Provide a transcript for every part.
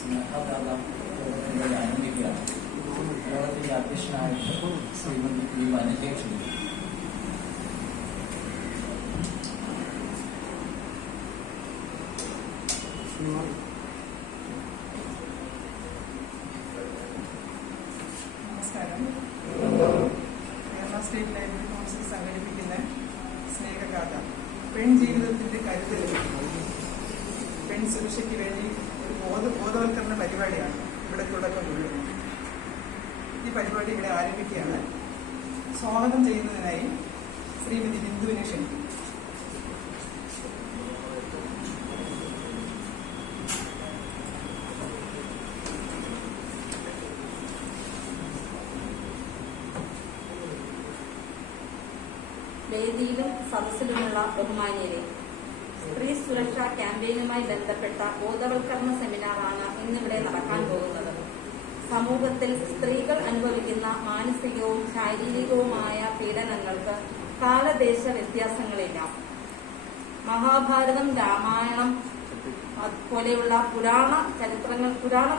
സ്നേഹദാത യോഗത്തിലൂടെ ആരംഭിക്കുകയാണ്. യോഗത്തിന്റെ അധ്യക്ഷനായിട്ട് ശ്രീമതി വി വനജയെ ക്ഷണിക്കുന്നു. നമസ്കാരം. കേരള സ്റ്റേറ്റ് ലൈബ്രറി കൗൺസിൽ സംഘടിപ്പിക്കുന്ന സ്നേഹഗാഥ പെൺ ജീവിതത്തിന്റെ കരുതൽ, പെൺ സുരക്ഷയ്ക്ക് വേണ്ടി ഒരു ബോധവൽക്കരണ പരിപാടിയാണ് ഇവിടെ തുടക്കം കൊള്ളുന്നത്. ഈ പരിപാടി ഇവിടെ ആരംഭിക്കുകയാണ്. സ്വാഗതം ചെയ്യുന്നതിനായി ശ്രീമതി ബിന്ദുവിനെ ക്ഷണിക്കുന്നു. വേദിയിലും സദസ്സിലുമുള്ള ബഹുമാന്യരെ, സ്ത്രീ സുരക്ഷാ ക്യാമ്പയിനുമായി ബന്ധപ്പെട്ട ബോധവൽക്കരണ സെമിനാറാണ് ഇന്നിവിടെ നടക്കാൻ പോകുന്നത്. സമൂഹത്തിൽ സ്ത്രീകൾ അനുഭവിക്കുന്ന മാനസികവും ശാരീരികവുമായ പീഡനങ്ങൾക്ക് കാലദേശ വ്യത്യാസങ്ങളില്ല. മഹാഭാരതം, രാമായണം പോലെയുള്ള പുരാണ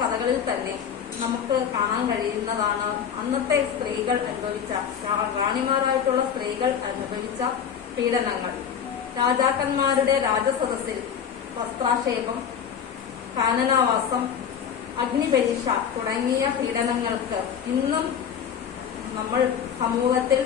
കഥകളിൽ തന്നെ നമുക്ക് കാണാൻ കഴിയുന്നതാണ് അന്നത്തെ സ്ത്രീകൾ അനുഭവിച്ച, റാണിമാരായിട്ടുള്ള സ്ത്രീകൾ അനുഭവിച്ച പീഡനങ്ങൾ. രാജാക്കന്മാരുടെ രാജസദസ്സിൽ വസ്ത്രാക്ഷേപം, കാനനവാസം, അഗ്നിപരീക്ഷ തുടങ്ങിയ പീഡനങ്ങൾക്ക് ഇന്നും നമ്മൾ സമൂഹത്തിൽ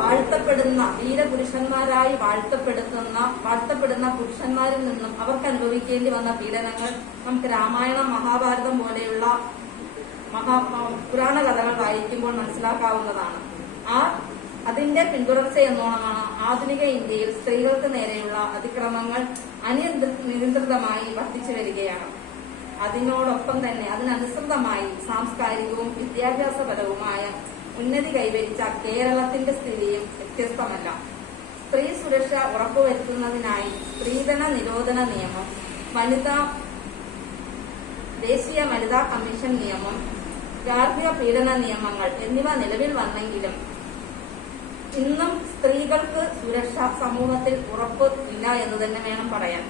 വാഴ്ത്തപ്പെടുന്ന വീരപുരുഷന്മാരായി വാഴ്ത്തപ്പെടുന്ന പുരുഷന്മാരിൽ നിന്നും അവർക്ക് അനുഭവിക്കേണ്ടി വന്ന പീഡനങ്ങൾ നമുക്ക് രാമായണം, മഹാഭാരതം പോലെയുള്ള പുരാണ കഥകൾ വായിക്കുമ്പോൾ മനസ്സിലാക്കാവുന്നതാണ്. അതിന്റെ പിന്തുടർച്ചയെന്നോണമാണ് ആധുനിക ഇന്ത്യയിൽ സ്ത്രീകൾക്ക് നേരെയുള്ള അതിക്രമങ്ങൾ അനിയന്ത്രിതമായി വർദ്ധിച്ചു വരികയാണ്. അതിനനുസൃതമായി സാംസ്കാരികവും വിദ്യാഭ്യാസപരവുമായ ഉന്നതി കൈവരിച്ച കേരളത്തിന്റെ സ്ഥിതിയും വ്യത്യസ്തമല്ല. സ്ത്രീ സുരക്ഷ ഉറപ്പുവരുത്തുന്നതിനായി സ്ത്രീധന നിരോധന നിയമം, ദേശീയ വനിതാ കമ്മീഷൻ നിയമം, ഗാർഹിക പീഡന നിയമങ്ങൾ എന്നിവ നിലവിൽ വന്നെങ്കിലും ഇന്നും സ്ത്രീകൾക്ക് സുരക്ഷ സമൂഹത്തിൽ ഉറപ്പ് ഇല്ല എന്ന് തന്നെ വേണം പറയാൻ.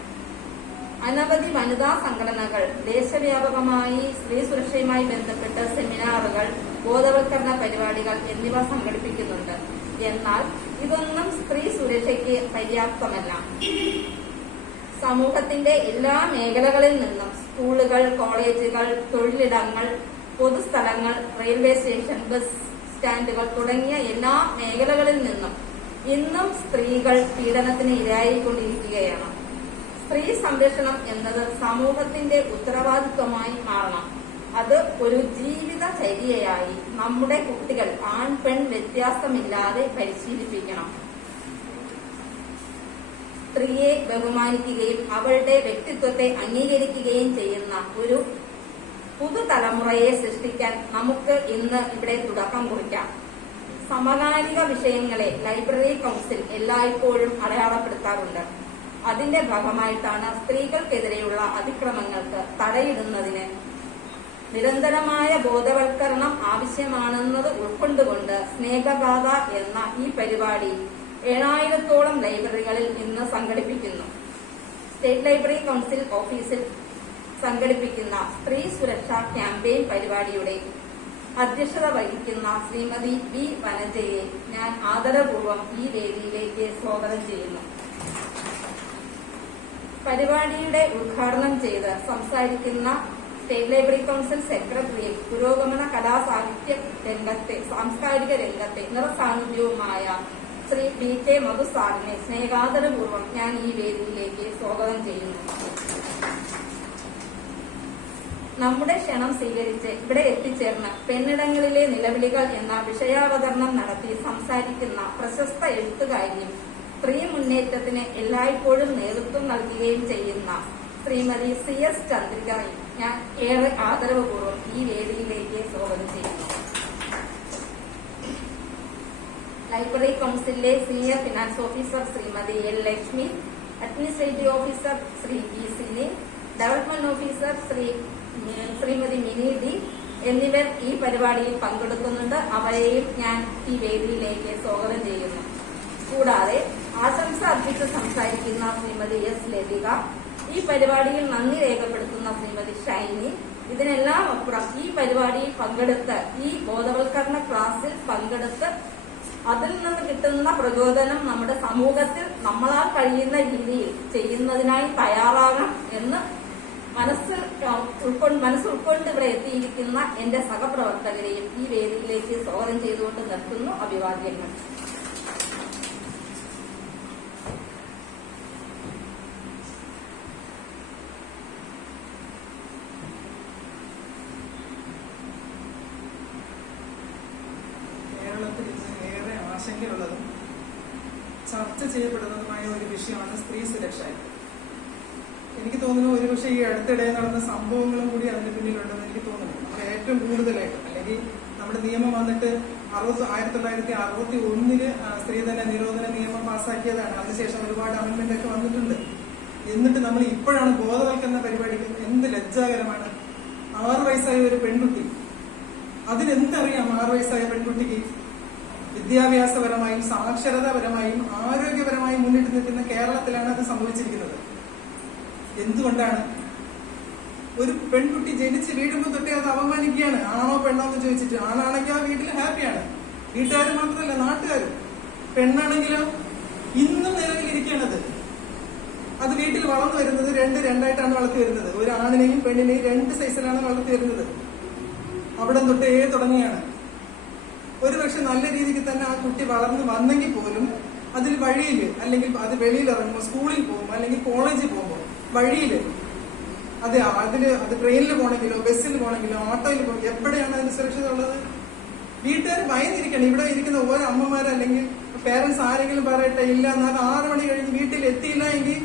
അനവധി വനിതാ സംഘടനകൾ ദേശവ്യാപകമായി സ്ത്രീ സുരക്ഷയുമായി ബന്ധപ്പെട്ട് സെമിനാറുകൾ, ബോധവൽക്കരണ പരിപാടികൾ എന്നിവ സംഘടിപ്പിക്കുന്നുണ്ട്. എന്നാൽ ഇതൊന്നും സ്ത്രീ സുരക്ഷയ്ക്ക് പര്യാപ്തമല്ല. സമൂഹത്തിന്റെ എല്ലാ മേഖലകളിൽ നിന്നും സ്കൂളുകൾ, കോളേജുകൾ, തൊഴിലിടങ്ങൾ, പൊതുസ്ഥലങ്ങൾ, റെയിൽവേ സ്റ്റേഷൻ, ബസ് സ്റ്റാൻഡുകൾ തുടങ്ങിയ എല്ലാ മേഖലകളിൽ നിന്നും ഇന്നും സ്ത്രീകൾ പീഡനത്തിന് ഇരയായിക്കൊണ്ടിരിക്കുകയാണ്. സ്ത്രീ സംരക്ഷണം എന്നത് സമൂഹത്തിന്റെ ഉത്തരവാദിത്വമായി മാറണം. അത് ഒരു ജീവിതചര്യയായി നമ്മുടെ കുട്ടികൾ ആൺ പെൺ വ്യത്യാസമില്ലാതെ പരിശീലിപ്പിക്കണം. സ്ത്രീയെ ബഹുമാനിക്കുകയും അവളുടെ വ്യക്തിത്വത്തെ അംഗീകരിക്കുകയും ചെയ്യുന്ന ഒരു പുതുതലമുറയെ സൃഷ്ടിക്കാൻ നമുക്ക് ഇന്ന് ഇവിടെ തുടക്കം കുറിക്കാം. സമകാലിക വിഷയങ്ങളെ ലൈബ്രറി കൗൺസിൽ എല്ലായ്പ്പോഴും അടയാളപ്പെടുത്താറുണ്ട്. അതിന്റെ ഭാഗമായിട്ടാണ് സ്ത്രീകൾക്കെതിരെയുള്ള അതിക്രമങ്ങൾക്ക് തടയിടുന്നതിന് നിരന്തരമായ ബോധവൽക്കരണം ആവശ്യമാണെന്നത് ഉൾക്കൊണ്ടുകൊണ്ട് സ്നേഹഗാഥ എന്ന ഈ പരിപാടി 7000-ഓളം ലൈബ്രറികളിൽ ഇന്ന് സംഘടിപ്പിക്കുന്നു. സ്റ്റേറ്റ് ലൈബ്രറി കൗൺസിൽ ഓഫീസിൽ സംഘടിപ്പിക്കുന്ന സ്ത്രീ സുരക്ഷാ ക്യാമ്പയിൻ പരിപാടിയുടെ അധ്യക്ഷത വഹിക്കുന്ന ശ്രീമതി വി വനജയെ ഞാൻ ആദരപൂർവ്വം ഈ വേദിയിലേക്ക് സ്വാഗതം ചെയ്യുന്നു. പരിപാടിയുടെ ഉദ്ഘാടനം ചെയ്ത് സംസാരിക്കുന്ന സ്റ്റേറ്റ് ലൈബ്രറി കൗൺസിൽ സെക്രട്ടറി, പുരോഗമന കലാസാഹിത്യ രംഗത്തെ, സാംസ്കാരിക രംഗത്തെ നിറസാന്നിധ്യവുമായ ശ്രീ പി കെ മധു സാറിനെ സ്നേഹാദരപൂർവ്വം ഞാൻ ഈ വേദിയിലേക്ക് സ്വാഗതം ചെയ്യുന്നു. നമ്മുടെ ക്ഷണം സ്വീകരിച്ച് ഇവിടെ എത്തിച്ചേർന്ന് പെണ്ണിടങ്ങളിലെ നിലവിളികൾ എന്ന വിഷയാവതരണം നടത്തി സംസാരിക്കുന്ന പ്രശസ്ത എഴുത്തുകാരിയും സ്ത്രീ മുന്നേറ്റത്തിന് എല്ലായ്പ്പോഴും നേതൃത്വം നൽകുകയും ചെയ്യുന്ന ശ്രീമതി CS ചന്ദ്രികയെ ഞാൻ ഏറെ ആദരവപൂർവ്വം ഈ വേദിയിലേക്ക് സ്വാഗതം ചെയ്യുന്നു. ലൈബ്രറി കൗൺസിലിലെ senior finance officer Shrimati L Lakshmi, administrative officer Shri E Sini, development officer Shrimati Mini D എന്നിവർ ഈ പരിപാടിയിൽ പങ്കെടുക്കുന്നുണ്ട്. അവരെയും ഞാൻ ഈ വേദിയിലേക്ക് സ്വാഗതം ചെയ്യുന്നു. കൂടാതെ ആശംസ അർപ്പിച്ച് സംസാരിക്കുന്ന ശ്രീമതി S ലതിക, ഈ പരിപാടിയിൽ നന്ദി രേഖപ്പെടുത്തുന്ന ശ്രീമതി ഷൈനി. ഇതിനെല്ലാം അപ്പുറം ഈ പരിപാടിയിൽ പങ്കെടുത്ത് ഈ ബോധവൽക്കരണ ക്ലാസ്സിൽ പങ്കെടുത്ത് അതിൽ നിന്ന് കിട്ടുന്ന പ്രചോദനം നമ്മുടെ സമൂഹത്തിൽ നമ്മളാൽ കഴിയുന്ന രീതിയിൽ ചെയ്യുന്നതിനായി തയ്യാറാകണം എന്ന് മനസ്സുൾക്കൊണ്ട് ഇവിടെ എത്തിയിരിക്കുന്ന എന്റെ സഹപ്രവർത്തകരെയും ഈ വേദിയിലേക്ക് സ്വാഗതം ചെയ്തുകൊണ്ട് നിർത്തുന്നു. അഭിവാദ്യങ്ങൾ. കേരളത്തിൽ ഇന്ന് ഏറെ ആശങ്കയുള്ളതും ചർച്ച ചെയ്യപ്പെടുന്നതുമായ ഒരു വിഷയമാണ് സ്ത്രീ സുരക്ഷ. എനിക്ക് തോന്നുന്നു ഒരുപക്ഷെ ഈ അടുത്തിടെ നടന്ന സംഭവങ്ങളും കൂടി അതിന് പിന്നിലുണ്ടെന്ന് എനിക്ക് തോന്നുന്നു. നമ്മൾ ഏറ്റവും കൂടുതലായിട്ട് അല്ലെങ്കിൽ നമ്മുടെ നിയമം വന്നിട്ട് 1961 സ്ത്രീധന നിരോധന നിയമം പാസ്സാക്കിയതാണ്. അതിനുശേഷം ഒരുപാട് അമെന്റ്മെന്റ് ഒക്കെ വന്നിട്ടുണ്ട്. എന്നിട്ട് നമ്മൾ ഇപ്പോഴാണ് ബോധവൽക്കരണ പരിപാടിക്ക്. എന്ത് ലജ്ജാകരമാണ്. 6 വയസ്സായ ഒരു പെൺകുട്ടി, അതിനെന്തറിയാം? 6 വയസ്സായ പെൺകുട്ടിക്ക് വിദ്യാഭ്യാസപരമായും സാക്ഷരതാപരമായും ആരോഗ്യപരമായും മുന്നിട്ട് നിൽക്കുന്ന കേരളത്തിലാണ് അത് സംഭവിച്ചിരിക്കുന്നത്. എന്തുകൊണ്ടാണ്? ഒരു പെൺകുട്ടി ജനിച്ച് വീഴുമ്പോൾ തൊട്ടേ അത് അവമാനിക്കുകയാണ്. ആണോ പെണ്ണോ എന്ന് ചോദിച്ചിട്ട്. ആണാണെങ്കിൽ ആ വീട്ടിൽ ഹാപ്പിയാണ്, വീട്ടുകാർ മാത്രമല്ല നാട്ടുകാരും. പെണ്ണാണെങ്കിലോ ഇന്നും നിലവിലിരിക്കുകയാണത്. അത് വീട്ടിൽ വളർന്നു വരുന്നത് രണ്ടായിട്ടാണ് വളർത്തി വരുന്നത്. ഒരു ആണിനെയും പെണ്ണിനെയും 2 സൈസിലാണ് വളർത്തി വരുന്നത്. അവിടെ തൊട്ടേ തുടങ്ങിയാണ്. ഒരുപക്ഷെ നല്ല രീതിക്ക് തന്നെ ആ കുട്ടി വളർന്നു വന്നെങ്കിൽ പോലും അതിൽ വഴിയിൽ, അല്ലെങ്കിൽ അത് വെളിയിൽ ഇറങ്ങുമ്പോൾ, സ്കൂളിൽ പോകുമ്പോൾ, അല്ലെങ്കിൽ കോളേജിൽ പോകുമ്പോൾ വഴിയിൽ അത് ട്രെയിനിൽ പോകണമെങ്കിലോ ബസ്സിൽ പോകണമെങ്കിലോ ഓട്ടോയിൽ പോകും, എവിടെയാണ് അതിന് സുരക്ഷിത ഉള്ളത്? വീട്ടുകാർ ഭയന്നിരിക്കണം. ഇവിടെ ഇരിക്കുന്ന ഓരോ അമ്മമാരോ അല്ലെങ്കിൽ പേരൻസ് ആരെങ്കിലും പറയട്ടെ, ഇല്ല എന്നാൽ 6 മണി കഴിഞ്ഞ് വീട്ടിൽ എത്തിയില്ല എങ്കിൽ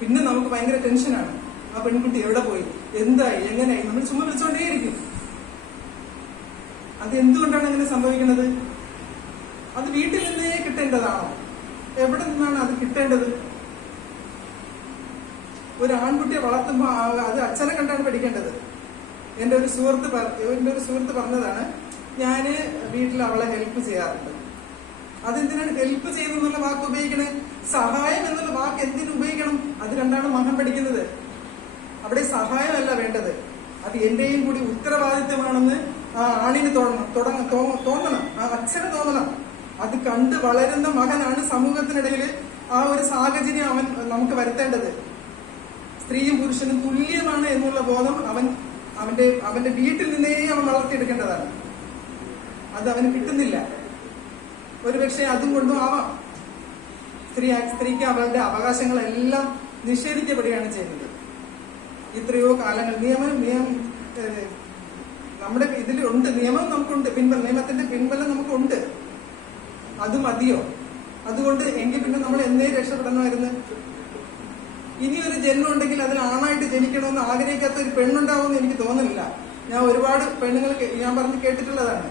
പിന്നെ നമുക്ക് ഭയങ്കര ടെൻഷനാണ്. ആ പെൺകുട്ടി എവിടെ പോയി, എന്തായി, എങ്ങനെയായി, നമ്മൾ ചുമ്മാ വിളിച്ചോണ്ടേയിരിക്കും. അത് എന്തുകൊണ്ടാണ് അങ്ങനെ സംഭവിക്കുന്നത്? അത് വീട്ടിൽ നിന്നേ കിട്ടേണ്ടതാണോ? എവിടെ നിന്നാണ് അത് കിട്ടേണ്ടത്? ഒരു ആൺകുട്ടിയെ വളർത്തുമ്പോൾ അത് അച്ഛനെ കണ്ടാണ് പഠിക്കേണ്ടത്. എന്റെ ഒരു സുഹൃത്ത് പറഞ്ഞതാണ്, ഞാന് വീട്ടിൽ അവളെ ഹെൽപ്പ് ചെയ്യാറുണ്ട്. അതെന്തിനാണ് ഹെൽപ്പ് ചെയ്യുന്നുള്ള വാക്ക് ഉപയോഗിക്കണേ? സഹായം എന്നുള്ള വാക്ക് എന്തിനു ഉപയോഗിക്കണം? അത് കണ്ടാണ് മകൻ പഠിക്കുന്നത്. അവിടെ സഹായമല്ല വേണ്ടത്, അത് എന്റെയും കൂടി ഉത്തരവാദിത്വമാണെന്ന് ആ ആണിന് തോന്നണം, ആ അച്ഛന് തോന്നണം. അത് കണ്ട് വളരുന്ന മകനാണ് സമൂഹത്തിനിടയിൽ ആ ഒരു സാഹചര്യം നമുക്ക് വരുത്തേണ്ടത്. സ്ത്രീയും പുരുഷനും തുല്യമാണ് എന്നുള്ള ബോധം അവന്റെ വീട്ടിൽ നിന്നേ അവൻ വളർത്തിയെടുക്കേണ്ടതാണ്. അത് അവന് കിട്ടുന്നില്ല. ഒരുപക്ഷെ അതും കൊണ്ടും ആവാം സ്ത്രീക്ക് അവളുടെ അവകാശങ്ങളെല്ലാം നിഷേധിക്കപ്പെടുകയാണ് ചെയ്യുന്നത്. എത്രയോ കാലങ്ങൾ നിയമം നമ്മുടെ ഇതിലുണ്ട്, നിയമം നമുക്കുണ്ട്, നിയമത്തിന്റെ പിൻബലം നമുക്കുണ്ട്. അത് മതിയോ? അതുകൊണ്ട് എങ്കിൽ പിന്നെ നമ്മൾ എന്നേ രക്ഷപ്പെടണമായിരുന്നു. ഇനിയൊരു ജന്മം ഉണ്ടെങ്കിൽ അതിൽ ആണായിട്ട് ജനിക്കണമെന്ന് ആഗ്രഹിക്കാത്ത ഒരു പെണ്ണുണ്ടാവുമെന്ന് എനിക്ക് തോന്നുന്നില്ല. ഞാൻ ഒരുപാട് പെണ്ണുങ്ങൾ ഞാൻ പറഞ്ഞ് കേട്ടിട്ടുള്ളതാണ്.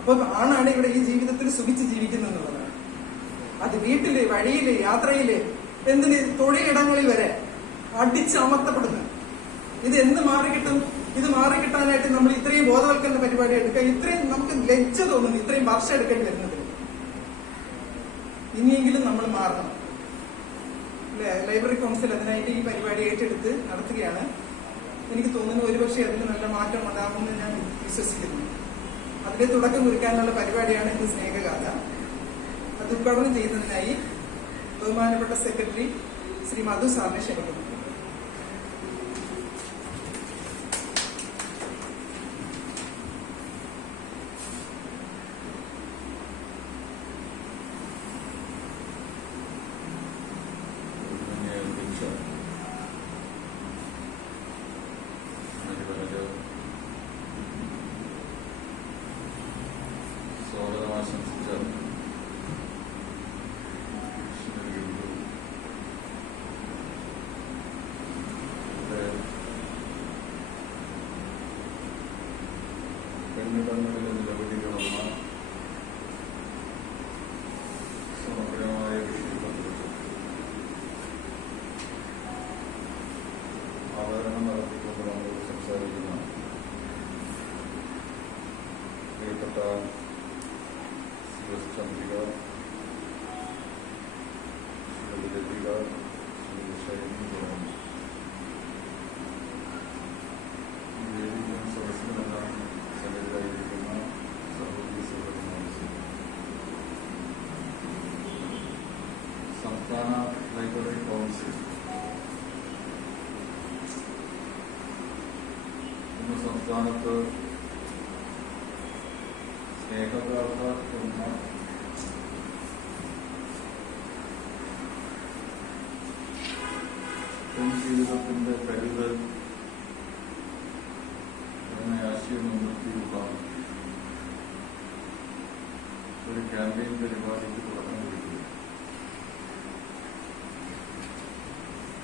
അപ്പൊ ആണാണ് ഇവിടെ ഈ ജീവിതത്തിൽ സുഖിച്ച് ജീവിക്കുന്നുള്ളതാണ്. അത് വീട്ടില്, വഴിയില്, യാത്രയില്, എന്തിന് തൊഴിലിടങ്ങളിൽ വരെ അടിച്ചമർത്തപ്പെടുന്നു. ഇത് എന്ത് മാറിക്കിട്ടും? ഇത് മാറിക്കിട്ടാനായിട്ട് നമ്മൾ ഇത്രയും ബോധവൽക്കരണ പരിപാടി എടുക്കുക. ഇത്രയും നമുക്ക് ലജ്ജ തോന്നുന്നു ഇത്രയും വർഷം എടുക്കേണ്ടി വരുന്നത്. ഇനിയെങ്കിലും നമ്മൾ മാറണം. ലൈബ്രറി കൗൺസിൽ അതിനായിട്ട് ഈ പരിപാടി ഏറ്റെടുത്ത് നടത്തുകയാണ്. എനിക്ക് തോന്നുന്നു ഒരുപക്ഷെ അതിന് നല്ല മാറ്റം ഉണ്ടാകുമെന്ന് ഞാൻ വിശ്വസിക്കുന്നു. അതിന്റെ തുടക്കം കുറിക്കാനുള്ള പരിപാടിയാണ് ഇന്ന് സ്നേഹഗാഥ. അത് ഉദ്ഘാടനം ചെയ്യുന്നതിനായി ബഹുമാനപ്പെട്ട സെക്രട്ടറി ശ്രീ മധു സാറിനെ ക്ഷണിക്കുന്നു. പെണ്ണിടങ്ങളിലെ നിലവിളികളുള്ള സമഗ്രമായ വിഷയത്തെക്കുറിച്ച് അവതരണം നടത്തിക്കൊണ്ട് നമ്മൾ സംസാരിക്കുന്ന പ്രിയപ്പെട്ട ശ്രീമതി ചന്ദ്രിക, ശ്രീമതി ലതിക, ശ്രീമതി ഷൈനി, സംസ്ഥാനത്ത് സ്നേഹഗാഥ എന്ന ജീവിതത്തിന്റെ കരുതൽ എന്ന ആശയം മുൻനിർത്തിയുള്ള ഒരു ക്യാമ്പയിൻ പരിപാടിക്ക് തുടക്കം കുറിക്കുന്നു.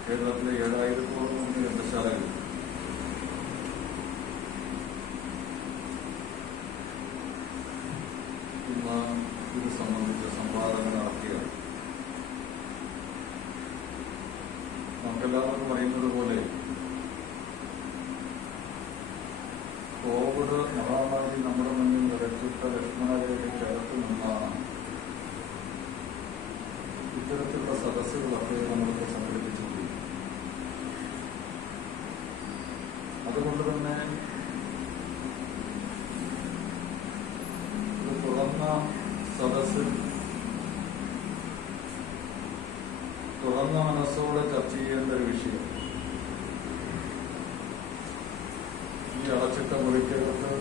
കേരളത്തിലെ 7000-ഓളം ഗ്രന്ഥശാലകൾ ഇന്ന് ഇത് സംബന്ധിച്ച സംവാദങ്ങൾ നടത്തിയാണ്. നമുക്കെല്ലാവർക്കും അറിയുന്നത് പോലെ കോവിഡ് മഹാമാരി നമ്മുടെ മുന്നിൽ വരച്ചിട്ട ലക്ഷ്മണരേഖ ചേർത്ത് നിന്നാണ് ഇത്തരത്തിലുള്ള സദസ്സുകളൊക്കെ നമ്മൾക്ക് സംഘടിപ്പിച്ചിട്ടുണ്ട്. അതുകൊണ്ട് തന്നെ ഒരു തുറന്ന സദസ്സിൽ തുറന്ന മനസ്സോടെ ചർച്ച ചെയ്യേണ്ട ഒരു വിഷയം ഈ അടച്ചിട്ട മുറിക്കകത്ത്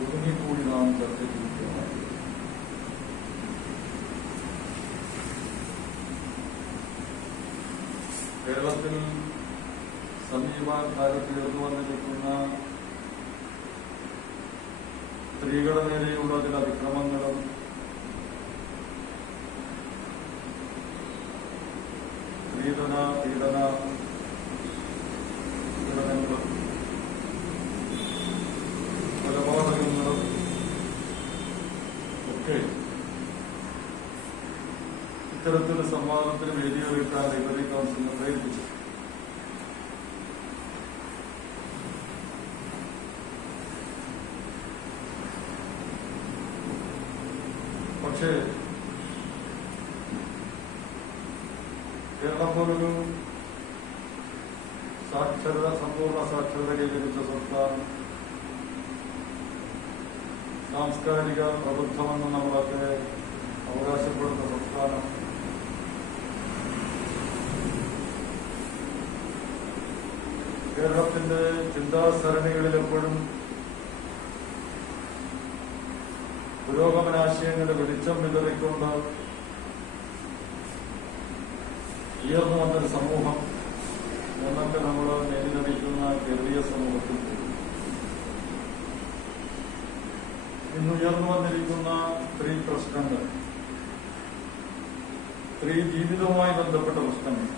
ഒതുങ്ങിക്കൂടി നാം ചർച്ച ചെയ്യുകയാണ്. കേരളത്തിൽ സമീപകാലത്ത് ഉയർന്നു വന്നിരിക്കുന്ന സ്ത്രീകളുടെ നേരെയുള്ള ചില അതിക്രമങ്ങളും പീഡന പീഡനങ്ങളും കൊലപാതകങ്ങളും ഒക്കെ ഇത്തരത്തിലുള്ള സംവാദത്തിന് വേദിയൊരുക്കാൻ ലൈബ്രറി കൗൺസിലിനെ പ്രേരിപ്പിച്ചു. പക്ഷേ കേരളം പോലൊരു സമ്പൂർണ്ണ സാക്ഷരത കൈവരിച്ച സംസ്ഥാനം, സാംസ്കാരിക പ്രബുദ്ധമെന്ന് നമ്മളൊക്കെ അവകാശപ്പെടുന്ന സംസ്ഥാനം, കേരളത്തിന്റെ ചിന്താസരണികളിൽ എപ്പോഴും പുരോഗമനാശയങ്ങളുടെ വെളിച്ചം വിതറിക്കൊണ്ട് ഉയർന്നു വന്നൊരു സമൂഹം എന്നൊക്കെ നമ്മൾ നേരിടണിക്കുന്ന കേരളീയ സമൂഹത്തിൽ ഇന്ന് ഉയർന്നു വന്നിരിക്കുന്ന സ്ത്രീ പ്രശ്നങ്ങൾ, സ്ത്രീ ജീവിതവുമായി ബന്ധപ്പെട്ട പ്രശ്നങ്ങൾ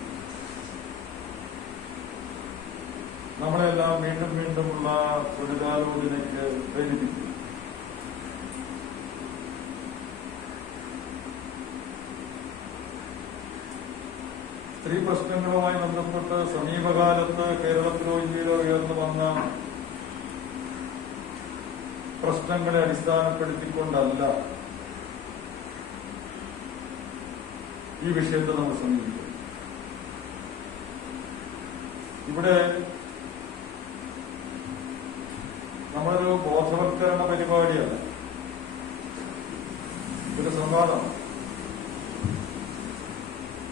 നമ്മളെല്ലാം വീണ്ടും വീണ്ടുമുള്ള പുനരാലോചനയ്ക്ക് പ്രേരിപ്പിക്കും. സ്ത്രീ പ്രശ്നങ്ങളുമായി ബന്ധപ്പെട്ട് സമീപകാലത്ത് കേരളത്തിലോ ഇന്ത്യയിലോ ഉയർന്നു വന്ന പ്രശ്നങ്ങളെ അടിസ്ഥാനപ്പെടുത്തിക്കൊണ്ടല്ല ഈ വിഷയത്തെ നമ്മൾ സമീപിക്കും. ഇവിടെ നമ്മളൊരു ബോധവൽക്കരണ പരിപാടിയല്ല, ഒരു സംവാദം,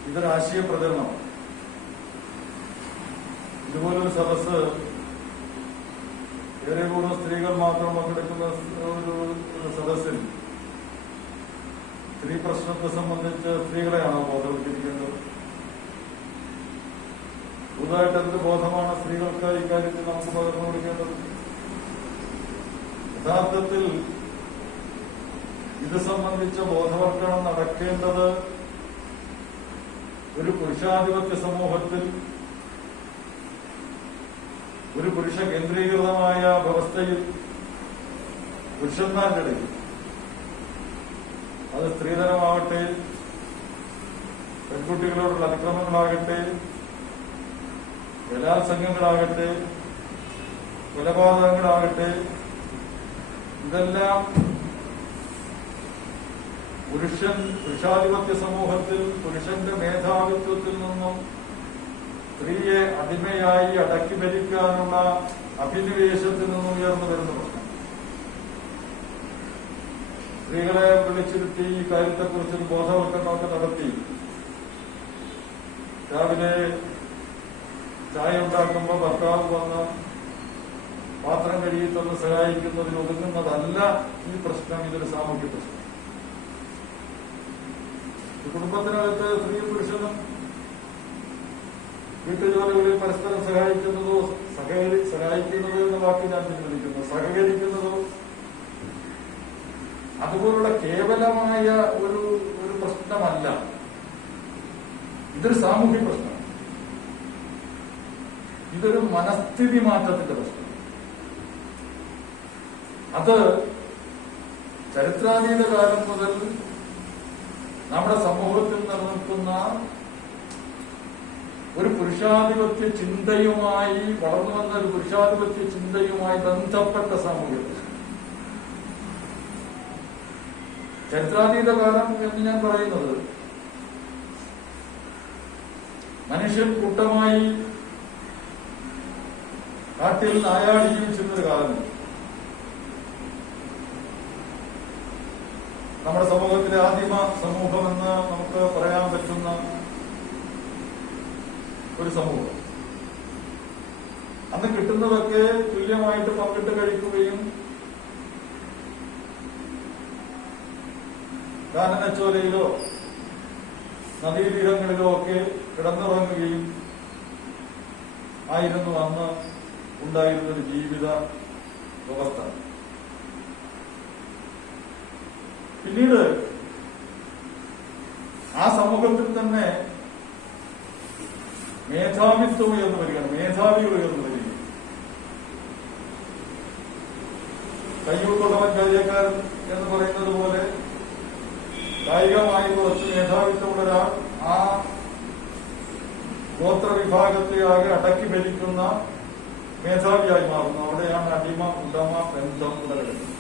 ഇതൊരു ആശയ പ്രചരണം. ഇതുപോലൊരു സദസ് ഏറെ കൂടുതൽ സ്ത്രീകൾ മാത്രം പങ്കെടുക്കുന്ന ഒരു സദസ്സിൽ സ്ത്രീ പ്രശ്നത്തെ സംബന്ധിച്ച് സ്ത്രീകളെയാണോ ബോധവൽക്കരിക്കേണ്ടത്? പുതുതായിട്ട് എന്ത് ബോധമാണ് സ്ത്രീകൾക്ക് ഇക്കാര്യത്തിൽ നമുക്ക് പകർന്നു കൊടുക്കേണ്ടത്? യഥാർത്ഥത്തിൽ ഇത് സംബന്ധിച്ച ബോധവൽക്കരണം നടക്കേണ്ടത് ഒരു പുരുഷാധിപത്യ സമൂഹത്തിൽ, ഒരു പുരുഷ കേന്ദ്രീകൃതമായ വ്യവസ്ഥയിൽ പുരുഷന്മാരുടെ ഇടയിൽ, അത് സ്ത്രീധനമാകട്ടെ, പെൺകുട്ടികളോടുള്ള അതിക്രമങ്ങളാകട്ടെ, ബലാത്സംഗങ്ങളാകട്ടെ, കൊലപാതകങ്ങളാകട്ടെ, ഇതെല്ലാം പുരുഷാധിപത്യ സമൂഹത്തിൽ പുരുഷന്റെ മേധാവിത്വത്തിൽ നിന്നും സ്ത്രീയെ അടിമയായി അടക്കി ഭരിക്കാനുള്ള അഭിനിവേശത്തിൽ നിന്നും ഉയർന്നു വരുന്ന പ്രശ്നം. സ്ത്രീകളെ വിളിച്ചിരുത്തി ഈ കാര്യത്തെക്കുറിച്ചൊരു ബോധവൽക്കരണമൊക്കെ നടത്തി രാവിലെ ചായ ഉണ്ടാക്കുമ്പോൾ ഭർത്താവ് വന്ന് പാത്രം കഴുകി തന്ന് സഹായിക്കുന്നതിൽ ഒതുങ്ങുന്നതല്ല ഈ പ്രശ്നം. ഇതൊരു സാമൂഹ്യ പ്രശ്നം. കുടുംബത്തിനകത്ത് സ്ത്രീയും പുരുഷനും വീട്ടുജോലികളിൽ പരസ്പരം സഹായിക്കുന്നതോ സഹായിക്കുന്നതോ എന്ന വാക്ക് ഞാൻ പിൻവലിക്കുന്നു, സഹകരിക്കുന്നതോ അതുപോലുള്ള കേവലമായ ഒരു പ്രശ്നമല്ല. ഇതൊരു സാമൂഹ്യ പ്രശ്നം. ഇതൊരു മനസ്ഥിതി മാറ്റത്തിന്റെ പ്രശ്നം. അത് ചരിത്രാതീത കാലം മുതൽ നമ്മുടെ സമൂഹത്തിൽ നിലനിൽക്കുന്ന ഒരു പുരുഷാധിപത്യ ചിന്തയുമായി വളർന്നു വന്ന ഒരു പുരുഷാധിപത്യ ചിന്തയുമായി ബന്ധപ്പെട്ട സാമൂഹ്യ പ്രശ്നം. ചരിത്രാതീത കാലം എന്ന് ഞാൻ പറയുന്നത് മനുഷ്യൻ കൂട്ടമായി കാട്ടിൽ നായാടി ജീവിച്ചിരുന്നൊരു കാലമുണ്ട്. നമ്മുടെ സമൂഹത്തിലെ ആദിമ സമൂഹമെന്ന് നമുക്ക് പറയാൻ പറ്റുന്ന ഒരു സമൂഹം. അന്ന് കിട്ടുന്നതൊക്കെ തുല്യമായിട്ട് പങ്കിട്ട് കഴിക്കുകയും കാനനച്ചോലയിലോ നദീതീരങ്ങളിലോ ഒക്കെ കിടന്നുറങ്ങുകയും ആയിരുന്നു അന്ന് ഉണ്ടായിരുന്നൊരു ജീവിത വ്യവസ്ഥ. പിന്നീട് ആ സമൂഹത്തിൽ തന്നെ മേധാവിത്വം ഉയർന്നു വരികയാണ്, മേധാവികൾ ഉയർന്നു വരികയാണ്. കയ്യൂർക്കൊള്ളവൻ കാര്യക്കാരൻ എന്ന് പറയുന്നത് പോലെ കായികമായി കുറച്ച് മേധാവിത്വമുള്ള ഒരാൾ ആ ഗോത്രവിഭാഗത്തെ ആകെ അടക്കി ഭരിക്കുന്ന മേധാവിയായി മാറുന്നു. അവിടെയാണ് അടിമ ഉടമ ബന്ധം ഉടലെടുക്കുന്നത്.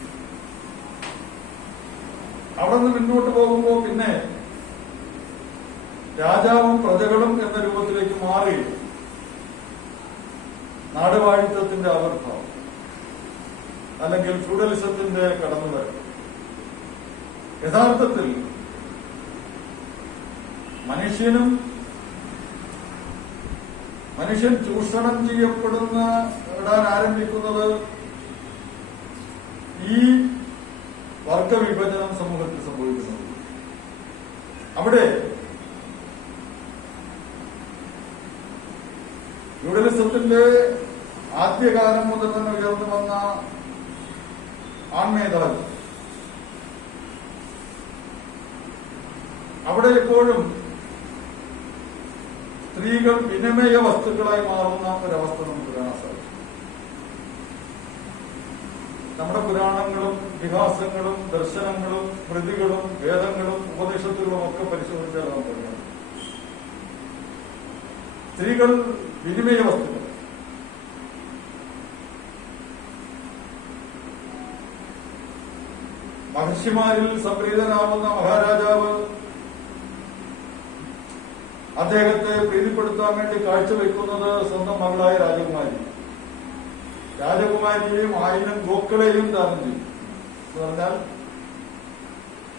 അവിടെ നിന്ന് മുന്നോട്ട് പോകുമ്പോൾ പിന്നെ രാജാവും പ്രജകളും എന്ന രൂപത്തിലേക്ക് മാറി നാടുവാഴിത്തത്തിന്റെ ആവിർഭാവം അല്ലെങ്കിൽ ഫ്യൂഡലിസത്തിന്റെ കടന്നുവരവ്. യഥാർത്ഥത്തിൽ മനുഷ്യൻ ചൂഷണം ഇടാൻ ആരംഭിക്കുന്നത് ഈ വർഗവിഭജനം സമൂഹത്തിൽ സംഭവിക്കുന്നത്. അവിടെ ഫ്യൂഡലിസത്തിന്റെ ആദ്യകാലം മുതൽ തന്നെ ഉയർന്നു വന്ന ആൺമേധാവി അവിടെ എപ്പോഴും സ്ത്രീകൾ വിനിമയ വസ്തുക്കളായി മാറുന്ന ഒരവസ്ഥ നമുക്ക് കാണാൻ സാധിക്കും. നമ്മുടെ പുരാണങ്ങളും ഇതിഹാസങ്ങളും ദർശനങ്ങളും കൃതികളും വേദങ്ങളും ഉപനിഷത്തുകളും ഒക്കെ പരിശോധിച്ചാൽ നമുക്കറിയാം, സ്ത്രീകൾ വിനിമയ വസ്തുക്കൾ. മഹർഷിമാരിൽ സംപ്രീതനാവുന്ന മഹാരാജാവ് അദ്ദേഹത്തെ പ്രീതിപ്പെടുത്താൻ വേണ്ടി കാഴ്ചവെക്കുന്നത് സ്വന്തം മകളായ രാജകുമാരി. രാജകുമാരിയെയും 1000 ഗോക്കളെയും ദാനം ചെയ്യും. എന്ന് പറഞ്ഞാൽ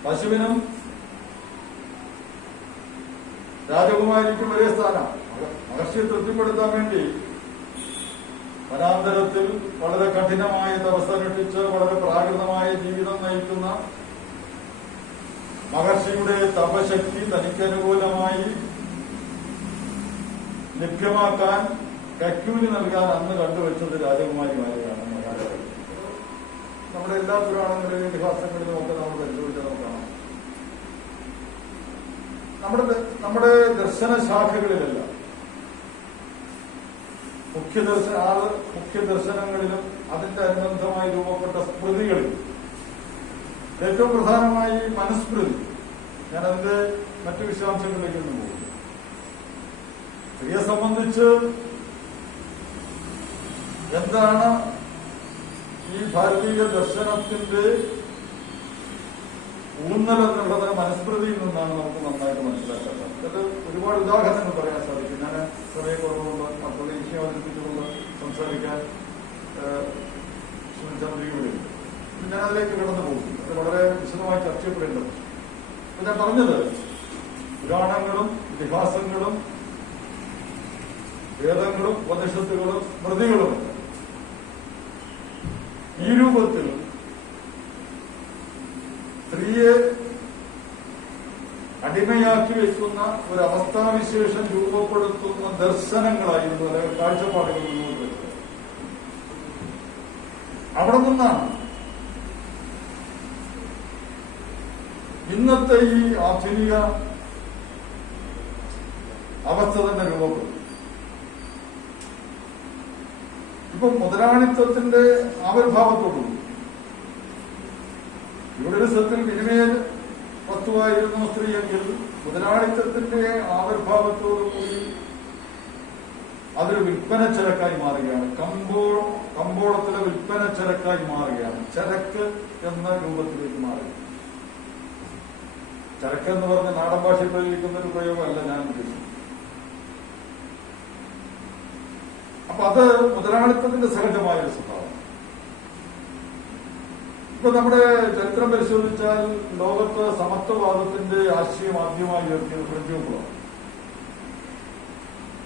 പശുവിനും രാജകുമാരിക്കും ഒരേ സ്ഥാനം. മഹർഷിയെ തൃപ്തിപ്പെടുത്താൻ വേണ്ടി വനാന്തരത്തിൽ വളരെ കഠിനമായ തപസ്സനുഷ്ഠിച്ച് വളരെ പ്രാകൃതമായ ജീവിതം നയിക്കുന്ന മഹർഷിയുടെ തപശക്തി തനിക്കനുകൂലമായി ലഭ്യമാക്കാൻ കൈക്കൂലി നൽകാൻ അന്ന് കണ്ടുവച്ചത് രാജകുമാരിമാരെയാണ് മഹാരാജാവ്. നമ്മുടെ എല്ലാ പുരാണങ്ങളിലും ഇതിഹാസങ്ങളിലും ഒക്കെ നമ്മൾ പരിശോധിച്ചാൽ നമുക്ക് കാണാം. നമ്മുടെ ദർശന ശാഖകളിലെല്ലാം മുഖ്യ ദർശനങ്ങളിലും അതിന്റെ അനുബന്ധമായി രൂപപ്പെട്ട സ്മൃതികളിൽ ഏറ്റവും പ്രധാനമായി മനുസ്മൃതി. ഞാൻ അതിന്റെ മറ്റു വിശദാംശങ്ങളിലേക്കൊന്നും പോകും. സ്ത്രീയെ സംബന്ധിച്ച് എന്താണ് ഈ ഭാരതീയ ദർശനത്തിന്റെ ഊന്നൽ എന്നുള്ളത് മനുസ്മൃതിയിൽ നിന്നാണ് നമുക്ക് നന്നായിട്ട് മനസ്സിലാക്കാൻ സാധിക്കും. അത് ഒരുപാട് ഉദാഹരണങ്ങൾ പറയാൻ സാധിക്കും. ഞാൻ സമയക്കുറവുകൊണ്ട് മറ്റുള്ള വിഷയം അവതരിപ്പിച്ചുകൊണ്ട് സംസാരിക്കാൻ ശ്രമിച്ചുകൊണ്ടിരിക്കുകയുള്ളൂ. ഞാൻ അതിലേക്ക് കടന്നു പോകും. അത് വളരെ വിശദമായി ചർച്ച ചെയ്യപ്പെടേണ്ടത്. ഞാൻ പറഞ്ഞത് പുരാണങ്ങളും ഇതിഹാസങ്ങളും വേദങ്ങളും ഉപനിഷത്തുകളും സ്മൃതികളുമുണ്ട്. ഈ രൂപത്തിൽ സ്ത്രീയെ അടിമയാക്കി വെക്കുന്ന ഒരു അവസ്ഥാവിശേഷം രൂപപ്പെടുത്തുന്ന ദർശനങ്ങളായിരുന്നു, അല്ലെങ്കിൽ കാഴ്ചപ്പാടുകൾ മുന്നോട്ട് വെച്ചത്. അവിടെ നിന്നാണ് ഇന്നത്തെ ഈ ആധുനിക അവസ്ഥ തന്നെ രൂപപ്പെടും. ഇപ്പൊ മുതലാളിത്തത്തിന്റെ ആവിർഭാവത്തോടുകൂടി യൂഡലിസത്തിൽ വിനിമയ വസ്തുവായിരുന്നു സ്ത്രീയെങ്കിൽ മുതലാളിത്തത്തിന്റെ ആവിർഭാവത്തോടുകൂടി അതൊരു വിൽപ്പന ചരക്കായി മാറുകയാണ്. കമ്പോളത്തിലെ വിൽപ്പന ചരക്കായി മാറുകയാണ്. ചരക്ക് എന്ന രൂപത്തിലേക്ക് മാറുക. ചരക്ക് എന്ന് പറഞ്ഞ നാടൻ ഭാഷയിൽ പ്രയോഗിക്കുന്ന ഒരു പ്രയോഗമല്ല ഞാൻ ഉദ്ദേശിക്കുന്നത്. അപ്പൊ അത് മുതലാളിത്തത്തിന്റെ സഹജമായ ഒരു സ്വഭാവം. ഇപ്പൊ നമ്മുടെ ചരിത്രം പരിശോധിച്ചാൽ ലോകത്ത് സമത്വവാദത്തിന്റെ ആശയം ആദ്യമായി ഉയർത്തിയത് ഫ്രഞ്ച് വിപ്ലവം.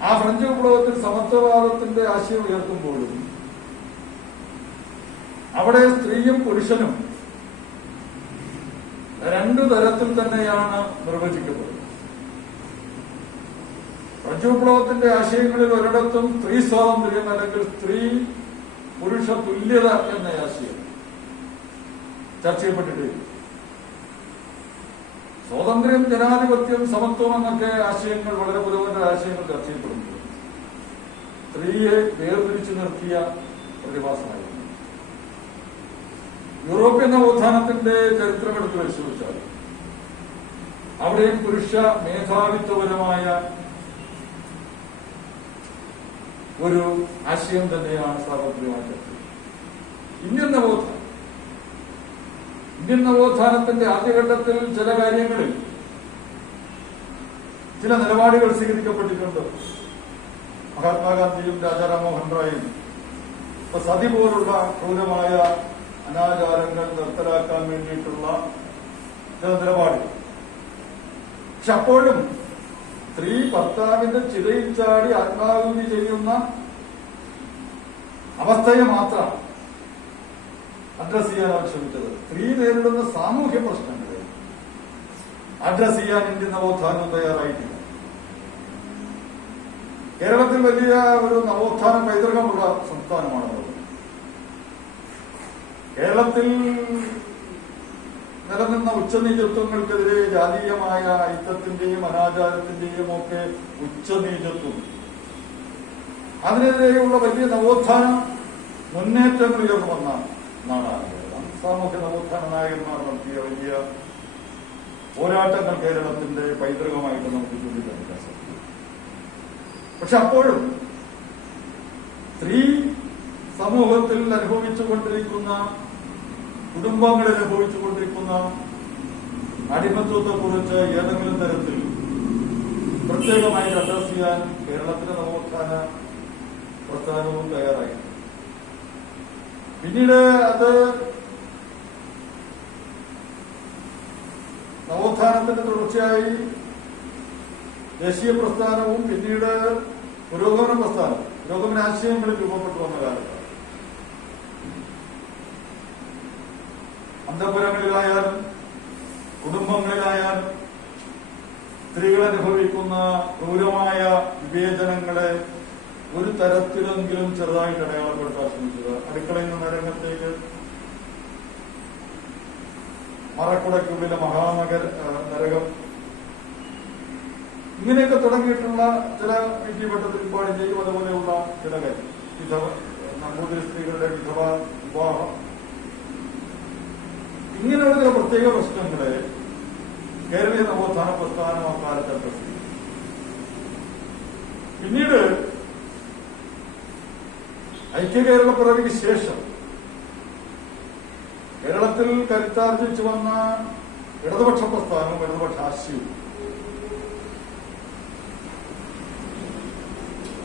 ആ ഫ്രഞ്ച് വിപ്ലവത്തിൽ സമത്വവാദത്തിന്റെ ആശയം ഉയർത്തുമ്പോഴും അവിടെ സ്ത്രീയും പുരുഷനും രണ്ടു തരത്തിൽ തന്നെയാണ് നിർവചിക്കപ്പെടുന്നത്. ഫ്രഞ്ച് വിപ്ലവത്തിന്റെ ആശയങ്ങളിൽ ഒരിടത്തും സ്ത്രീ സ്വാതന്ത്ര്യം അല്ലെങ്കിൽ സ്ത്രീ പുരുഷ തുല്യത എന്ന ആശയം ചർച്ച ചെയ്യപ്പെട്ടിട്ടില്ല. സ്വാതന്ത്ര്യം, ജനാധിപത്യം, സമത്വം എന്നൊക്കെ ആശയങ്ങൾ, വളരെ പുരോഗമന ആശയങ്ങൾ ചർച്ച ചെയ്യപ്പെടുന്നു. സ്ത്രീയെ വേർതിരിച്ചു നിർത്തിയ പ്രതിഭാസമായിരുന്നു. യൂറോപ്യൻ നവോത്ഥാനത്തിന്റെ ചരിത്രം എടുത്ത് പരിശോധിച്ചാൽ അവിടെയും പുരുഷ മേധാവിത്വപരമായ ഒരു ആശയം തന്നെയാണ് സ്വാതന്ത്ര്യമായി ചർച്ച ചെയ്തത്. ഇന്ത്യൻ നവോത്ഥാനത്തിന്റെ ആദ്യഘട്ടത്തിൽ ചില കാര്യങ്ങളിൽ ചില നിലപാടുകൾ സ്വീകരിക്കപ്പെട്ടിട്ടുണ്ട്. മഹാത്മാഗാന്ധിയും രാജാറാം മോഹൻ റായും ഇപ്പൊ സതി പോലുള്ള ക്രൂരമായ അനാചാരങ്ങൾ നിർത്തലാക്കാൻ വേണ്ടിയിട്ടുള്ള ചില നിലപാടുകൾ. പക്ഷെ അപ്പോഴും സ്ത്രീ ഭർത്താവിന്റെ ചിതയിൽ ചാടി ആത്മാഹുതി ചെയ്യുന്ന അവസ്ഥയെ മാത്രം അഡ്രസ് ചെയ്യാൻ അവർ ശ്രമിച്ചത്. സ്ത്രീ നേരിടുന്ന സാമൂഹ്യ പ്രശ്നങ്ങളെ അഡ്രസ് ചെയ്യാൻ ഇന്ത്യൻ നവോത്ഥാനം തയ്യാറായിട്ടില്ല. കേരളത്തിൽ വലിയ ഒരു നവോത്ഥാന പൈതൃകമുള്ള സംസ്ഥാനമാണ്. കേരളത്തിൽ നിലനിന്ന ഉച്ചനീചത്വങ്ങൾക്കെതിരെ ജാതീയമായ ഐക്യത്തിന്റെയും അനാചാരത്തിന്റെയും ഒക്കെ ഉച്ചനീചത്വം, അതിനെതിരെയുള്ള വലിയ നവോത്ഥാന മുന്നേറ്റങ്ങൾ ഉയർന്നു വന്ന നാടാണ് കേരളം. സാമൂഹ്യ നവോത്ഥാന നായകന്മാർ നടത്തിയ വലിയ പോരാട്ടങ്ങൾ കേരളത്തിന്റെ പൈതൃകമായിട്ട് നമുക്ക് ചൂണ്ടിക്കാണിക്കാൻ സാധിക്കും. പക്ഷെ അപ്പോഴും സ്ത്രീ സമൂഹത്തിൽ അനുഭവിച്ചുകൊണ്ടിരിക്കുന്ന, കുടുംബങ്ങളിൽ അനുഭവിച്ചുകൊണ്ടിരിക്കുന്ന അടിമത്വത്തെക്കുറിച്ച് ഏതെങ്കിലും തരത്തിൽ പ്രത്യേകമായി അഡ്രസ് ചെയ്യാൻ കേരളത്തിലെ നവോത്ഥാന പ്രസ്ഥാനവും തയ്യാറായി. പിന്നീട് അത് നവോത്ഥാനത്തിന്റെ തുടർച്ചയായി ദേശീയ പ്രസ്ഥാനവും പിന്നീട് പുരോഗമന പ്രസ്ഥാനവും, പുരോഗമന ആശയങ്ങളിൽ രൂപപ്പെട്ടു വന്ന കാലത്താണ്. അന്തഃപുരങ്ങളിലായാലും കുടുംബങ്ങളിലായാലും സ്ത്രീകൾ അനുഭവിക്കുന്ന ക്രൂരമായ വിവേചനങ്ങളെ ഒരു തരത്തിലെങ്കിലും ചെറുതായിട്ട് അടയാളപ്പെടുത്താൻ ശ്രമിച്ചത്. അടുക്കളയിൽ നിന്ന് രംഗത്തേക്ക് മറക്കുടയ്ക്കുള്ളിലെ നരകം, ഇങ്ങനെയൊക്കെ തുടങ്ങിയിട്ടുള്ള ചില വിധിവട്ടത്തിൽപ്പാടിന്റെയും അതുപോലെയുള്ള ചില നമ്പൂതിരി സ്ത്രീകളുടെ വിധവ വിവാഹം, ഇങ്ങനെയുള്ള ചില പ്രത്യേക പ്രശ്നങ്ങളെ കേരളീയ നവോത്ഥാന പ്രസ്ഥാനം അക്കാലത്ത് അഡ്രസ് ചെയ്തു. പിന്നീട് ഐക്യകേരളപ്പിറവിക്ക് ശേഷം കേരളത്തിൽ കരുത്താർജിച്ചു വന്ന ഇടതുപക്ഷ പ്രസ്ഥാനവും ഇടതുപക്ഷ ആശയവും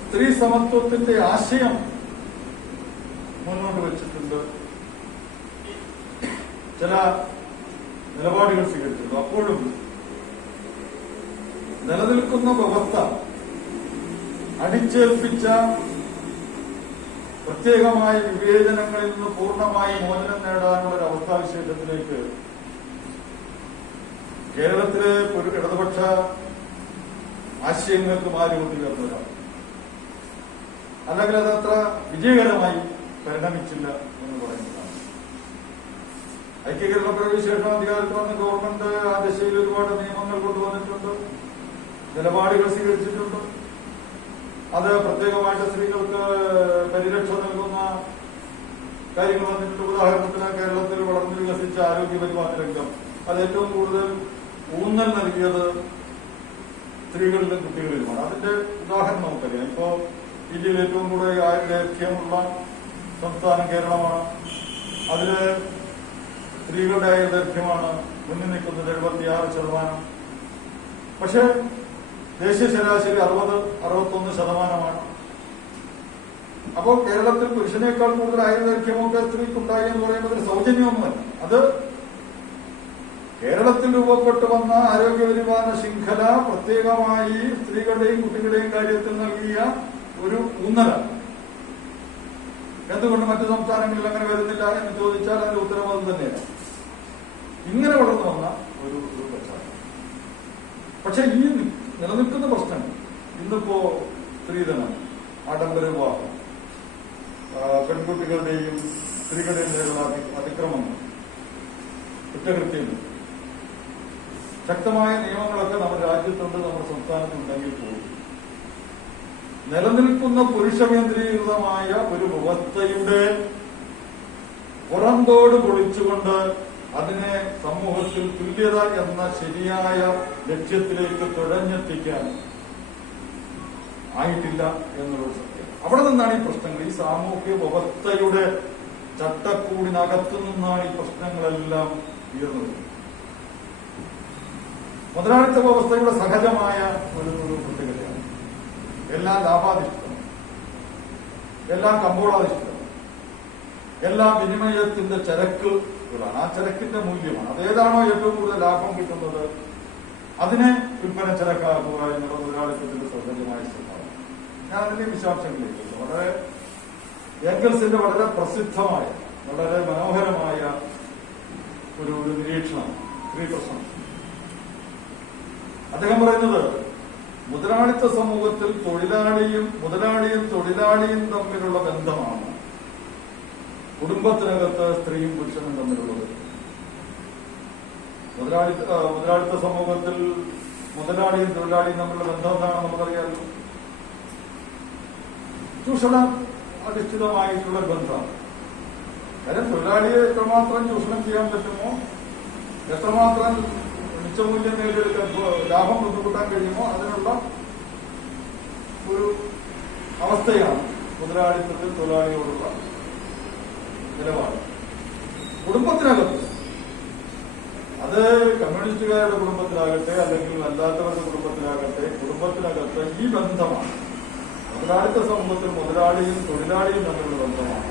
സ്ത്രീ സമത്വത്തിന്റെ ആശയം മുന്നോട്ട് വെച്ചിട്ടുണ്ട്, ചില നിലപാടുകൾ സ്വീകരിച്ചിട്ടുണ്ട്. അപ്പോഴും നിലനിൽക്കുന്ന വ്യവസ്ഥ അടിച്ചേൽപ്പിച്ച പ്രത്യേകമായ വിവേചനങ്ങളിൽ നിന്ന് പൂർണ്ണമായി മോചനം നേടാനുള്ള ഒരു അവസ്ഥാവിശേഷത്തിലേക്ക് കേരളത്തിലെ ഒരു ഇടതുപക്ഷ ആശയങ്ങൾക്ക് മാറിക്കൊണ്ടിരിക്കുന്നവരാണ്. അല്ലെങ്കിൽ അതത്ര വിജയകരമായി പരിണമിച്ചില്ല എന്ന് പറയുന്നതാണ്. ഐക്യകേരള പ്രവേശനം അധികാരത്തിൽ വന്ന ഗവൺമെന്റ് ആ ദിശയിൽ ഒരുപാട് നിയമങ്ങൾ കൊണ്ടുവന്നിട്ടുണ്ട്, നിലപാടുകൾ സ്വീകരിച്ചിട്ടുണ്ട്. അത് പ്രത്യേകമായിട്ട് സ്ത്രീകൾക്ക് പരിരക്ഷ നൽകുന്ന കാര്യങ്ങൾ വന്നിട്ടുണ്ട്. ഉദാഹരണത്തിന് കേരളത്തിൽ വളർന്നു വികസിച്ച ആരോഗ്യ പരിപാലന രംഗം അത് ഏറ്റവും കൂടുതൽ ഊന്നൽ നൽകിയത് സ്ത്രീകളിലും കുട്ടികളിലുമാണ്. അതിന്റെ ഉദാഹരണം നമുക്കറിയാം. ഇപ്പോ ഇന്ത്യയിൽ ഏറ്റവും കൂടുതൽ ആയുർദൈർഘ്യമുള്ള സംസ്ഥാനം കേരളമാണ്. അതില് സ്ത്രീകളുടെ ആയുർദൈർഘ്യമാണ് മുന്നിൽ നിൽക്കുന്നത് 76%. പക്ഷെ ദേശീയ ശരാശരി 60-61%. അപ്പോൾ കേരളത്തിൽ പുരുഷനേക്കാൾ കൂടുതൽ ആയുർദൈർഘ്യമൊക്കെ സ്ത്രീക്കുണ്ടായി എന്ന് പറയുന്നത് ഒരു സൗജന്യമൊന്നുമല്ല. അത് കേരളത്തിൽ രൂപപ്പെട്ടു വന്ന ആരോഗ്യപരിപാലന ശൃംഖല പ്രത്യേകമായി സ്ത്രീകളുടെയും കുട്ടികളുടെയും കാര്യത്തിൽ നൽകിയ ഒരു ഊന്നലാണ്. എന്തുകൊണ്ട് മറ്റു സംസ്ഥാനങ്ങളിൽ അങ്ങനെ വരുന്നില്ല എന്ന് ചോദിച്ചാൽ അതിന്റെ ഉത്തരം അത് തന്നെയാണ്. ഇങ്ങനെ വളർന്നു വന്ന ഒരു പശ്ചാത്തലം. പക്ഷെ ഈ നിലനിൽക്കുന്ന പ്രശ്നങ്ങൾ ഇന്നിപ്പോ സ്ത്രീധനം, ആഡംബര വിവാഹം, പെൺകുട്ടികളുടെയും സ്ത്രീകളുടെയും നേരിടുന്ന അതിക്രമങ്ങൾ, കുറ്റകൃത്യങ്ങൾ, ശക്തമായ നിയമങ്ങളൊക്കെ നമ്മുടെ രാജ്യത്തുണ്ട്, നമ്മുടെ സംസ്ഥാനത്തുണ്ടെങ്കിൽ പോലും നിലനിൽക്കുന്ന പുരുഷ കേന്ദ്രീകൃതമായ ഒരു വ്യവസ്ഥയുടെ പുറന്തോട് പൊളിച്ചുകൊണ്ട് അതിനെ സമൂഹത്തിൽ തുല്യത എന്ന ശരിയായ ലക്ഷ്യത്തിലേക്ക് തുഴഞ്ഞെത്തിക്കാൻ ആയിട്ടില്ല എന്നുള്ളൊരു സത്യം. അവിടെ നിന്നാണ് ഈ പ്രശ്നങ്ങൾ, ഈ സാമൂഹ്യ വ്യവസ്ഥയുടെ ചട്ടക്കൂടിനകത്തു നിന്നാണ് ഈ പ്രശ്നങ്ങളെല്ലാം ഉയർന്നത്. മുതലാളിത്ത വ്യവസ്ഥയുടെ സഹജമായ ഒരു പ്രത്യേകതയാണ്. എല്ലാം ലാഭാധിഷ്ഠിതം, എല്ലാം കമ്പോളാധിഷ്ഠിതം, എല്ലാം വിനിമയത്തിന്റെ ചരക്കുകളാണ്. ആ ചരക്കിന്റെ മൂല്യമാണ്. അതേതാണോ ഏറ്റവും കൂടുതൽ ലാഭം കിട്ടുന്നത് അതിനെ വിൽപ്പന ചരക്കാക്കുക എന്നുള്ള മുതലാളിത്തത്തിന്റെ സഹജമായ സ്വഭാവം. ഞാൻ അതിന്റെ വിശദാംശങ്ങളിലേക്ക് വളരെ ഏംഗൽസിന്റെ വളരെ പ്രസിദ്ധമായ വളരെ മനോഹരമായ ഒരു നിരീക്ഷണം സ്ത്രീ പ്രശ്നം. അദ്ദേഹം പറയുന്നത് മുതലാളിത്ത സമൂഹത്തിൽ മുതലാളിയും തൊഴിലാളിയും തമ്മിലുള്ള ബന്ധമാണ് കുടുംബത്തിനകത്ത് സ്ത്രീയും പുരുഷനും തമ്മിലുള്ളത്. മുതലാളിത്ത സമൂഹത്തിൽ മുതലാളിയും തൊഴിലാളിയും തമ്മിലുള്ള ബന്ധം എന്താണെന്ന് നമുക്കറിയാമല്ലോ. ചൂഷണ അധിഷ്ഠിതമായിട്ടുള്ള ബന്ധമാണ്. കാര്യം തൊഴിലാളിയെ എത്രമാത്രം ചൂഷണം ചെയ്യാൻ പറ്റുമോ, എത്രമാത്രം മിച്ചമൂല്യം നേടിയെടുക്കാൻ ലാഭം കൊണ്ടുകൂട്ടാൻ കഴിയുമോ അതിനുള്ള ഒരു അവസ്ഥയാണ് മുതലാളിത്തത്തിൽ തൊഴിലാളിയോടുള്ള നിലപാട്. കുടുംബത്തിനകത്ത് അത് കമ്മ്യൂണിസ്റ്റുകാരുടെ കുടുംബത്തിലാകട്ടെ അല്ലെങ്കിൽ അല്ലാത്തവരുടെ കുടുംബത്തിനകത്ത് ഈ ബന്ധമാണ്. മുതലാളിത്ത സമൂഹത്തിൽ മുതലാളിയും തൊഴിലാളിയും തമ്മിലുള്ള ബന്ധമാണ്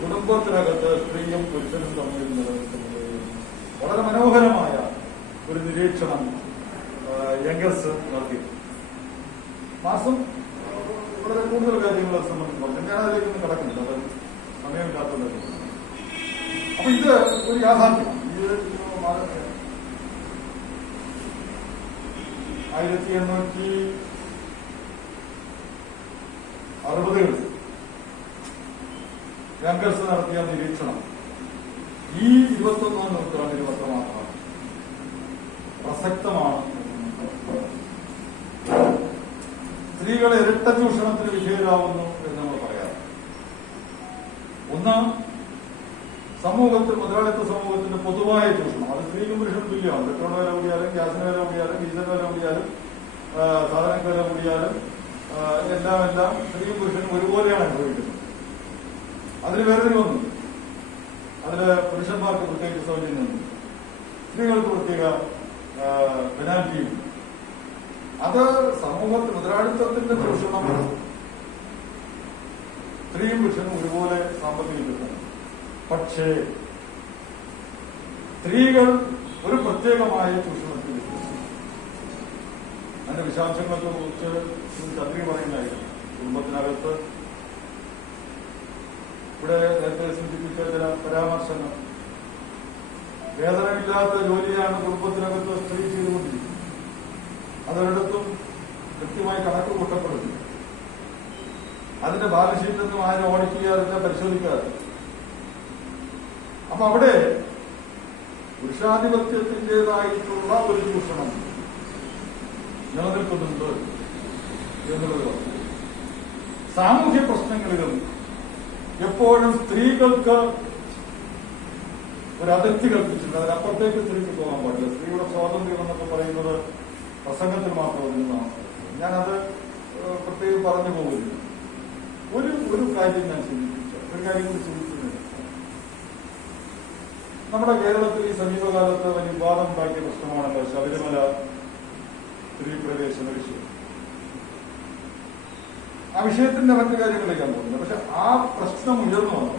കുടുംബത്തിനകത്ത് സ്ത്രീയും പുരുഷനും തമ്മിൽ നിലനിൽക്കുന്നത്. വളരെ മനോഹരമായ ഒരു നിരീക്ഷണം എംഗൽസ് നടത്തി. മാസം വളരെ കൂടുതൽ കാര്യങ്ങളെ സംബന്ധിച്ച് പറഞ്ഞു. ഞാൻ അതിലേക്കൊന്നും കടക്കുന്നില്ല, അത് സമയമില്ലാത്തത്. അപ്പൊ ഇത് ഒരു യാഥാർത്ഥ്യമാണ്. ഇത് 1860കളിൽ എംഗൽസ് നടത്തിയ നിരീക്ഷണം ഈ 21ാം നൂറ്റാണ്ടിൽ മാത്രമാണ് പ്രസക്തമാണ്. സ്ത്രീകൾ ഇരട്ട ചൂഷണത്തിന് വിധേയരാകുന്നു എന്ന് നമ്മൾ പറയാം. ഒന്ന്, മുതലാളിത്ത സമൂഹത്തിന്റെ പൊതുവായ ചൂഷണം. അത് സ്ത്രീക്കും പുരുഷനും തുല്യമാണ്. പെട്രോൾ വില കൂടിയാലും, ഗ്യാസിന് വില കൂടിയാലും, ഡീസൽ വില കൂടിയാലും, സാധനങ്ങൾക്ക് വില കൂടിയാലും എല്ലാം സ്ത്രീയും പുരുഷനും ഒരുപോലെയാണ് അനുഭവിക്കുന്നത്. അതിന് വേർതിരിവൊന്നും. അതില് പുരുഷന്മാർക്ക് പ്രത്യേകിച്ച് സൗജന്യമുണ്ട്, സ്ത്രീകൾക്ക് പ്രത്യേക പെനാൽറ്റിയും. അത് സമൂഹത്തിൽ മുതലാളിത്തത്തിന്റെ ചൂഷണം സ്ത്രീയും പുരുഷനും ഒരുപോലെ സാമ്പത്തിക കിട്ടുന്നു. പക്ഷേ സ്ത്രീകൾ ഒരു പ്രത്യേകമായ ചൂഷണത്തിൽ അതിന്റെ വിശദാംശങ്ങളൊക്കെ കുറിച്ച് ചന്ദ്രി പറയുന്നതായിരുന്നു. ഇവിടെ നേരത്തെ സൂചിപ്പിച്ച ചില പരാമർശങ്ങൾ. വേതനമില്ലാത്ത ജോലിയാണ് കുടുംബത്തിനകത്ത് സ്ത്രീ ചെയ്തുകൊണ്ടിരിക്കുന്നത്. അതൊരിടത്തും കൃത്യമായി കണക്ക് കൂട്ടപ്പെടുന്നു. അതിന്റെ ബാലൻസ് ഷീറ്റൊന്നും ആരും ഓഡിറ്റ് ചെയ്യാറില്ല, പരിശോധിക്കാറില്ല. അപ്പൊ അവിടെ പുരുഷാധിപത്യത്തിൻ്റെതായിട്ടുള്ള ഒരു ചൂഷണം നിലനിൽക്കുന്നുണ്ട് എന്നുള്ളത്. സാമൂഹ്യ പ്രശ്നങ്ങളിലും എപ്പോഴും സ്ത്രീകൾക്ക് ഒരു അതിർത്തി കൽപ്പിച്ചിട്ടുണ്ട്. അതിനപ്പുറത്തേക്ക് സ്ത്രീക്ക് പോകാൻ പാടില്ല. സ്ത്രീയുടെ സ്വാതന്ത്ര്യം എന്നൊക്കെ പറയുന്നത് പ്രസംഗത്തിൽ മാത്രം ഒതുങ്ങുന്നതാണ്. ഞാനത് പ്രത്യേകം പറഞ്ഞു പോകില്ല. ഒരു കാര്യം ഞാൻ ചിന്തിച്ചു, ഒരു കാര്യം കൂടി ചിന്തിച്ചിട്ടുണ്ട്. നമ്മുടെ കേരളത്തിൽ ഈ സമീപകാലത്ത് വലിയ വിവാദം ഉണ്ടാക്കിയ പ്രശ്നമാണല്ലോ ശബരിമല സ്ത്രീ പ്രവേശന വിഷയം. ആ വിഷയത്തിന്റെ മറ്റു കാര്യങ്ങളിലേക്കാണ് പോകുന്നത്. പക്ഷെ ആ പ്രശ്നം ഉയർന്നു വന്നു.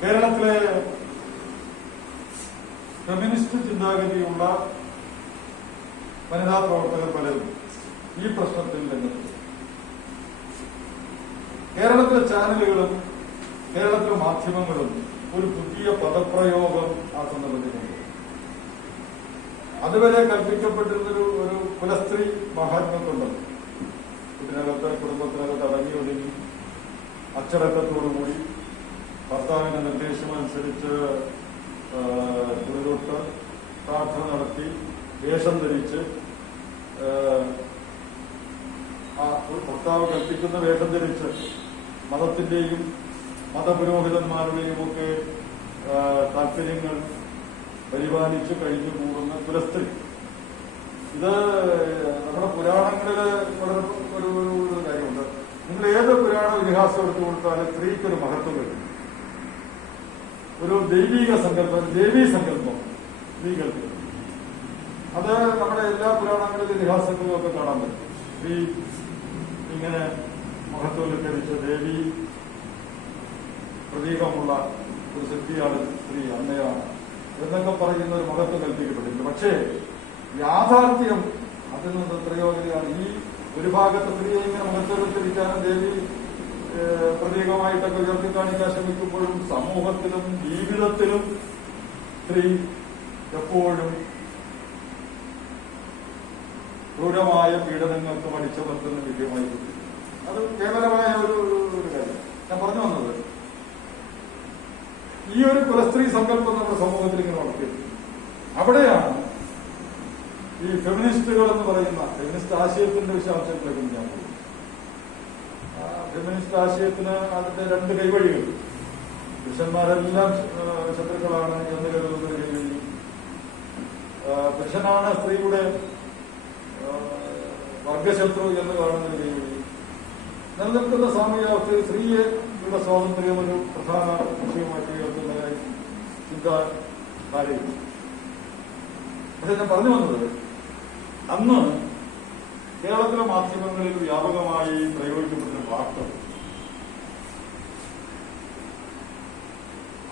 കേരളത്തിലെ ഫെമിനിസ്റ്റ് ചിന്താഗതിയുള്ള വനിതാ പ്രവർത്തകർ പലരും ഈ പ്രശ്നത്തിൽ രംഗത്ത്. കേരളത്തിലെ ചാനലുകളും കേരളത്തിലെ മാധ്യമങ്ങളും ഒരു പുതിയ പദപ്രയോഗം ആ സന്ദർഭത്തിലുണ്ട്. അതുവരെ കൽപ്പിക്കപ്പെട്ടിരുന്നൊരു കുലസ്ത്രീ മഹാത്മ്യത്തുണ്ടല്ലോ. ഇതിനകത്ത് കുടുംബത്തിനകത്ത് അടങ്ങി ഒതുങ്ങി അച്ചടക്കത്തോടുകൂടി ഭർത്താവിന്റെ നിർദ്ദേശമനുസരിച്ച് തൊഴിലൊട്ട് പ്രാർത്ഥന നടത്തി വേഷം ധരിച്ച് ഭർത്താവ് കൽപ്പിക്കുന്ന വേഷം ധരിച്ച് മതത്തിന്റെയും മതപുരോഹിതന്മാരുടെയും ഒക്കെ താല്പര്യങ്ങൾ പരിപാലിച്ച് കഴിഞ്ഞു കൂടുന്ന കുലസ്ത്രീ. ഇത് നമ്മുടെ പുരാണങ്ങളിൽ വളരെ ഒരു കാര്യമുണ്ട്. നിങ്ങൾ ഏത് പുരാണ ഇതിഹാസം എടുത്തു കൊടുത്താലും സ്ത്രീക്കൊരു മഹത്വം വരും. ഒരു ദൈവീക സങ്കല്പം, ദേവീ സങ്കല്പം സ്ത്രീകൾക്ക്. അത് നമ്മുടെ എല്ലാ പുരാണങ്ങളിലും ഇതിഹാസങ്ങളിലും ഒക്കെ കാണാൻ പറ്റും. സ്ത്രീ ഇങ്ങനെ മഹത്വവൽക്കരിച്ച ദേവി പ്രതീകമുള്ള ഒരു ശക്തിയാണ് സ്ത്രീ, അമ്മയാണ് എന്നൊക്കെ പറയുന്ന ഒരു മഹത്വം കൽപ്പിക്കപ്പെട്ടിട്ടുണ്ട്. പക്ഷേ യാഥാർത്ഥ്യം അതിൽ നിന്ന് എത്രയോ വരികയാണ്. ഈ ഒരു ഭാഗത്ത് സ്ത്രീയെ ഇങ്ങനെ മഹത്വവൽക്കരിക്കാനും ദേവി പ്രതീകമായിട്ടൊക്കെ ഉയർത്തി കാണിക്കാൻ ശ്രമിക്കുമ്പോഴും സമൂഹത്തിലും ജീവിതത്തിലും സ്ത്രീ എപ്പോഴും ക്രൂരമായ പീഡനങ്ങൾക്ക് മടിച്ചമർത്തുന്ന വിഷയമായി. അത് കേവലമായ ഒരു കാര്യം ഞാൻ പറഞ്ഞു വന്നത്. ഈ ഒരു കുലസ്ത്രീ സങ്കല്പം നമ്മുടെ സമൂഹത്തിൽ ഇങ്ങനെ വളർത്തിയത്. അവിടെയാണ് ഈ ഫെമിനിസ്റ്റുകൾ എന്ന് പറയുന്ന ഫെമിനിസ്റ്റ് ആശയത്തിന്റെ വിശദാംശങ്ങളിലേക്ക് ഞാൻ പോകും. ഫെമിനിസ്റ്റ് ആശയത്തിന് അതിന്റെ രണ്ട് കൈവഴികൾ. പുരുഷന്മാരെല്ലാം ശത്രുക്കളാണ് എന്ന് കരുതുന്ന ഒരു കൈവഴി, പുരുഷനാണ് സ്ത്രീയുടെ വർഗശത്രു എന്ന് കാണുന്ന ഒരു കൈവഴി. നിലനിൽക്കുന്ന സാമൂഹ്യാവസ്ഥയിൽ സ്ത്രീയുടെ സ്വാതന്ത്ര്യം ഒരു പ്രധാന വിഷയമായിട്ട് ഉയർത്തുന്നതായി ചിന്താധാരയും. പക്ഷെ ഞാൻ പറഞ്ഞു വന്നത്, അന്ന് കേരളത്തിലെ മാധ്യമങ്ങളിൽ വ്യാപകമായി പ്രയോഗിക്കപ്പെടുന്ന വാക്ക്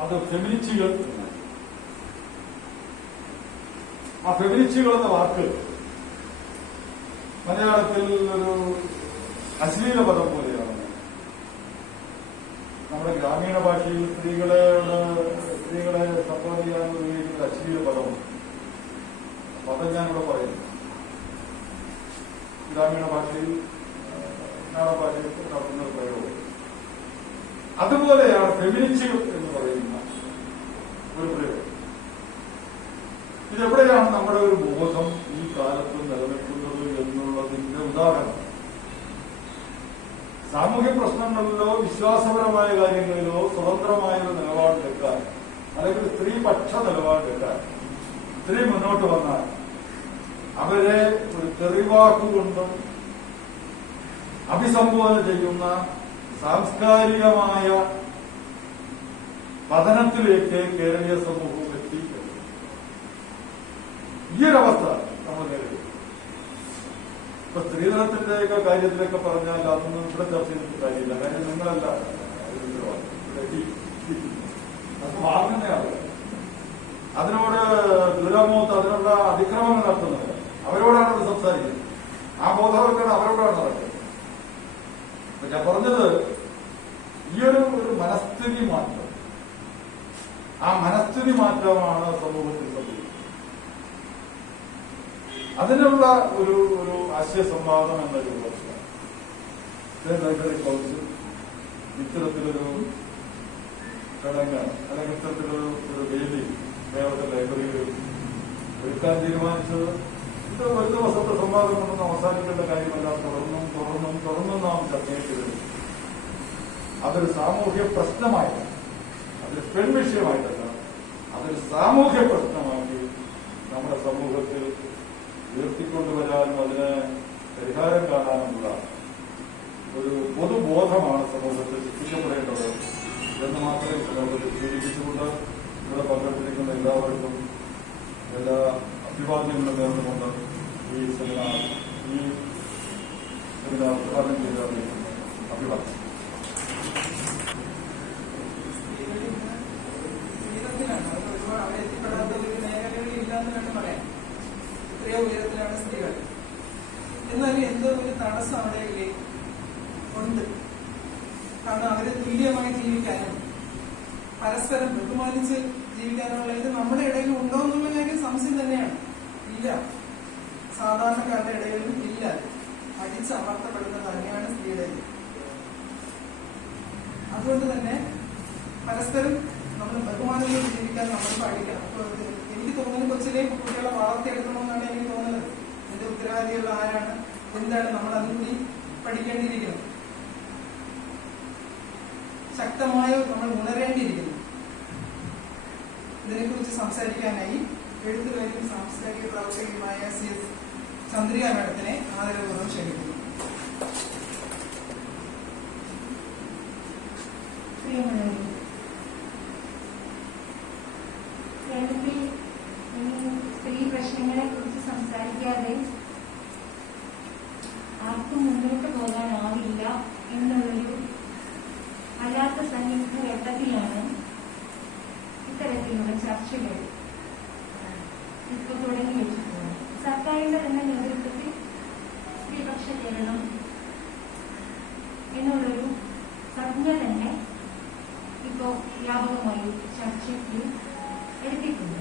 അത് ഫെമിനിസ്റ്റുകൾ. ആ ഫെമിനിസ്റ്റുകൾ എന്ന വാക്ക് മലയാളത്തിൽ ഒരു അശ്ലീല പദം പോലെയാണ്. നമ്മുടെ ഗ്രാമീണ ഭാഷയിൽ സ്ത്രീകളെ സപ്പോർട്ട് ചെയ്യാൻ ഉപയോഗിക്കുന്ന അശ്ലീല പദമാണ്. പദം ഞാനിവിടെ പറയുന്നു. ഗ്രാമീണ ഭാഷയിൽ നാടൻ ഭാഷയിൽ നടത്തുന്ന പ്രയോഗം. അതുപോലെയാണ് ഫെമിനിസ്റ്റ് എന്ന് പറയുന്ന ഒരു പ്രയോഗം. ഇതെവിടെയാണ് നമ്മുടെ ഒരു ബോധം ഈ കാലത്ത് നിലനിൽക്കുന്നത് എന്നുള്ളതിന്റെ ഉദാഹരണം. സാമൂഹ്യ പ്രശ്നങ്ങളിലോ വിശ്വാസപരമായ കാര്യങ്ങളിലോ സ്വതന്ത്രമായ ഒരു നിലപാടെടുക്കാൻ, അല്ലെങ്കിൽ സ്ത്രീപക്ഷ നിലപാടെടുക്കാൻ സ്ത്രീ മുന്നോട്ട് വന്നാൽ അവരെ ഒരു തെറിവാക്കുകൊണ്ടും അഭിസംബോധന ചെയ്യുന്ന സാംസ്കാരികമായ പതനത്തിലേക്ക് കേരളീയ സമൂഹം എത്തിയിട്ടുണ്ട്. ഈ ഒരവസ്ഥ നമ്മൾ നേരിടും. ഇപ്പൊ സ്ത്രീധനത്തിന്റെയൊക്കെ കാര്യത്തിലൊക്കെ പറഞ്ഞാൽ അതൊന്നും ഇവിടെ ചർച്ച ചെയ്തിട്ട് കാര്യമില്ല. കാര്യം നിങ്ങളല്ല അത് വാങ്ങുന്നയാള്, അതിനോട് ദുരമോത്ത് അതിനുള്ള അതിക്രമങ്ങൾ നടത്തുന്നത് അവരോടാണ് അത് സംസാരിക്കുന്നത്. ആ ബോധവൽക്കരണം അവരോടാണ് നടക്കുന്നത്. ഞാൻ പറഞ്ഞത് ഈ ഒരു മനസ്ഥിതി മാറ്റം, ആ മനസ്ഥിതി മാറ്റമാണ് സമൂഹത്തിൽ സംഭവിക്കുന്നത്. അതിനുള്ള ഒരു ആശയസംവാദം എന്ന രൂപത്തിലാണ് ലൈബ്രറി കൗൺസിൽ ഇത്തരത്തിലൊരു ചടങ്ങ് അല്ലെങ്കിൽ ഇത്തരത്തിലൊരു വേദി കേരളത്തിലെ ലൈബ്രറിയിൽ എടുക്കാൻ തീരുമാനിച്ചത്. ഇത് ഒരു ദിവസത്തെ സംവാദം കൊണ്ടൊന്നും അവസാനിക്കേണ്ട കാര്യമല്ല. തുടർന്നും നാം ചർച്ചയ്ക്ക് വരും. അതൊരു സാമൂഹ്യ പ്രശ്നമായില്ല, അതൊരു പെൺവിഷയമായിട്ടല്ല, അതൊരു സാമൂഹ്യ പ്രശ്നമാക്കി നമ്മുടെ സമൂഹത്തിൽ ഉയർത്തിക്കൊണ്ടുവരാനും അതിന് പരിഹാരം കാണാനുമുള്ള ഒരു പൊതുബോധമാണ് സമൂഹത്തിൽ സൃഷ്ടിക്കപ്പെടേണ്ടത് എന്ന് മാത്രമേ സമൂഹത്തിൽ സൂചിപ്പിച്ചുകൊണ്ട് ഇവിടെ പങ്കെടുത്തിരിക്കുന്ന എല്ലാവർക്കും എല്ലാ അഭിവാദ്യങ്ങളും നേർന്നുകൊണ്ട് ഈ സെമിനാർ ഉദ്ഘാടനം ചെയ്ത അഭിവാദ്യം. ഒരുപാട് അവിടെ എത്തിപ്പെടാത്ത ഒരു മേഖലകളിൽ ഇല്ലാന്ന് വേണം പറയാൻ. എത്രയോ ഉയരത്തിലാണ് സ്ത്രീകൾ. എന്നാലും എന്തോ ഒരു തടസ്സം അവിടെ ഉണ്ട്. കാരണം അവര് തുല്യമായി ജീവിക്കാനും പരസ്പരം ബഹുമാനിച്ച് ജീവിക്കാനുള്ള ഇത് നമ്മുടെ ഇടയിൽ ഉണ്ടോ എന്നുള്ള കാര്യം സംശയം തന്നെയാണ്. ഇല്ല, സാധാരണക്കാരുടെ ഇടയിലും ഇല്ല. അടിച്ചമർത്തപ്പെടുന്നത് തന്നെയാണ് സ്ത്രീയുടെ. അതുകൊണ്ട് തന്നെ പരസ്പരം നമ്മൾ ബഹുമാനത്തോടെ ജീവിക്കാൻ നമ്മൾ പഠിക്കണം. അപ്പൊ എനിക്ക് തോന്നുന്നത് കൊച്ചിലെ കുട്ടികളെ വളർത്തിയെടുക്കണമെന്നാണ് എനിക്ക് തോന്നുന്നത്. ഇതിന്റെ ഉത്തരവാദിയുള്ള ആരാണ്, എന്താണ്, നമ്മൾ അതിനുകൂടി പഠിക്കേണ്ടിയിരിക്കുന്നത്. ശക്തമായി നമ്മൾ ഉണരേണ്ടിയിരിക്കുന്നു. ഇതിനെക്കുറിച്ച് സംസാരിക്കാനായി എഴുത്തുകാരിയും സാംസ്കാരിക പ്രവർത്തകയുമായ CS ചന്ദ്രിക മാഡത്തിനെ ആദരപൂർവ്വം ക്ഷണിക്കുന്നു. കേരളത്തിൽ സ്ത്രീ പ്രശ്നങ്ങളെ കുറിച്ച് സംസാരിക്കാതെ ആർക്കും മുന്നോട്ട് പോകാനാവില്ല എന്നുള്ളൊരു അല്ലാത്ത സന്നിഗ്ധ ഘട്ടത്തിലാണ് ഇത്തരത്തിലുള്ള ചർച്ചകൾ ഇപ്പോൾ തുടങ്ങി വെച്ചിട്ടുള്ളത്. സർക്കാരിന്റെ തന്നെ നേതൃത്വത്തിൽ സ്ത്രീപക്ഷ കേരളം എന്നുള്ളൊരു സംജ്ഞ തന്നെ ഇപ്പോൾ വ്യാപകമായി ചർച്ചയ്ക്ക് എടുത്തിട്ടുണ്ട്.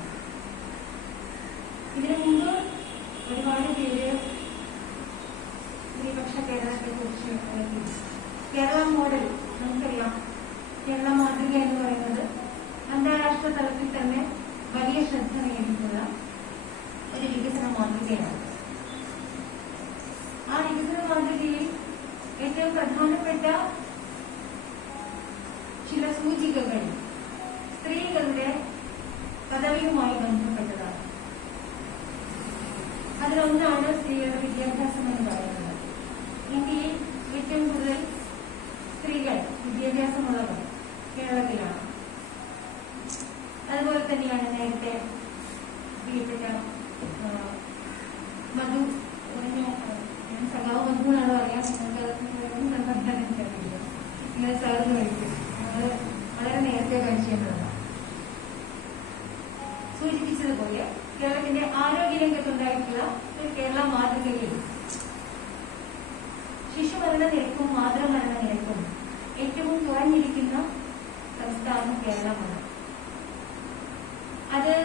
ഇതിനു മുമ്പ് ഒരുപാട് പേര് സ്ത്രീപക്ഷ കേരളത്തെ കുറിച്ച് കേരള മോഡൽ നമുക്കറിയാം. കേരള മാതൃക എന്ന് പറയുന്നത് അന്താരാഷ്ട്ര തലത്തിൽ തന്നെ വലിയ ശ്രദ്ധ നേടിയിട്ടുള്ള ഒരു വികസന മാതൃകയാണ്. ആ വികസന മാതൃകയിൽ ഏറ്റവും പ്രധാനപ്പെട്ട ചില സൂചികകൾ സ്ത്രീകളുടെ പദവിയുമായി ബന്ധപ്പെട്ടതാണ്. അതിലൊന്നാണ് സ്ത്രീകളുടെ വിദ്യാഭ്യാസം എന്ന് പറയുന്നത്. ഇന്ത്യയിൽ ഏറ്റവും കൂടുതൽ സ്ത്രീകൾ വിദ്യാഭ്യാസമുള്ളവർ കേരളത്തിലാണ്. അതുപോലെ തന്നെയാണ് നേരത്തെ പ്രിയപ്പെട്ട മധു, സഖാവ് മധു എന്നാണ് പറയാം. ഇങ്ങനെ സാറിന് വിളിക്കും. ഞങ്ങൾ വളരെ നേരത്തെ പരിചയമുള്ളതാണ്. സൂചിപ്പിച്ചതുപോലെ കേരളത്തിന്റെ ആരോഗ്യരംഗത്തുണ്ടായിട്ടുള്ള ഒരു കേരള മാതൃകയിൽ ശിശുമരണ നിരക്കും മാതൃമരണ നിരക്കും ഏറ്റവും കുറഞ്ഞിരിക്കുന്ന സംസ്ഥാനം കേരളമാണ്. അത്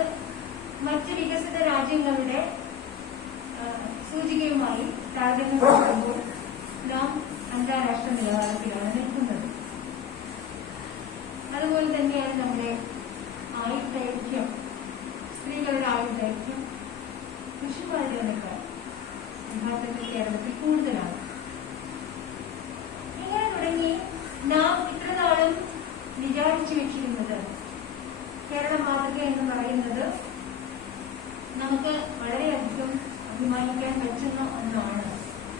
മറ്റു വികസിത രാജ്യങ്ങളുടെ സൂചികയുമായി താരതമ്യം ചെയ്യുമ്പോൾ നാം അന്താരാഷ്ട്ര നിലവാരത്തിലാണ് നിൽക്കുന്നത്. അതുപോലെ തന്നെയാണ് നമ്മുടെ ആയുർദൈർഘ്യം, സ്ത്രീകളുടെ ആയുർദൈർഘ്യം പുരുഷന്മാരുടെക്കാൾ യഥാർത്ഥത്തിൽ കേരളത്തിൽ കൂടുതലാണ്. ഇങ്ങനെ തുടങ്ങി നാം ഇത്രനാളും വിചാരിച്ചു വെച്ചിരുന്നത് കേരള മാതൃക എന്ന് പറയുന്നത് നമുക്ക് വളരെയധികം അഭിമാനിക്കാൻ പറ്റുന്ന ഒന്നാണ്.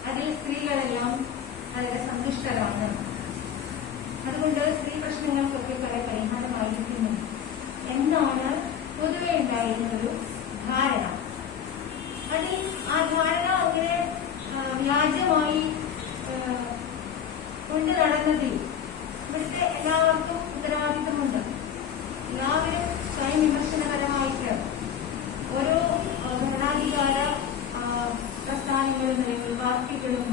അതിൽ സ്ത്രീകളെല്ലാം വളരെ സന്തുഷ്ടരാണ്. അതുകൊണ്ട് സ്ത്രീ പ്രശ്നങ്ങൾക്കൊക്കെ കുറെ പരിഹാരമായിരിക്കുന്നു എന്നാണ് പൊതുവെ ഉണ്ടായിരുന്നൊരു ധാരണ. അതിൽ ആ ധാരണ അങ്ങനെ വ്യാജമായി കൊണ്ടു നടന്നതിൽ ഇവിടുത്തെ എല്ലാവർക്കും ഉത്തരവാദിത്തമുണ്ട്. എല്ലാവരും സ്വയം വിമർശനപരമായിട്ട് ഓരോ ഭരണാധികാര പ്രസ്ഥാനങ്ങളും പാർട്ടികളും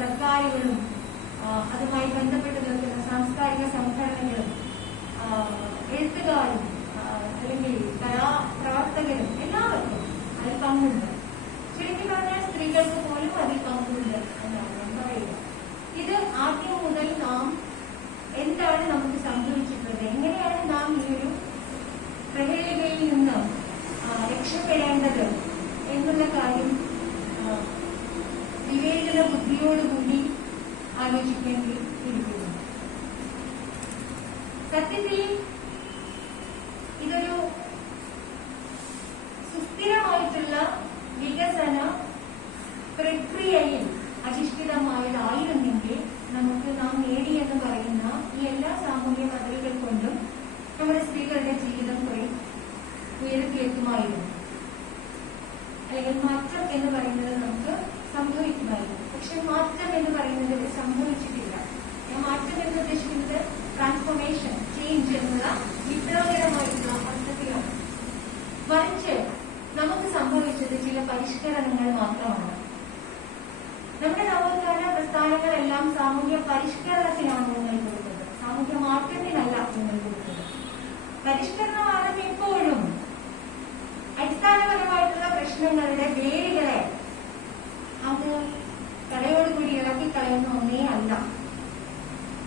സർക്കാരുകളും അതുമായി ബന്ധപ്പെട്ട് നിൽക്കുന്ന സാംസ്കാരിക സംഘടനകളും എഴുത്തുകാരും അല്ലെങ്കിൽ കലാപ്രവർത്തകരും എല്ലാവർക്കും അതിൽ പങ്കുണ്ട്. ശരിക്കും പറഞ്ഞാൽ സ്ത്രീകൾക്ക് പോലും അതിൽ പങ്കുണ്ട് എന്നാണ് ഞാൻ പറയുക. ഇത് ആദ്യം മുതൽ നാം എന്താണ് നമുക്ക് സംഭവിച്ചിട്ടുള്ളത്, എങ്ങനെയാണ് നാം ഈ ഒരു പ്രഹേളികയിൽ നിന്ന് രക്ഷപ്പെടേണ്ടത് എന്നുള്ള കാര്യം വിവേചന ബുദ്ധിയോടുകൂടി ആലോചിക്കേണ്ടിയിരിക്കുന്നു. സത്യത്തിൽ ഇതൊരു സുസ്ഥിരമായിട്ടുള്ള വികസന പ്രക്രിയയിൽ അധിഷ്ഠിതമായതായിരുന്നെങ്കിൽ നമുക്ക് നാം നേടിയെന്ന് പറയുന്ന ഈ എല്ലാ സാമൂഹ്യ പദവികൾ കൊണ്ടും നമ്മുടെ സ്ത്രീകളുടെ ജീവിതം കുറെ ഉയർത്തിയെത്തുമായിരുന്നു, അല്ലെങ്കിൽ മാറ്റം എന്ന് പറയുന്നത് നമുക്ക് സംഭവിക്കുമായിരുന്നു. പക്ഷെ മാറ്റം എന്ന് പറയുന്നത് സംഭവിച്ചിട്ടില്ല. ഞാൻ മാറ്റം എന്ന് ഉദ്ദേശിക്കുന്നത് ട്രാൻസ്ഫോർമേഷൻ, ചേഞ്ച് എന്നുള്ള വിപ്ലവകരമായിട്ടുള്ള അർത്ഥത്തിലാണ്. മറിച്ച് നമുക്ക് സംഭവിച്ചത് ചില പരിഷ്കരണങ്ങൾ മാത്രമാണ്. നമ്മുടെ നവോത്ഥാന പ്രസ്ഥാനങ്ങളെല്ലാം സാമൂഹ്യ പരിഷ്കരണത്തിനാണ് ഊന്നൽ കൊടുക്കുന്നത്, സാമൂഹ്യ മാറ്റത്തിനല്ല ഊന്നൽ കൊടുക്കുന്നത്. പരിഷ്കരണമാണ് എപ്പോഴും അടിസ്ഥാനപരമായിട്ടുള്ള പ്രശ്നങ്ങളുടെ വേരുകളെ അത് തലയോടുകൂടി ഇളക്കിക്കളയുന്ന ഒന്നേ അല്ല.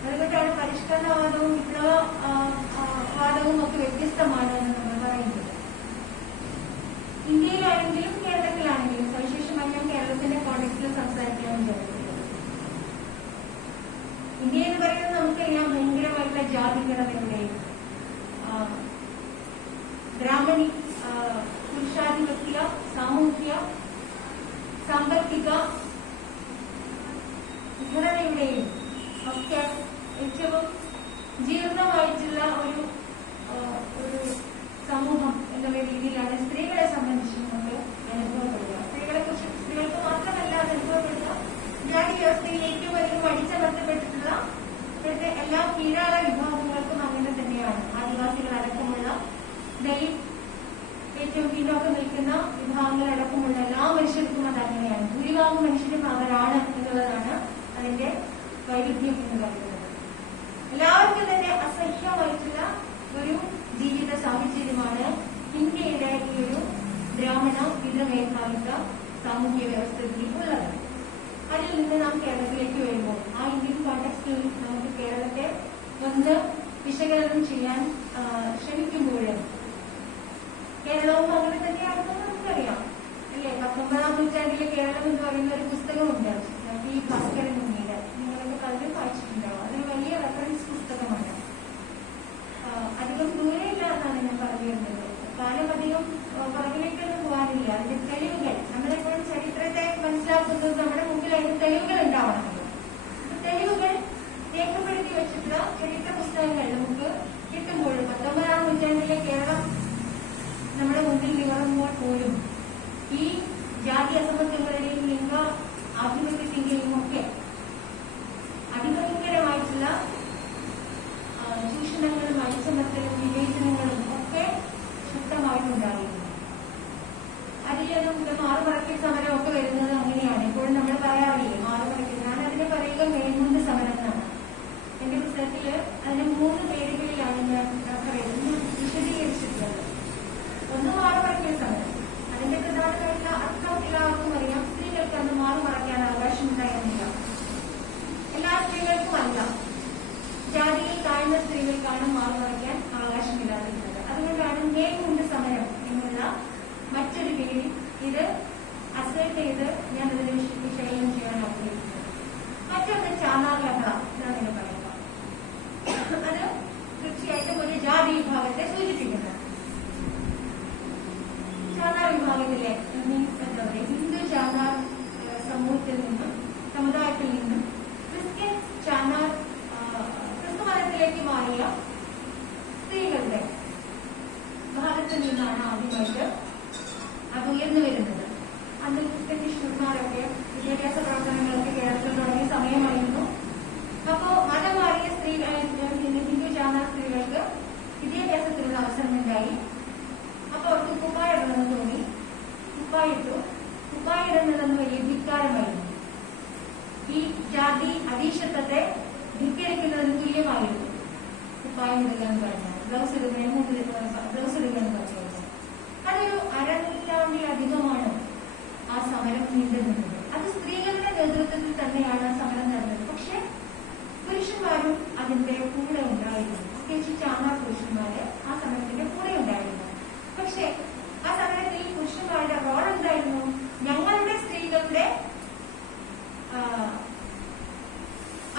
അതുകൊണ്ടാണ് പരിഷ്കരണവാദവും വിപ്ലവവാദവും ഒക്കെ വ്യത്യസ്തമാണ് എന്ന് നമ്മൾ പറയുന്നത്. ഇന്ത്യയിലാണെങ്കിലും കേരളത്തിലാണെങ്കിലും, സവിശേഷമായി ഞാൻ കേരളത്തിന്റെ കോണ്ടെക്സ്റ്റിൽ സംസാരിക്കാൻ വിചാരിക്കുന്നത്, ഇന്ത്യ എന്ന് പറയുന്നത് നമുക്കറിയാം ഭയങ്കരമായിട്ടുള്ള ജാതികടമയുടെയും ബ്രാഹ്മണി പുരുഷാധിപത്യ സാമൂഹ്യ സാമ്പത്തിക ഘടനയുടെയും ഒക്കെ ഏറ്റവും ജീർണമായിട്ടുള്ള ഒരു സമൂഹം എന്നുള്ള രീതിയിലാണ് സ്ത്രീകളെ സംബന്ധിച്ച് നമുക്ക് അനുഭവപ്പെടുക. സ്ത്രീകൾക്ക് മാത്രമല്ല അത് അനുഭവപ്പെടുക, ജാതി വ്യവസ്ഥയിൽ ഏറ്റവും അധികം അടിച്ചമർത്തപ്പെട്ടിട്ടുള്ള ഇവിടുത്തെ എല്ലാ കീഴാള വിഭാഗങ്ങൾക്കും അങ്ങനെ തന്നെയാണ്. ആദിവാസികളടക്കമുള്ള ദലിത്, ഏറ്റവും പിന്നോക്കം നിൽക്കുന്ന വിഭാഗങ്ങളടക്കമുള്ള എല്ലാ മനുഷ്യർക്കും അത് അങ്ങനെയാണ്. ഭൂരിഭാഗം മനുഷ്യരും അവരാണ് എന്നുള്ളതാണ് അതിന്റെ വൈരുദ്ധ്യം എന്ന് പറയുന്നത്. എല്ലാവർക്കും തന്നെ അസഹ്യമായിട്ടുള്ള ഒരു ജീവിത സാഹചര്യമാണ് ഇന്ത്യയുടെ ഈ ഒരു ബ്രാഹ്മണ പിതൃമേധാവിത്വ സാമൂഹ്യ വ്യവസ്ഥയിൽ ഉള്ളത്. അതിൽ നിന്ന് നാം കേരളത്തിലേക്ക് വരുമ്പോൾ ആ ഇന്ത്യൻ കോണ്ടെക്സ്റ്റിൽ നമുക്ക് കേരളത്തെ ഒന്ന് വിശകലനം ചെയ്യാൻ ശ്രമിക്കുമ്പോൾ കേരളവും അങ്ങനെ തന്നെയാണെന്ന് നമുക്കറിയാം അല്ലേ. 19ാം നൂറ്റാണ്ടിലെ കേരളം എന്ന് പറയുന്ന ഒരു പുസ്തകമുണ്ട്, ഈ ഭാസ്കരൻ മുന്നിൽ, നിങ്ങളൊക്കെ പലരും വായിച്ചിട്ടുണ്ടാവും. അതൊരു വലിയ റെഫറൻസ് പുസ്തകമാണ്. അധികം ദൂരെയില്ല എന്നാണ് ഞാൻ പറഞ്ഞു വരുന്നത്. കാലമധികം പുറകിലേക്കൊന്നും പോകാനില്ല. അതിന്റെ തെളിവുകൾ, നമ്മളെപ്പോഴും ചരിത്രത്തെ മനസ്സിലാക്കുന്നത് നമ്മുടെ മുമ്പിൽ അതിന്റെ തെളിവുകൾ ഉണ്ടാവണമല്ലോ. തെളിവുകൾ രേഖപ്പെടുത്തി വെച്ചിട്ടുള്ള ചരിത്ര പുസ്തകങ്ങൾ നമുക്ക് കിട്ടുമ്പോൾ 19ാം നൂറ്റാണ്ടിലെ കേരളം നമ്മുടെ മുമ്പിൽ നിവർന്നുമ്പോൾ പോലും ഈ ജാതി അസമത്വങ്ങളുടെയും ലിംഗ ആധിപത്യത്തിന്റെയും ഒക്കെ അതിഭയങ്കരമായിട്ടുള്ള ചൂഷണങ്ങളും അടിച്ചമർത്തലും വിവേചനങ്ങളും ഒക്കെ ശക്തമായിട്ടുണ്ടായിരുന്നു. അതിലൊന്നും മാറുമറയ്ക്കൽ സമരമൊക്കെ വരുന്നത് അങ്ങനെയാണ്. ഇപ്പോഴും നമ്മൾ പറയാറില്ലേ മാറുമറയ്ക്കൽ. ഞാൻ അതിനെ പറയുക മേൽമുണ്ട് സമരം എന്നാണ്. എന്റെ പുസ്തകത്തില് അതിന് 3 പേരുകളിലാണ് ഞാൻ വിശദീകരിച്ചിട്ടുള്ളത്. ഒന്ന് മാറുമറയ്ക്കൽ സമരം. അതിന്റെ പ്രധാനമായിട്ടുള്ള അർത്ഥം എല്ലാവർക്കും അറിയാം. സ്ത്രീകൾക്ക് അന്ന് മാറുമറയ്ക്കാൻ അവകാശമുണ്ടായിരുന്നില്ല. എല്ലാ സ്ത്രീകൾക്കും അല്ല, ജാതിയിൽ താഴ്ന്ന സ്ത്രീകൾക്കാണ് മാറുമറയ്ക്കാൻ അവകാശമില്ലാതിരുന്നത്. അതുകൊണ്ടാണ് മേൽമുണ്ട് സമരം എന്നുള്ള മറ്റൊരു പേരിൽ ഇത് അസൈൻ ചെയ്ത് ഞാൻ അതിനെ വിശകലനം ചെയ്യാൻ ആഗ്രഹിക്കുന്നത്. മറ്റൊന്ന് ചാനാർ ലഹള എന്നാണ് ഇതിനെ പറയുക. അത് തീർച്ചയായിട്ടും ഒരു ജാതി വിഭാഗത്തെ സൂചിപ്പിക്കുന്നു. ചാനാർ വിഭാഗത്തിലെ എന്താ പറയുക, ഹിന്ദു ചാനാർ സമൂഹത്തിൽ നിന്നും സമുദായത്തിൽ നിന്നും ക്രിസ്ത്യൻ ചാനാർ ക്രിസ്തുമതത്തിലേക്ക് മാറിയ സ്ത്രീകളുടെ ഭാഗത്ത് നിന്നാണ് ആദ്യമായിട്ട് അത് ഉയർന്നു വരുന്നത്. അന്ന് ക്രിസ്ത്യൻ മിഷണറിമാരൊക്കെ വിദ്യാഭ്യാസ പ്രവർത്തനങ്ങളൊക്കെ കേരളത്തിൽ തുടങ്ങിയ സമയമായിരുന്നു. അപ്പോ മതം മാറിയ ഹിന്ദു ചാനാർ സ്ത്രീകൾക്ക് വിദ്യാഭ്യാസത്തിനുള്ള അവസരമുണ്ടായി. അപ്പൊ അവർക്ക് കുപ്പായിടണമെന്ന് തോന്നി. കുപ്പായിട്ടു. കുപ്പായിടുന്നതെന്ന് വലിയ ധിക്കാരമായിരുന്നു. ഈ ജാതി അധീശത്വത്തെ ധിക്കരിക്കുന്നതിന് തുല്യമായിരുന്നു കുപ്പായം ഇടുക എന്ന് പറഞ്ഞാൽ, ബ്ലൗസ് ഇടുക എന്ന് പറയുന്നത്. അതൊരു അരനൂറ്റാണ്ടിലധികമാണ് ആ സമരം നീണ്ടു നിന്നത്. അത് സ്ത്രീകളുടെ നേതൃത്വത്തിൽ തന്നെയാണ് ആ സമരം നടന്നത്. പക്ഷെ പുരുഷന്മാരും അതിന്റെ കൂടെ ഉണ്ടായിരുന്നു, പ്രത്യേകിച്ച് ചാന്നാർ പുരുഷന്മാര് ആ സമരത്തിന്റെ കൂടെ ഉണ്ടായിരുന്നു. പക്ഷെ ആ സമരത്തിൽ പുരുഷന്മാരുടെ റോൾ എന്തായിരുന്നു? ഞങ്ങളുടെ സ്ത്രീകളുടെ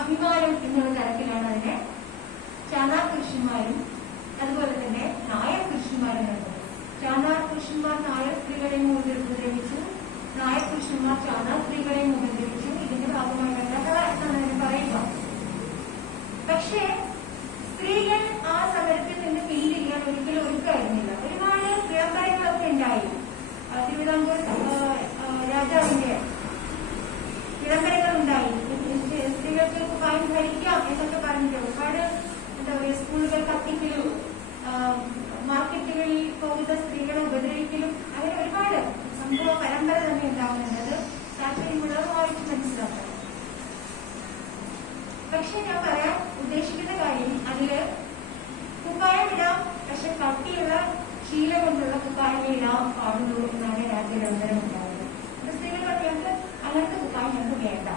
അഭിമാനം എന്നുള്ള തരത്തിലാണ് അതിനെ ചാന്നാർ പുരുഷന്മാരും അതുപോലെ തന്നെ നായർ പുരുഷന്മാരും കണ്ടത്. ചാന്നാർ പുരുഷന്മാർ നായർ സ്ത്രീകളെയും ഉപദ്രവിച്ചു, നായർ പുരുഷന്മാർ ചാന്നാർ സ്ത്രീകളെയും ഉപദ്രവിച്ചു. ഇതിന്റെ ഭാഗമായിട്ടല്ല എന്നാണ് പറയുക. പക്ഷേ സ്ത്രീകൾ ആ സമരത്തിൽ നിന്ന് പിന്തിരിയാൻ ഒരിക്കലും ഒരുക്കായിരുന്നില്ല. ഒരുപാട് വ്യാപാരങ്ങളൊക്കെ ഉണ്ടായി. തിരുവിതാംകൂർ രാജാവിന്റെ വിളംബരങ്ങൾ ഉണ്ടായി. സ്ത്രീകൾക്ക് കുപ്പായം ധരിക്കാം എന്നൊക്കെ പറഞ്ഞിട്ട് ഒരുപാട് എന്താ പറയുക, സ്കൂളുകൾ കത്തിക്കലും മാർക്കറ്റുകളിൽ പോകുന്ന സ്ത്രീകളെ ഉപദ്രവിക്കലും അങ്ങനെ ഒരുപാട് സംഭവ പരമ്പര തന്നെ ഉണ്ടാകുന്നുണ്ട്. അത് താല്പര്യമുള്ളവരുമായിട്ട് മനസ്സിലാക്കണം. പക്ഷെ ഞാൻ പറയാൻ ഉദ്ദേശിക്കുന്ന കാര്യം, അതില് കുപ്പായം ഇടാം, പക്ഷെ കട്ടിയുള്ള ശീല കൊണ്ടുള്ള കുപ്പായം ഇടാൻ പാടുള്ളൂ എന്നാണ് രാജ്യവിളംബരം ഉണ്ടായത്. സ്ത്രീകൾ പറഞ്ഞാൽ അങ്ങനത്തെ കുപ്പായം ഞങ്ങൾക്ക് വേണ്ട,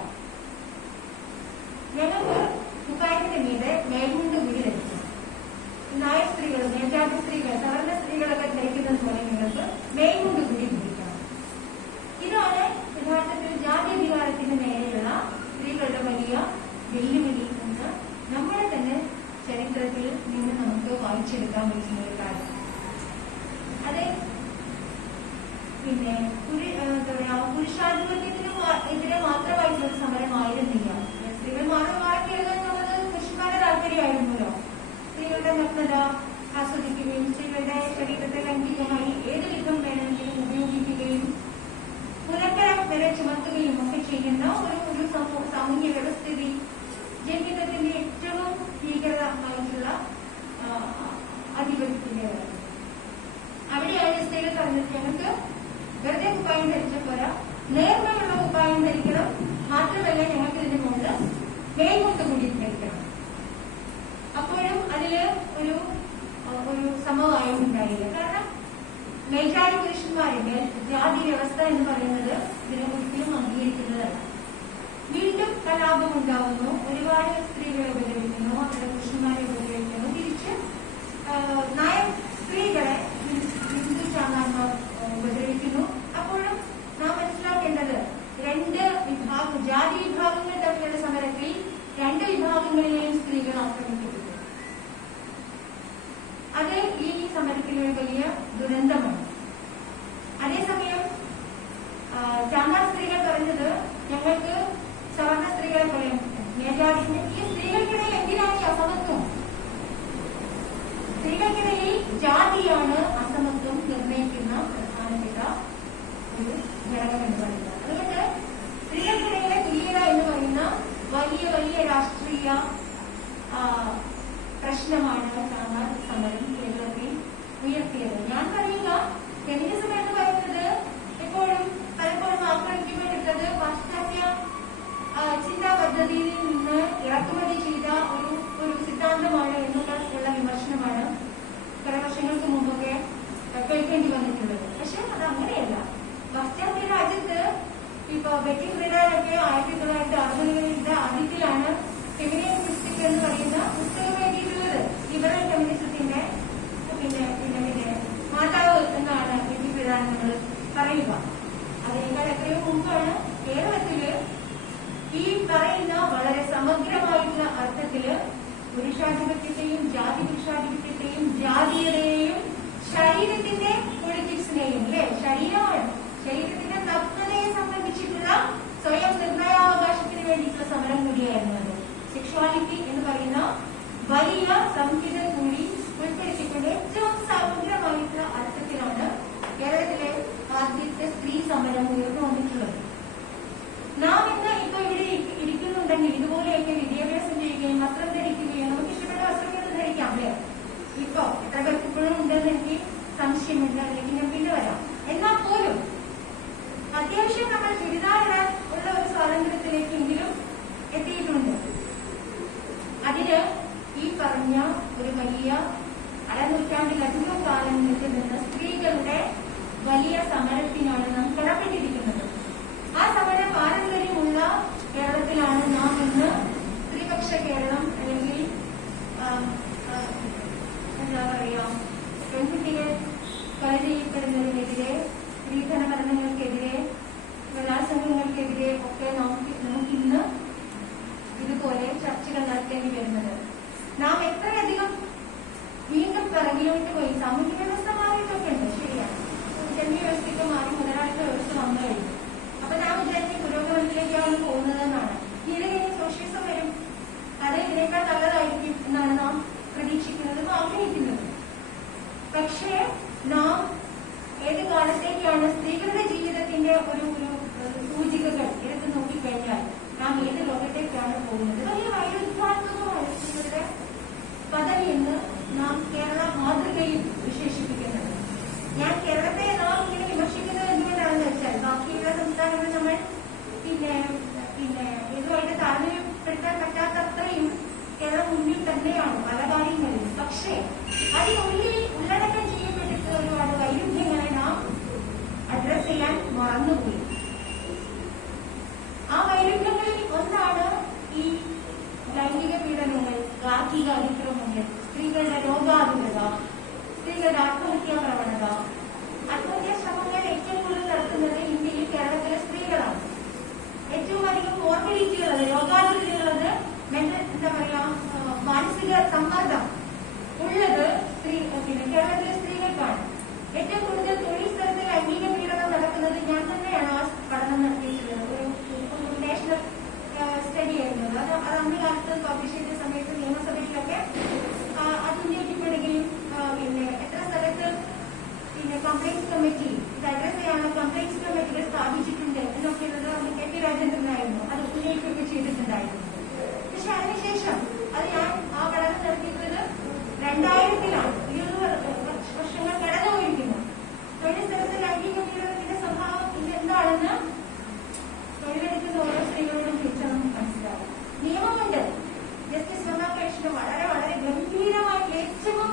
ഞങ്ങൾക്ക് കുപ്പായത്തിന്റെ മീതെ മേൽമുണ്ട് കൂടി ധരിക്കും. നായർ സ്ത്രീകൾ, മേൽജാതി സ്ത്രീകൾ, സവർണ സ്ത്രീകളൊക്കെ ധരിക്കുന്നത് പോലെ നിങ്ങൾക്ക് മേൽമുണ്ട് കൂടി ധരിക്കണം. ഇതാണ് യഥാർത്ഥത്തിൽ ജാത്യധികാരത്തിന് നേരെയുള്ള സ്ത്രീകളുടെ വലിയ വെല്ലുവിളി എന്ന് നമ്മുടെ തന്നെ ചരിത്രത്തിൽ നിന്ന് നമുക്ക് വായിച്ചെടുക്കാൻ പറ്റുന്ന ഒരു കാര്യം. അത് പിന്നെ എന്താ പറയാ, പുരുഷാധിപത്യത്തിന് എതിരെ മാത്രമായിട്ടുള്ള ഒരു സമരമായിരുന്നില്ല. സ്ത്രീകൾ മാറിക്കരുത് എന്നുള്ളത് പുരുഷന്മാരുടെ താല്പര്യമായിരുന്നല്ലോ. സ്ത്രീകളുടെ നഗ്നത ആസ്വദിക്കുകയും സ്ത്രീകളുടെ ശരീരത്തെ ലൈംഗികമായി ഏത് വിധം വേണമെങ്കിലും ഉപയോഗിക്കുകയും പുലക്കരം വരെ ചുമത്തുകയും ഒക്കെ ചെയ്യുന്ന ഒരു സാമൂഹ്യ വ്യവസ്ഥിതി ജന്മിത്വത്തിന്റെ ഏറ്റവും ഭീകരമായിട്ടുള്ള ആധിപത്യത്തിന്റെ അവിടെയാണ് സ്ത്രീകൾ പറഞ്ഞത്, ഞങ്ങൾക്ക് വെറുതെ കുപ്പായം ധരിച്ച പോരാ, നേർമയുള്ള കുപ്പായം ധരിക്കണം, മാത്രമല്ല ഞങ്ങൾക്ക് ഇതിന്റെ മുകളിൽ മേൽമുണ്ട് കൂടി ധരിക്കണം. അപ്പോഴും അതില് ഒരു സമവായം ഉണ്ടായില്ല. കാരണം മേൽജാതി പുരുഷന്മാരുടെ ജാതി വ്യവസ്ഥ എന്ന് പറയുന്നത് ഇതിനെ ഒരിക്കലും അംഗീകരിക്കുന്നതല്ല. വീണ്ടും കലാപം ഉണ്ടാവുന്നു, ഒരുപാട് സ്ത്രീകളെ ഉപദ്രവിക്കുന്നു, അവരുടെ പുരുഷന്മാരെ ഉപദ്രവിക്കുന്നു. തിരിച്ച് നായർ സ്ത്രീകളെ ഹിന്ദു ചാന്നാന്മാർ ഉപദ്രവിക്കുന്നു. അപ്പോഴും നാം മനസ്സിലാക്കേണ്ടത്, രണ്ട് വിഭാഗം, ജാതി വിഭാഗങ്ങൾ തമ്മിലുള്ള സമരത്തിൽ രണ്ട് വിഭാഗങ്ങളിലെയും സ്ത്രീകൾ ആക്രമിക്കപ്പെട്ടു. അത് ഈ സമരത്തിലെ ഒരു വലിയ ദുരന്തമാണ്. അതേസമയം ചാന്നാർ സ്ത്രീകൾ പറഞ്ഞത്, ഞങ്ങൾക്ക് സവർണ സ്ത്രീകളെ പോലെ മേൽജാതിന്റെ ഈ സ്ത്രീകൾക്കിടയിൽ എന്തിനാണ് ഈ അസമത്വം? സ്ത്രീകൾക്കിടയിൽ ജാതിയാണ് അസമത്വം നിർണ്ണയിക്കുന്ന പ്രധാനപ്പെട്ട ഒരു ഘടകം എന്ന് പറയുന്നത്. അതുകൊണ്ട് സ്ത്രീകൾക്കിടയിലെ തുല്യത എന്ന് പറയുന്ന വലിയ വലിയ രാഷ്ട്രീയ പ്രശ്നമാണ് ചാന്നാർ സമരം കേരളത്തിൽ ഉയർത്തിയത്. ഞാൻ പറയുക, ഫെമിനിസം എന്ന് പറയുന്നത് എപ്പോഴും പലപ്പോഴും ആക്രമിക്കപ്പെട്ടത് പാശ്ചാത്യ ചിന്താ പദ്ധതിയിൽ നിന്ന് ഇറക്കുമതി ചെയ്ത ഒരു സിദ്ധാന്തമാണ് എന്നുള്ള വിമർശനമാണ് കുറെ വർഷങ്ങൾക്ക് മുമ്പൊക്കെ കേൾക്കേണ്ടി വന്നിട്ടുള്ളത്. പക്ഷെ അത് അങ്ങനെയല്ല. പാശ്ചാത്യ രാജ്യത്ത് ഇപ്പൊ ബെറ്റി ഫ്രീഡനൊക്കെ 1960കളുടെ ആദ്യത്തിലാണ് ഫെമിനിസ്റ്റ് എന്ന് പറയുന്ന പുസ്തകം എഴുതിയിട്ടുള്ളത്. ലിബറൽ ഫെമിനിസത്തിന്റെ പിന്നെ മാതാവ് എന്നാണ് ബെറ്റി ഫ്രീഡൻ നമ്മൾ പറയുക. അതിനേക്കാൾ എത്രയോ മുമ്പാണ് കേരളത്തില് ഈ പറയുന്ന വളരെ സമഗ്രമായിട്ടുള്ള അർത്ഥത്തില് പുരുഷാധിപത്യത്തെയും ജാതി പുരുഷാധിപത്യത്തെയും ജാതീയതയെയും ശരീരത്തിന്റെ പൊളിറ്റിക്സിനെയും ശരീരത്തിന്റെ നഗ്നതയെ സംബന്ധിച്ചിട്ടുള്ള സ്വയം നിർണയാവകാശത്തിന് വേണ്ടിയിട്ടുള്ള സമരം കൂടിയായിരുന്നു അത്. സെക്ഷുവാലിറ്റി എന്ന് പറയുന്ന വലിയ സംഹിത കൂടി ഉൾപ്പെടുത്തിക്കൊണ്ട് ഏറ്റവും സമഗ്രമായിട്ടുള്ള അർത്ഥത്തിലാണ് കേരളത്തിലെ ആദ്യത്തെ സ്ത്രീ സമരം ഉയർന്നു വന്നിട്ടുള്ളത്. നാം ഇന്ന് ഇപ്പൊ ഇവിടെ ഇരിക്കുന്നുണ്ടെങ്കിൽ ഇതുപോലെയൊക്കെ വിദ്യാഭ്യാസം ചെയ്യുകയും വസ്ത്രം ധരിക്കുകയും നമുക്ക് ഇഷ്ടപ്പെട്ട വസ്ത്രങ്ങൾ ധരിക്കാം അല്ലേ? ഇപ്പൊ എത്ര പേർക്ക് ഇപ്പോഴും ഉണ്ടെന്ന് എനിക്ക് സംശയമുണ്ട്, അല്ലെങ്കിൽ ഞാൻ പിന്നെ വരാം. എന്നാൽ പോലും അത്യാവശ്യം നമ്മൾ ചുരിദാർ ഉള്ള ഒരു സ്വാതന്ത്ര്യത്തിലേക്കെങ്കിലും രീതിയിലാണ് പോകുന്നത്. വലിയ വൈരുദ്ധ്യാത്മകമായ സ്ത്രീകളുടെ പദവി എന്ന് നാം കേരള മാതൃകയിൽ വിശേഷിപ്പിക്കുന്നത്. ഞാൻ കേരളത്തെ നാം ഇങ്ങനെ വിമർശിക്കുന്നത് എന്തുകൊണ്ടാണെന്ന് വെച്ചാൽ ബാക്കിയുള്ള സംസ്ഥാനങ്ങൾ നമ്മൾ പിന്നെ ഇതുമായിട്ട് താരതമ്യപ്പെടുത്താൻ പറ്റാത്തത്രയും കേരളം മുന്നിൽ തന്നെയാണ് പല കാര്യങ്ങളിലും. പക്ഷേ അതിനുള്ളിൽ ഉള്ളടക്കം ചെയ്യപ്പെട്ടിട്ടുള്ള ഒരുപാട് വൈരുദ്ധ്യങ്ങളെ നാം അഡ്രസ് ചെയ്യാൻ മറന്നുപോയി. ആ വൈരുദ്ധ്യങ്ങളിൽ ഒന്നാണ് ഈ ലൈംഗിക പീഡനങ്ങൾ, ഗാർഹിക അതിക്രമങ്ങൾ, സ്ത്രീകളുടെ രോഗാതുരത, സ്ത്രീകളുടെ ആത്മഹത്യാ പ്രവണത. ആത്മഹത്യാ ശ്രമങ്ങൾ ഏറ്റവും കൂടുതൽ നടത്തുന്നത് ഇന്ത്യയിൽ കേരളത്തിലെ സ്ത്രീകളാണ്. ഏറ്റവും അധികം മോർബിഡിറ്റിയുള്ളത്, രോഗാതുരതയുള്ളത്, എന്താ പറയാ, മാനസിക സമ്മർദ്ദം ഉള്ളത് കേരളത്തിലെ സ്ത്രീകൾക്കാണ്. ഏറ്റവും കൂടുതൽ തൊഴിൽ സ്ഥലത്ത് ലൈംഗിക പീഡനം നടക്കുന്നത് ഞാൻ തന്നെയാണ് ആ പഠനം നടത്തിയിട്ടുള്ളത്. ഒരു നാഷണൽ സ്റ്റഡി ആയിരുന്നു അത്. അന്ന് കാലത്ത് പബ്ലിഷ് ചെയ്ത സമയത്ത് നിയമസഭയിലൊക്കെ അത് ഉന്നയിക്കപ്പെടുകയും എത്ര സ്ഥലത്ത് കംപ്ലൈൻസ് കമ്മിറ്റി ഇത് അഡ്രസ് ചെയ്യാനുള്ള കംപ്ലൈൻസ് കമ്മിറ്റികൾ സ്ഥാപിച്ചിട്ടുണ്ട് എന്നൊക്കെയുള്ളത് അന്ന് കെ.പി. രാജേന്ദ്രനായിരുന്നു. അത് ഉന്നയിക്കുകയൊക്കെ ചെയ്തിട്ടുണ്ടായിരുന്നു. പക്ഷെ അതിനുശേഷം അത് ഞാൻ ആ പഠനം നടത്തിയിട്ടുള്ളത് 2000-ലാണ്. 20 വർഷങ്ങൾ കടന്നുപോയിരിക്കുന്നു. തൊഴിൽ സ്ഥലത്ത് ലൈംഗിക പീഡനത്തിന്റെ സ്വഭാവം ഇതെന്താണെന്ന് തൊഴിലെടുക്കുന്ന ഓരോ സ്ത്രീകളോടും ചോദിച്ചാൽ നമുക്ക് മനസ്സിലാവും. നിയമമുണ്ട്. ജസ്റ്റിസ് രമ കൃഷ്ണ വളരെ വളരെ ഗംഭീരമായി ഏറ്റവും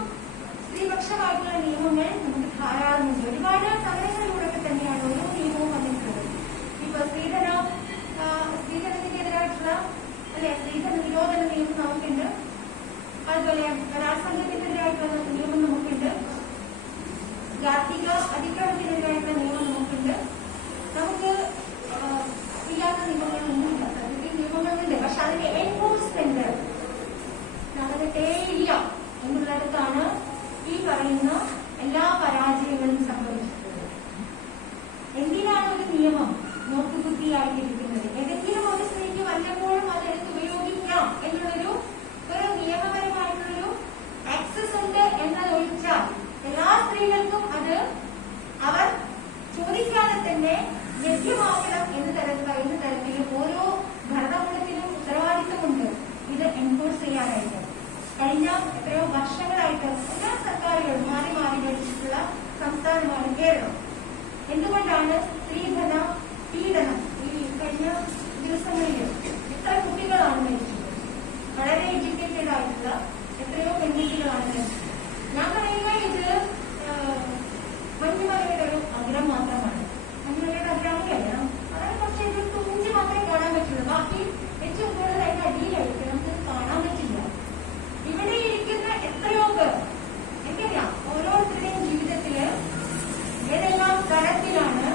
സ്ത്രീപക്ഷമായിട്ടുള്ള നിയമങ്ങൾ നമുക്ക് ധാരാളമുണ്ട്. ഒരുപാട് സമരങ്ങളിലൂടെ തന്നെയാണ് ഓരോ നിയമവും വന്നിട്ടുള്ളത്. ഇപ്പൊ സ്ത്രീധനത്തിനെതിരായിട്ടുള്ള സ്ത്രീധന നിരോധന നിയമം നമുക്കുണ്ട്. അതുപോലെ ബലാത്സംഗത്തിനെതിരായിട്ടുള്ള നിയമം നമുക്കുണ്ട്. ഗാർഹിക അതിക്രമത്തിനെതിരായിട്ടുള്ള നിയമം നമുക്കുണ്ട്. നമുക്ക് ഇല്ലാത്ത നിയമങ്ങളൊന്നുമില്ല. ഈ നിയമങ്ങളുണ്ട്. പക്ഷെ അതിന്റെ എൻഫോഴ്സ്മെന്റ് നടന്നിട്ടേയില്ല എന്നുള്ളിടത്താണ് ഈ പറയുന്ന എല്ലാ പരാജയങ്ങളും സംഭവിച്ചിട്ടുള്ളത്. എന്തിനാണ് ഒരു നിയമം നോക്കുകുത്തിയായിട്ടിരിക്കുന്നത്? ഏതെങ്കിലും ഒരു സ്ത്രീക്ക് വല്ലപ്പോഴും അതെടുത്ത് ഉപയോഗിക്കാം എന്നുള്ളൊരു നിയമപരമായിട്ടുള്ളൊരു ആക്സസ് ഉണ്ട് എന്നതൊഴിച്ചാൽ എല്ലാ സ്ത്രീകൾക്കും അത് അവർ ചോദിക്കാതെ തന്നെ ലഭ്യമാക്കണം എന്ന തരത്തിലും ഓരോ ഭരണകൂടത്തിലും ഉത്തരവാദിത്തമുണ്ട് ഇത് എൻഫോഴ്സ് ചെയ്യാനായിട്ട്. കഴിഞ്ഞ എത്രയോ വർഷങ്ങളായിട്ട് എല്ലാ സർക്കാരുകളും മാറി മാറി ഭരിച്ചിട്ടുള്ള സംസ്ഥാനമാണ് കേരളം. എന്തുകൊണ്ടാണ് സ്ത്രീധന പീഡനം ഈ കഴിഞ്ഞ ദിവസങ്ങളിൽ എത്ര കുട്ടികളാണ് മരിച്ചത്? വളരെ എഡ്യൂക്കേറ്റഡ് ആയിട്ടുള്ള എത്രയോ പെൺകുട്ടികളാണ് മരിച്ചത്. ഞാൻ പറയുക ഇത് മഞ്ഞുമലയുടെ ഒരു അഗ്രം മാത്രമാണ്. മഞ്ഞുമലയുടെ അഗ്രം കഴിയണം. അതായത് കുറച്ച് ഒരു തുഞ്ചി മാത്രമേ കാണാൻ പറ്റുള്ളൂ. ബാക്കി ഏറ്റവും കൂടുതൽ അതിന്റെ അടിയിലായിട്ട് നമുക്ക് കാണാൻ പറ്റില്ല. ഇവിടെ ഇരിക്കുന്ന എത്രയോ പേർ എനിക്കറിയാം ഓരോരുത്തരുടെയും ജീവിതത്തില് ഏതെല്ലാം തരത്തിലാണ്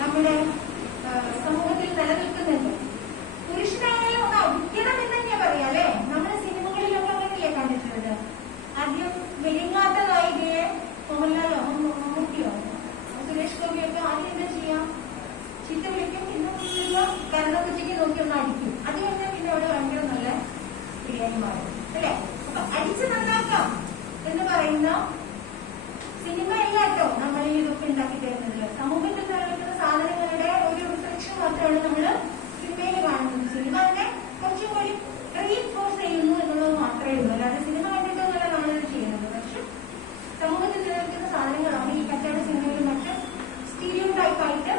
നമ്മുടെ സമൂഹത്തിൽ നിലനിൽക്കുന്നുണ്ട്. പുരുഷനായാലും ഒന്ന് അടിക്കണം എന്ന് തന്നെയാ പറയാ അല്ലെ. നമ്മുടെ സിനിമകളിലൊക്കെ അങ്ങനെയല്ലേ കണ്ടിട്ടുള്ളത്. ആദ്യം വെളിങ്ങാത്ത നായികയെ മോഹൻലാലോ മമ്മൂട്ടിയോ സുരേഷ് ഗോപിയൊക്കെ ആദ്യം എന്താ ചെയ്യാം, ചീത്ത വിളിക്കും, പിന്നെ കരണക്കുറ്റിക്ക് നോക്കി ഒന്ന് അടിക്കും. അത് കഴിഞ്ഞാൽ പിന്നെ അവിടെ ഭയങ്കര നല്ല ബിരിയാണി മാറും അല്ലെ. അപ്പൊ അടിച്ച് നന്നാക്കാം എന്ന് പറയുന്ന സിനിമ അല്ലാട്ടോ നമ്മൾ ഈ ഇതൊക്കെ ഉണ്ടാക്കി തരുന്നത്. സമൂഹത്തിൽ നിലനിൽക്കുന്ന സാധനങ്ങളുടെ ഒരു റിഫ്ലക്ഷൻ മാത്രമാണ് നമ്മൾ സിനിമയിൽ കാണുന്നത്. സിനിമ തന്നെ കുറച്ചും കൂടി റീഇൻഫോഴ്സ് ചെയ്യുന്നു എന്നുള്ളത് മാത്രമേ ഉള്ളൂ. അല്ലാതെ സിനിമ കണ്ടിട്ടൊന്നുമല്ല നമ്മളിത് ചെയ്യുന്നത്. പക്ഷെ സമൂഹത്തിൽ നിലനിൽക്കുന്ന സാധനങ്ങളാണ് ഈ കച്ചവട സിനിമയിലും മറ്റ് സ്റ്റീരിയോ ടൈപ്പായിട്ട്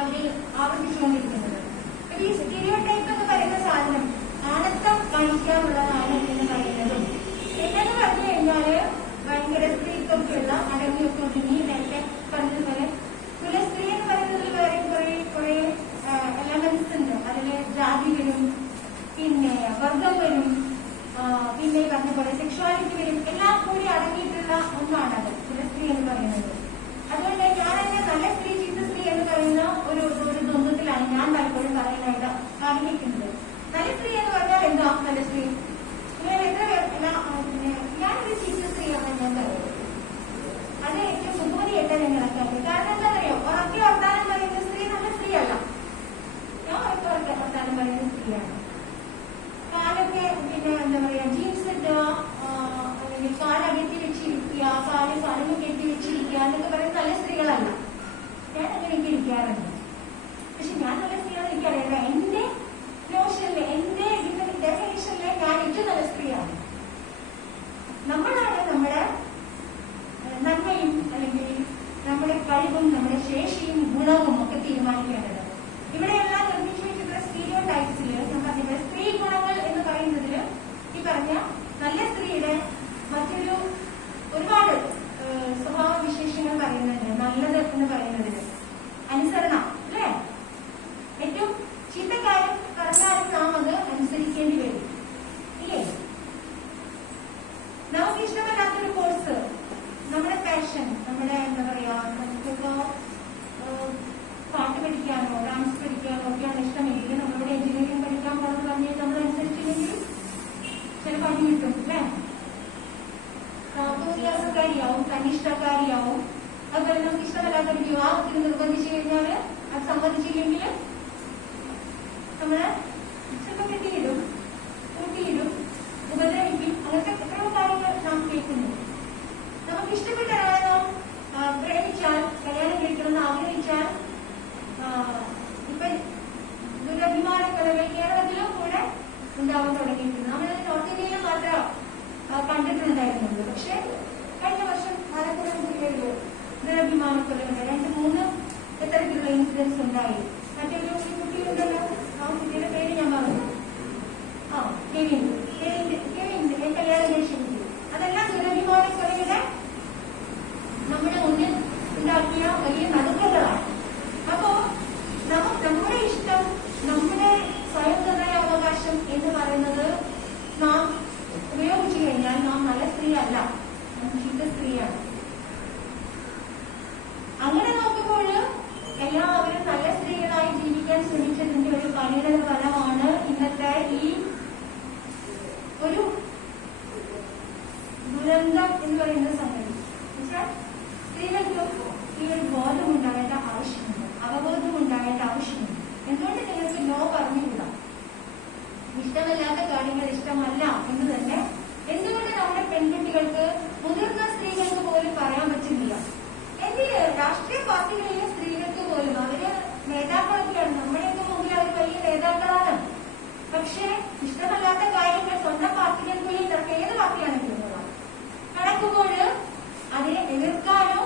അവര് ആവർത്തിച്ചുകൊണ്ടിരിക്കുന്നത്. ഈ സ്റ്റീരിയോ ടൈപ്പ് എന്ന് പറയുന്ന സാധനം ആണത്തം കാണിക്കാനുള്ളതാണ് എന്ന് പറയുന്നതും എന്നു പറഞ്ഞു കഴിഞ്ഞാല് ഭയങ്കര സ്ത്രീത്വമൊക്കെയുള്ള അടങ്ങിയൊക്കെ ഒതുങ്ങി നേരത്തെ പറഞ്ഞതുപോലെ കുലസ്ത്രീ എന്ന് പറയുന്നതിൽ വേറെ കുറെ എലമെന്റ്സ് ഉണ്ട്. അതില് ജാതി വരും, പിന്നെ വർഗം വരും, പിന്നെ പറഞ്ഞ പോലെ സെക്ഷുവാലിറ്റി വരും. എല്ലാം കൂടി അടങ്ങിയിട്ടുള്ള ഒന്നാണത് കുലസ്ത്രീ എന്ന് പറയുന്നത്. അതുകൊണ്ട് ഞാൻ തന്നെ നല്ല സ്ത്രീ ചീത്ത സ്ത്രീ എന്ന് പറയുന്ന ഒരു ദ്വന്ദ്വത്തിലാണ് ഞാൻ പലപ്പോഴും പറയാനായിട്ട് ആഗ്രഹിക്കുന്നത്. നല്ല സ്ത്രീ എന്ന് പറഞ്ഞാൽ എന്താ നല്ല സ്ത്രീ? ഞാനൊരു ചീത്ത സ്ത്രീയാണ് ഞാൻ പറയുന്നത്. അത് ഏറ്റവും ബുദ്ധിമുട്ടിയായിട്ട് ഞാൻ കണക്കാക്കുന്നത്. കാരണം എന്താ പറയുക, ഉറക്കെ വർത്താനം പറയുന്ന സ്ത്രീ നല്ല സ്ത്രീയല്ല. ഞാൻ ഉറക്കെ വർത്താനം പറയുന്ന സ്ത്രീയാണ്. കാലൊക്കെ പിന്നെ എന്താ പറയാ ജീൻസ് ഇട്ടുക, അല്ലെങ്കിൽ കാലകറ്റി വെച്ചിരിക്കുക, കാലം കെട്ടി വെച്ചിരിക്കുക എന്നൊക്കെ പറയുന്ന നല്ല സ്ത്രീകളല്ല. ഞാൻ അങ്ങനെയൊക്കെ ഇരിക്കാറുണ്ട്. പക്ഷെ ഞാൻ നല്ല സ്ത്രീയാണ് എനിക്കറിയില്ല. എന്റെ നോഷനില് എന്റെ ഡെഫിനേഷനില് ഞാൻ ഏറ്റവും നല്ല സ്ത്രീയാണ്. നമ്മളാണ് നമ്മുടെ നന്മയും അല്ലെങ്കിൽ നമ്മുടെ കഴിവും നമ്മുടെ ശേഷിയും ഗുണവും ഒക്കെ തീരുമാനിക്കേണ്ടത്. ഇവിടെയെല്ലാം നിർമ്മിച്ചു വെച്ചിട്ടുള്ള സ്റ്റീരിയോ ടൈപ്സില് ഞാൻ പറഞ്ഞ സ്ത്രീ ഗുണങ്ങൾ എന്ന് പറയുന്നതില് ഈ പറഞ്ഞ നല്ല സ്ത്രീയുടെ മറ്റൊരു ഒരുപാട് സ്വഭാവ വിശേഷങ്ങൾ പറയുന്നുണ്ട്. നല്ലത് എന്ന് പറയുന്നതിന് അനുസരണം അല്ലേ. ഏറ്റവും ചീത്തക്കാരും പറഞ്ഞാലും നാം അത് അനുസരിക്കേണ്ടി വരും ഇല്ലേ. നമുക്ക് ഇഷ്ടമല്ലാത്തൊരു കോഴ്സ്, നമ്മുടെ പാഷൻ, നമ്മുടെ എന്താ പറയാ, നമുക്കിപ്പോ പാട്ട് പഠിക്കാനോ ഡാൻസ് പഠിക്കാനോ ഒക്കെയാണ് ഇഷ്ടമെങ്കിൽ നമ്മളുടെ എഞ്ചിനീയറിംഗ് പഠിക്കാൻ പോകുന്ന പറഞ്ഞാൽ നമ്മൾ അനുസരിച്ചില്ലെങ്കിൽ ചിലപ്പോൾ അടി കിട്ടും അല്ലേ. തോന്നിയാസക്കാരിയാവും, തന്നിഷ്ടക്കാരിയാവും. അതുപോലെ നമുക്ക് ഇഷ്ടമല്ലാത്തൊരു വിവാഹത്തിന് നിർബന്ധിച്ചു കഴിഞ്ഞാല് അത് സമ്മതിച്ചില്ലെങ്കിൽ നമ്മള് ചിലപ്പോൾ കെട്ടിയിടും, കൂട്ടിയിടും, ഉപദ്രവിക്കും. അങ്ങനത്തെ എത്രയോ കാര്യങ്ങൾ നാം കേൾക്കുന്നു. നമുക്ക് ഇഷ്ടപ്പെട്ട ഒരാളെ നാം പ്രേമിച്ചാൽ, കല്യാണം കഴിക്കണമെന്ന് ആഗ്രഹിച്ചാൽ ഇപ്പൊ ദുരഭിമാനക്കഥകൾ കേരളത്തിലും കൂടെ ഉണ്ടാവാൻ തുടങ്ങിയിട്ടുണ്ട്. നമ്മളത് നോർത്ത് ഇന്ത്യയിലും മാത്രം കണ്ടിട്ടുണ്ടായിരുന്നുള്ളൂ. പക്ഷെ കഴിഞ്ഞ വർഷം മലപ്പുറം ജില്ലയില് ദുരഭിമാനക്കൊലകളുടെ 2-3 ഇത്തരത്തിലുള്ള ഇൻസിഡൻസ് ഉണ്ടായി. മറ്റൊരു കുട്ടിയുണ്ടല്ലോ, ആ കുട്ടിയുടെ പേര് ഞാൻ പറഞ്ഞു, കെവിന്റെ കല്യാണം കഴിച്ചിട്ടുണ്ട്. അതെല്ലാം ദുരഭിമാനക്കൊലയുടെ നമ്മുടെ മുന്നിൽ ഉണ്ടാക്കിയ വലിയ നടുക്കങ്ങളാണ്. അപ്പോ നമ്മുടെ ഇഷ്ടം, നമ്മുടെ സ്വയം നിർണയ അവകാശം എന്ന് പറയുന്നത് നാം ഉപയോഗിച്ചു കഴിഞ്ഞാൽ നാം നല്ല സ്ത്രീ അല്ല, നാം ചീത്ത സ്ത്രീയാണ്. അങ്ങനെ നോക്കുമ്പോൾ എല്ലാവരും നല്ല സ്ത്രീകളായി ജീവിക്കാൻ ശ്രമിച്ചതിന്റെ ഒരു പരിണിത ഫലമാണ് ഇന്നത്തെ ഈ ഒരു ദുരന്തം എന്ന് പറയുന്ന സംഗതി. സ്ത്രീകൾക്കും ഈ ഒരു ബോധം ഉണ്ടാകേണ്ട ആവശ്യമുണ്ട്, അവബോധം ഉണ്ടാകേണ്ട ആവശ്യമുണ്ട്. എന്തുകൊണ്ട് നിങ്ങൾക്ക് നോ പറഞ്ഞുകൂടാ? ഇഷ്ടമല്ലാത്ത കാര്യങ്ങൾ ഇഷ്ടമല്ല എന്ന് തന്നെ എന്തുകൊണ്ട് നമ്മുടെ പെൺകുട്ടികൾക്ക്, മുതിർന്ന സ്ത്രീകൾക്ക് പോലും പറയാൻ പറ്റുന്നില്ല? എന്തിന് രാഷ്ട്രീയ പാർട്ടികളിലെ സ്ത്രീകൾക്ക് പോലും, അവര് നേതാക്കളൊക്കെയാണ്, നമ്മുടെയൊക്കെ മുമ്പിൽ അവർ വലിയ നേതാക്കളാണ്. പക്ഷെ ഇഷ്ടമല്ലാത്ത കാര്യങ്ങൾ സ്വന്തം പാർട്ടികൾക്കുള്ളിൽ ഏത് പാർട്ടിയാണെങ്കിലും നടക്കുമ്പോൾ അതിനെ എതിർക്കാനോ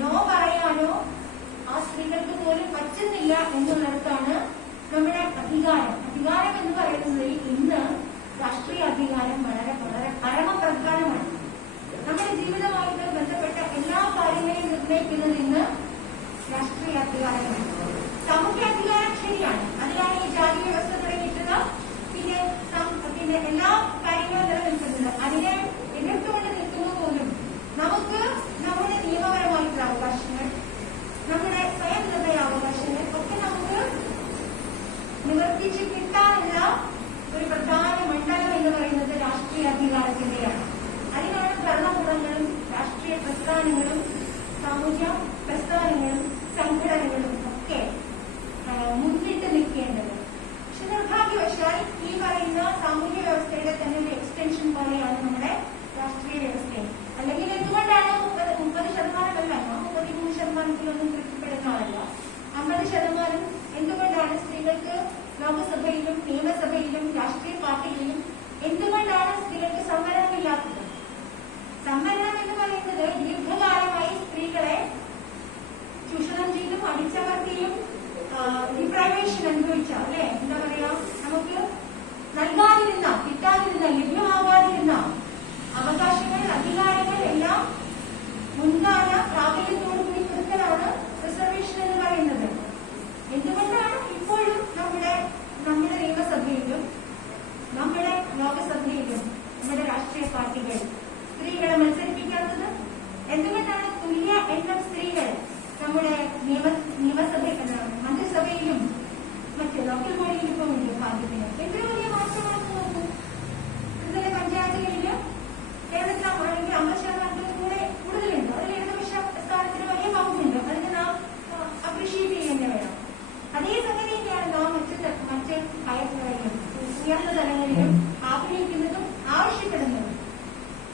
നോ പറയാനോ ആ സ്ത്രീകൾക്ക് പോലും പറ്റുന്നില്ല എന്നുള്ളിടത്താണ് നമ്മുടെ അധികാരം എന്ന് പറയുന്നത്. ഇന്ന് രാഷ്ട്രീയ അധികാരം വളരെ വളരെ പരമപ്രധാനമാണ്. നമ്മുടെ ജീവിതമായിട്ട് ബന്ധപ്പെട്ട എല്ലാ കാര്യങ്ങളെയും നിർണ്ണയിക്കുന്നത് ഇന്ന് രാഷ്ട്രീയ അധികാരമാണ്. സാമൂഹ്യ അധികാരം ശരിയാണ്, അതിലാണ് ഈ ജാതി വ്യവസ്ഥ തുടങ്ങിയിട്ടുള്ള പിന്നെ എല്ലാ കാര്യങ്ങളും നിലനിൽക്കുന്നത്. അതിനെ എതിർത്തുകൊണ്ട് നിൽക്കുന്നത് പോലും നമുക്ക് നമ്മുടെ നിയമപരമായിട്ടുള്ള അവകാശങ്ങൾ, നമ്മുടെ സ്വയം എത്തിച്ച് കിട്ടാനുള്ള ഒരു പ്രധാന മണ്ഡലം എന്ന് പറയുന്നത് രാഷ്ട്രീയ അധികാരത്തിന്റെയാണ്. അതിനാണ് ഭരണകൂടങ്ങളും രാഷ്ട്രീയ പ്രസ്ഥാനങ്ങളും സാമൂഹ്യ പ്രസ്ഥാനങ്ങളും സംഘടനകളും ഒക്കെ മുന്നിട്ട് നിൽക്കേണ്ടത്. പക്ഷെ നിർഭാഗ്യവശാൽ ഈ പറയുന്ന സാമൂഹ്യ വ്യവസ്ഥയുടെ തന്നെ ഒരു എക്സ്റ്റൻഷൻ പോലെയാണ് നമ്മുടെ രാഷ്ട്രീയ വ്യവസ്ഥയും. അല്ലെങ്കിൽ എന്തുകൊണ്ടാണ് 30%, 33%-ൊന്നും തൃപ്തിപ്പെടുന്ന ആളല്ല, 50% എന്തുകൊണ്ടാണ് സ്ത്രീകൾക്ക് ലോകസഭയിലും നിയമസഭയിലും രാഷ്ട്രീയ പാർട്ടികളിലും എന്തുകൊണ്ടാണ് സ്ത്രീകൾക്ക് സംവരണമില്ലാത്തത്? സംവരണം എന്ന് പറയുന്നത് ദീർഘകാലമായി സ്ത്രീകളെ ചൂഷണം ചെയ്തും അടിച്ചമർത്തിയും ഡിപ്രൈവേഷൻ അനുഭവിച്ച, അല്ലെ, എന്താ പറയാ, നമുക്ക് നൽകാതിരുന്ന, കിട്ടാതിരുന്ന, ലഭ്യമാകാതിരുന്ന അവകാശങ്ങൾ, അധികാരങ്ങൾ എല്ലാം മുൻകാല പ്രാബല്യത്തോടുകൂടി കൊടുക്കലാണ് റിസർവേഷൻ എന്ന് പറയുന്നത്. എന്തുകൊണ്ടാണ് ഇപ്പോഴും നമ്മുടെ നിയമസഭയിലും നമ്മുടെ ലോകസഭയിലും നമ്മുടെ രാഷ്ട്രീയ പാർട്ടികൾ സ്ത്രീകളെ മത്സരിപ്പിക്കാത്തത്? എന്തുകൊണ്ടാണ് തുല്യ എണ്ണം സ്ത്രീകൾ നമ്മുടെ മന്ത്രിസഭയിലും മറ്റ് ലോക്കൽ ബോഡിയിലും ഇപ്പോൾ ഉണ്ട്? ഭാഗ്യത്തിന് എത്രയോ വലിയ മാറ്റമാണെന്ന് നോക്കൂ. ഇന്നലെ പഞ്ചായത്തുകളില് കേരളത്തിലാണെങ്കിൽ 50% കൂടുതലുണ്ട്. അതിൽ ഇടതുപക്ഷ സ്ഥാനത്തിന് വലിയ പങ്കുണ്ട്. അതിന് നാം അപ്രീഷിയേറ്റ് ചെയ്യേണ്ടി വേണം. അതേ സംഗതി തന്നെയാണ് നാം മറ്റ് ഉയർന്ന തലങ്ങളിലും ആഗ്രഹിക്കുന്നതും ആവശ്യപ്പെടുന്നതും.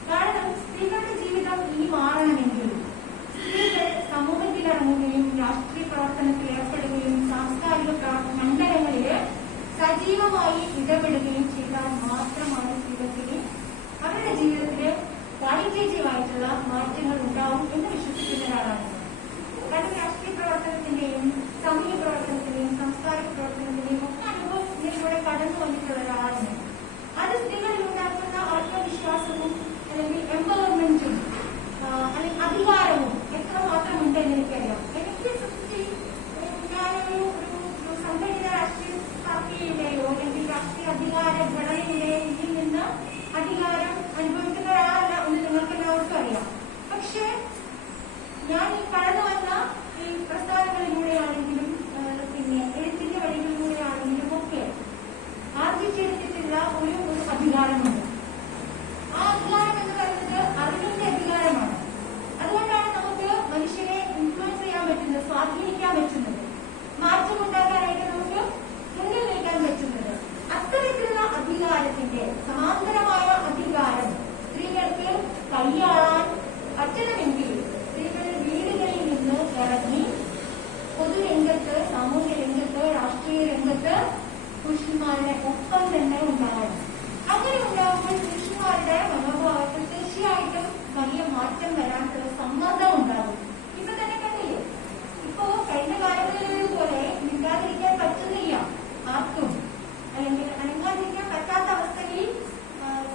കാരണം സ്ത്രീകളുടെ ജീവിതം ഇനി മാറണമെങ്കിൽ സ്ത്രീകൾ സമൂഹത്തിലിറങ്ങുകയും രാഷ്ട്രീയ പ്രവർത്തനത്തിൽ ഏർപ്പെടുകയും സാംസ്കാരിക മണ്ഡലങ്ങളില് സജീവമായി ഇടപെടുകയും ചെയ്താൽ മാത്രമാണ് സ്ത്രീകൾക്ക് അവരുടെ ജീവിതത്തില് ക്വാളിറ്റേറ്റീവായിട്ടുള്ള മാറ്റങ്ങൾ ഉണ്ടാവും എന്ന് വിശ്വസിക്കുന്ന ഒരാളാണ്. കാരണം രാഷ്ട്രീയ പ്രവർത്തനത്തിന്റെയും സാമൂഹ്യ പ്രവർത്തനത്തിന്റെയും സാംസ്കാരിക പ്രവർത്തനത്തിന്റെയും ഒക്കെ അനുഭവത്തിലൂടെ കടന്നു വന്നിട്ടുള്ള ഒരാളാണ്. അത് സ്ത്രീകളിൽ ഉണ്ടാക്കുന്ന ആത്മവിശ്വാസവും അല്ലെങ്കിൽ എംപവർമെന്റും അല്ലെങ്കിൽ അധികാരവും എത്രമാത്രമുണ്ട് എന്ന് എനിക്കറിയാം. എനിക്ക് ഞാനൊരു സംഘടിത രാഷ്ട്രീയ പാർട്ടിയിലെയോ അല്ലെങ്കിൽ രാഷ്ട്രീയ അധികാര ഘടനയിലെയോ ഇതിൽ നിന്ന് അധികാരം അനുഭവിക്കുന്ന ഒരാളല്ല എന്ന് നിങ്ങൾക്ക് എല്ലാവർക്കും അറിയാം. പക്ഷേ ഞാൻ ഈ കടന്നു വന്ന ഈ പ്രസ്ഥാനങ്ങളിലൂടെയാണെങ്കിലും പിന്നെ എഴുത്തിന്റെ വഴികളിലൂടെയാണെങ്കിലും ഒക്കെ ആർജിച്ചെടുത്തിട്ടുള്ള ഒരു അധികാരമുണ്ട്. ആ അധികാരം എന്ന് പറയുന്നത് അറിവിന്റെ അധികാരമാണ്. അതുകൊണ്ടാണ് നമുക്ക് മനുഷ്യരെ ഇൻഫ്ലുവൻസ് ചെയ്യാൻ പറ്റുന്നത്, സ്വാധീനിക്കാൻ പറ്റുന്നത്, മാറ്റമുണ്ടാക്കാനായിട്ട് നമുക്ക് മുന്നിൽ നിൽക്കാൻ പറ്റുന്നത്. അത്തരത്തിലുള്ള അധികാരത്തിന്റെ സമാന്തരമായ അധികാരം സ്ത്രീകൾക്ക് കൈയാളാൻ പറ്റണമെങ്കിൽ സ്ത്രീകൾ വീടുകളിൽ നിന്ന് ഇറങ്ങി പൊതുരംഗത്ത്, സാമൂഹ്യ രംഗത്ത്, രാഷ്ട്രീയ രംഗത്ത് പുരുഷന്മാരുടെ ഒപ്പം തന്നെ ഉണ്ടാകണം. അങ്ങനെ ഉണ്ടാകുമ്പോൾ പുരുഷന്മാരുടെ മനോഭാവത്തിൽ തീർച്ചയായിട്ടും വലിയ മാറ്റം വരാനുള്ള സമ്മർദ്ദം ഉണ്ടാകും. ഇപ്പൊ തന്നെ കണ്ടില്ലേ, ഇപ്പോ കഴിഞ്ഞ കാലങ്ങളിലേതുപോലെ മിണ്ടാതിരിക്കാൻ പറ്റുന്നില്ല ആർക്കും, അല്ലെങ്കിൽ അനങ്ങാതിരിക്കാൻ പറ്റാത്ത അവസ്ഥയിൽ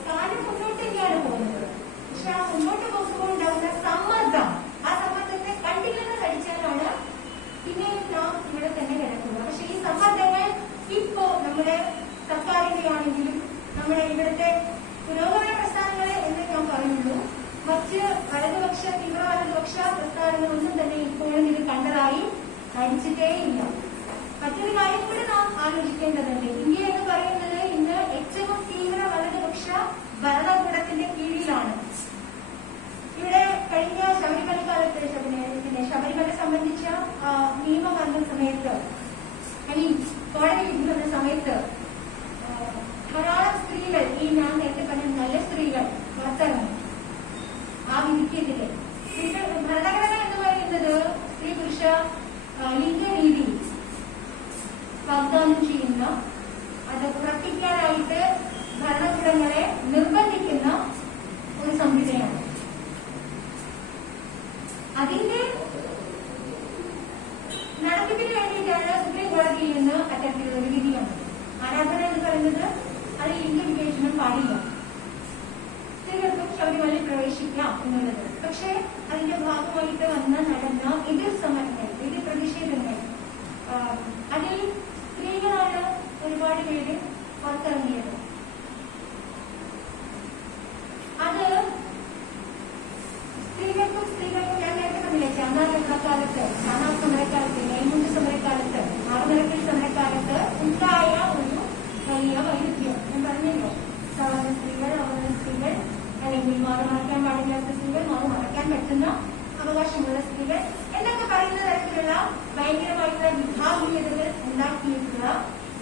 കാലം മുന്നോട്ടേക്കാണ് പോകുന്നത്. പക്ഷെ ആ മുന്നോട്ട് പോകുമ്പോൾ ഉണ്ടാകുന്ന സമ്മർദ്ദം, ആ സമ്മർദ്ദത്തെ കണ്ടില്ലെന്ന് കഴിച്ചാലാണ് പിന്നെയും നാം ഇവിടെ തന്നെ കിടക്കുക. പക്ഷെ ഈ സമ്മർദ്ദങ്ങൾ ഇപ്പോ നമ്മുടെ സർക്കാരിന്റെ ആണെങ്കിലും നമ്മുടെ ഇവിടുത്തെ പുരോഗമന പ്രസ്ഥാനങ്ങളെ എന്ന് ഞാൻ പറയുള്ളൂ, മറ്റ് വലതുപക്ഷ തീവ്ര വലതുപക്ഷ പ്രസ്ഥാനങ്ങളൊന്നും തന്നെ ഇപ്പോഴും ഇത് കണ്ടതായി നടിച്ചിട്ടേയില്ല. മറ്റൊരു കാര്യം കൂടെ നാം ആലോചിക്കേണ്ടതുണ്ട്. ഇന്ത്യ എന്ന് പറയുന്നത് ഇന്ന് ഏറ്റവും തീവ്ര വലതുപക്ഷ ഭരണകൂടത്തിന്റെ കീഴിലാണ്. ഇവിടെ കഴിഞ്ഞ ശബരിമല കാലത്ത് ശബരിമല സംബന്ധിച്ച നിയമം വന്ന സമയത്ത്, കോടതി വിധി വന്ന സമയത്ത് ധാരാളം സ്ത്രീകൾ, ഈ ഞാൻ നേരത്തെ പറഞ്ഞ നല്ല സ്ത്രീകൾ പുറത്തിറങ്ങി ആ വിധിക്കെതിരെ. ഭരണഘടന എന്ന് പറയുന്നത് സ്ത്രീ പുരുഷ ലിംഗനീതി വാഗ്ദാനം ചെയ്യുന്ന, അത് പ്രവർത്തിക്കാനായിട്ട് ഭരണകൂടങ്ങളെ നിർബന്ധിക്കുന്ന ഒരു സംഹിതയാണ്. അതിന്റെ നടത്തിപ്പിന് വേണ്ടിയിട്ടാണ് സുപ്രീം കോടതിയിൽ നിന്ന് അത്തരത്തിലുള്ള ഒരു വിധി വന്നത്. ആരാധന എന്ന് പറയുന്നത് അത് ലിംഗവിവേചനം പാടില്ല, സ്ത്രീകൾക്കും ശബരിമലയിൽ പ്രവേശിക്കാം എന്നുള്ളത്. പക്ഷെ അതിന്റെ ഭാഗമായിട്ട് നടന്ന എതിർ സമരങ്ങൾ, എതിർ പ്രതിഷേധങ്ങൾ, അതിൽ സ്ത്രീകളാണ് ഒരുപാട് പേര് പുറത്തിറങ്ങിയത്. അത് സ്ത്രീകൾക്കും ഞാൻ നേരത്തെ പറഞ്ഞില്ലേ, ചാന്നാർ സമരക്കാലത്ത്, നെയ്മുണ്ട് സമരക്കാലത്ത്, ആറുനിരക്കൽ സമരക്കാലത്ത് ഉണ്ടായ ഒരു നടപ്പാക്കിയിട്ടുള്ള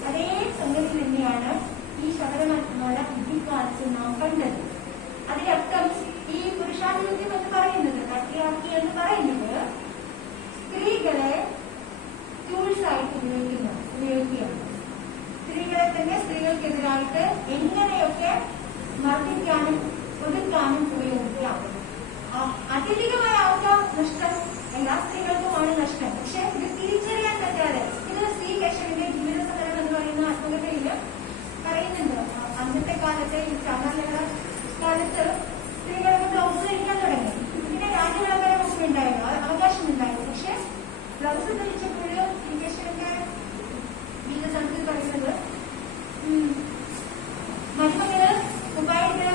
അതേ സംഗതി തന്നെയാണ് ഈ ശബരിമല ഇക്കാലത്ത് നാം കണ്ടത്. അതിനർത്ഥം ഈ പുരുഷാധിപത്യം എന്ന് പറയുന്നത്, പാട്രിയാർക്കി എന്ന് പറയുന്നത് സ്ത്രീകളെ ടൂൾസ് ആയിട്ട് ഉപയോഗിക്കുകയാണ്. സ്ത്രീകളെ തന്നെ സ്ത്രീകൾക്കെതിരായിട്ട് എങ്ങനെയൊക്കെ മർദ്ദിക്കാനും ഒതുക്കാനും ഉപയോഗിക്കാം. അത്യധികമായ ആൾക്കാർ നഷ്ടം എല്ലാ സ്ത്രീകൾക്കുമാണ് നഷ്ടം. പക്ഷെ ഇത് തിരിച്ചറിയാൻ പറ്റാതെ ഇത് ശ്രീ കേശവന്റെ ജീവിത സമരം എന്ന് പറയുന്ന ആത്മകഥയിൽ പറയുന്നുണ്ട്. അന്നത്തെ കാലത്തെ ഈ സാധാരണ കാലത്ത് സ്ത്രീകളെ ബ്ലൗസ് ധരിക്കാൻ തുടങ്ങി. ഇതിന്റെ രാജ്യവിളംബരമൊക്കെ ഉണ്ടായിരുന്നു, അവകാശമുണ്ടായിരുന്നു. പക്ഷെ ബ്ലൗസ് ധരിച്ചപ്പോഴും ശ്രീ കേശവന്റെ ജീവിത സമരത്തിൽ പറയുന്നത് മരുമകള് കുപ്പായിട്ട്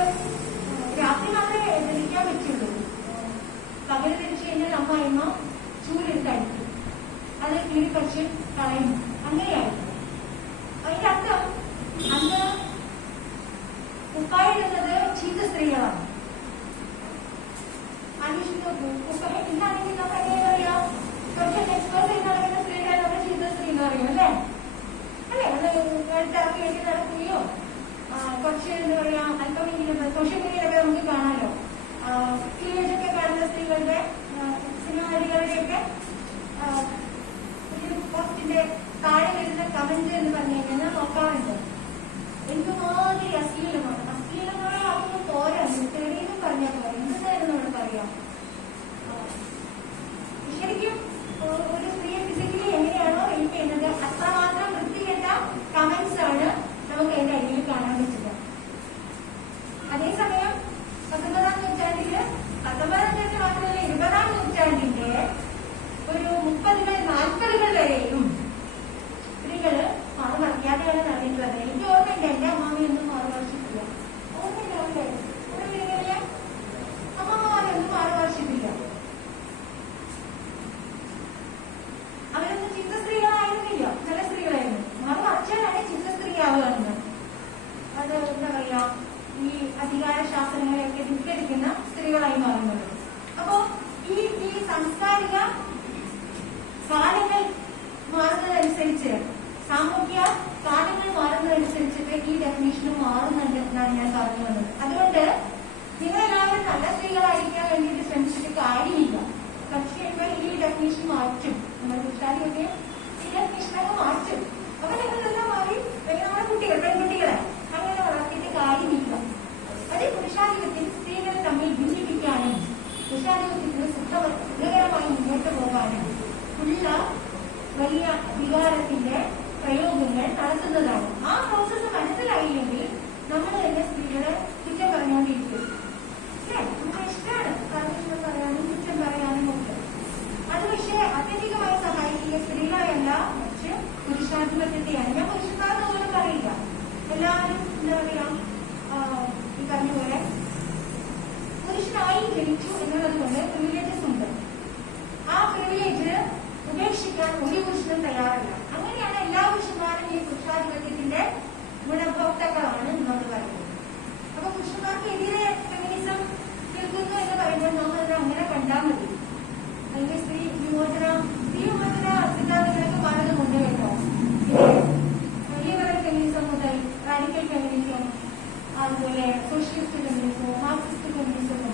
രാത്രി മാത്രമേ ധരിക്കാൻ പറ്റുള്ളൂ. പകല് ധരിച്ചു കഴിഞ്ഞാൽ അമ്മായിമ്മ ചൂലെടുത്തടിക്കും, അത് കീറിപ്പറിച്ച് കളയുന്നു. അങ്ങനെയായിരുന്നു. അതിന്റെ അർത്ഥം അന്ന് കുപ്പായിടുന്നത് ചീത്ത സ്ത്രീകളാണ്. കുപ്പായ ഇന്നാണെങ്കിൽ നമുക്ക് എങ്ങനെ പറയാം, കുറച്ച് എക്സ്പേർട്ട് എന്ന് പറയുന്ന സ്ത്രീകളെ നമ്മൾ ചീത്ത സ്ത്രീ എന്ന് പറയും അല്ലേ? അല്ലെ? അത് എടുത്തിറക്കി വേണ്ടി നടക്കുകയോ കുറച്ച് എന്താ പറയാ അല്പമെങ്കിലും സോഷ്യൽ മീഡിയയിലൊക്കെ നമുക്ക് കാണാമല്ലോ. ക്ലീവേജൊക്കെ കാണുന്ന സ്ത്രീകളുടെ സിനിമ നടികളുടെയൊക്കെ ഒരു പോസ്റ്റിന്റെ താഴെ വരുന്ന കമന്റ് എന്ന് പറഞ്ഞു കഴിഞ്ഞാൽ നോക്കാറുണ്ട്. എന്തുമാതിരി അശ്ലീലമാണ്. അശ്ലീലമായ അതൊന്നും പോരാ, തെളിയെന്ന് പറഞ്ഞാൽ പോരാ, എന്തായാലും നമ്മൾ പറയാം. ശരിക്കും ഒരു സ്ത്രീയെ ഫിസിക്കലി എങ്ങനെയാണോ റേപ്പ് ചെയ്യുന്നത് അത്രമാത്രം വൃത്തികെട്ട കമന്റ്സ് ആണ് നമുക്ക് എന്റെ അടിയിൽ കാണാൻ പറ്റുക. അതേസമയം 19ാം നൂറ്റാണ്ടില് 19ാം നൂറ്റാണ്ട് മാത്രമല്ല 20ാം നൂറ്റാണ്ടിന്റെ ഒരു 30കൾ 40കൾ വരെയും സ്ത്രീകള് മറുമറിയാതെയാണ് നടന്നിട്ടുള്ളത്. എനിക്ക് ഓർമ്മയുണ്ട്, എന്റെ അമ്മാമയൊന്നും മറുവർഷിപ്പില്ല. ഓർമ്മയില്ല, ഒരു വീടുകളിലെ അമ്മമാരൊന്നും മറുവർഷിപ്പില്ല. അവരൊന്നും ചിന്ത സ്ത്രീകളായിരുന്നില്ല, നല്ല സ്ത്രീകളായിരുന്നു. മറുമറിച്ചാലാണ് ചിന്ത സ്ത്രീയാവുക. അത് എന്താ പറയാ, ഈ അധികാര ശാസ്ത്രങ്ങളെയൊക്കെ ധിക്കരിക്കുന്ന സ്ത്രീകളായി മാറുന്നത്. അപ്പോ ഈ സാംസ്കാരിക കാലങ്ങൾ മാറുന്നതനുസരിച്ച്, സാമൂഹ്യ കാലങ്ങൾ മാറുന്നതനുസരിച്ചിട്ട് ഈ ഡെഫിനേഷനും മാറുന്നുണ്ട് എന്നാണ് ഞാൻ പറഞ്ഞു വന്നത്. അതുകൊണ്ട് നിങ്ങളെല്ലാവരും നല്ല സ്ത്രീകളായിരിക്കാൻ വേണ്ടിയിട്ട് ശ്രമിച്ചിട്ട് കാര്യമില്ല. പക്ഷേ കഴിയുമ്പോൾ ഈ ഡെഫിനേഷൻ മാറ്റും. നമ്മുടെ പുരുഷാധിപത്യം ഈ ഡെഫിനേഷനൊക്കെ മാറ്റും. അപ്പൊ നിങ്ങളെല്ലാം മാറി നമ്മുടെ കുട്ടികൾ, പെൺകുട്ടികളെ അങ്ങനെ വളർത്തിയിട്ട് കാര്യമില്ല. അത് പുരുഷാധിപത്യത്തിൽ സ്ത്രീകളെ തമ്മിൽ ഭിന്നിപ്പിക്കാനും പുരുഷാധിപത്യത്തിന് സുഖകരമായി മുന്നോട്ട് പോകാനും ഉള്ള വലിയ വികാരത്തിന്റെ പ്രയോഗങ്ങൾ നടത്തുന്നതാണ്. ആ പ്രോസസ്സ് മനസ്സിലായില്ലെങ്കിൽ നമ്മൾ തന്നെ സ്ത്രീകളെ കുറ്റം പറഞ്ഞുകൊണ്ടിരിക്കും. നമുക്ക് ഇഷ്ടമാണ് കാരണം പറയാനും കുറ്റം പറയാനും ഒക്കെ. അത് പക്ഷേ അത്യധികമായി സഹായിക്കുക സ്ത്രീകളെയല്ല, പക്ഷെ പുരുഷാധിപത്യത്തെയാണ്. ഞാൻ പുരുഷന്മാരെന്ന് പോലും പറയില്ല. എല്ലാവരും എന്താ പറയാ, ഈ പറഞ്ഞ പോലെ പുരുഷനായി ജനിച്ചു എന്നുള്ളത് കൊണ്ട് പ്രിവിലേജസ് ഉണ്ട്. ആ പ്രിവിലേജ് ഉപേക്ഷിക്കാൻ ഒരു പുരുഷനും തയ്യാറല്ല. അങ്ങനെയാണ് എല്ലാ പുരുഷന്മാരും ഈ പുരുഷാധിപത്യത്തിന്റെ ഗുണഭോക്താക്കളാണ് നമ്മൾ പറയുന്നത്. അപ്പൊ പുരുഷന്മാർക്ക് എതിരെ ഫെമിനിസം നിൽക്കുന്നു എന്ന് പറയുമ്പോൾ നമ്മൾ അത് അങ്ങനെ കണ്ടാൽ മതി. അല്ലെങ്കിൽ സ്ത്രീ വിമോചന സിദ്ധാന്തങ്ങളൊക്കെ പലതുമുണ്ട് കേട്ടോ. ലിബറൽ ഫെമിനിസം മുതൽ റാഡിക്കൽ ഫെമിനിസം, അതുപോലെ സോഷ്യലിസ്റ്റ് ഫെമിനിസവും മാർക്സിസ്റ്റ് ഫെമിനിസവും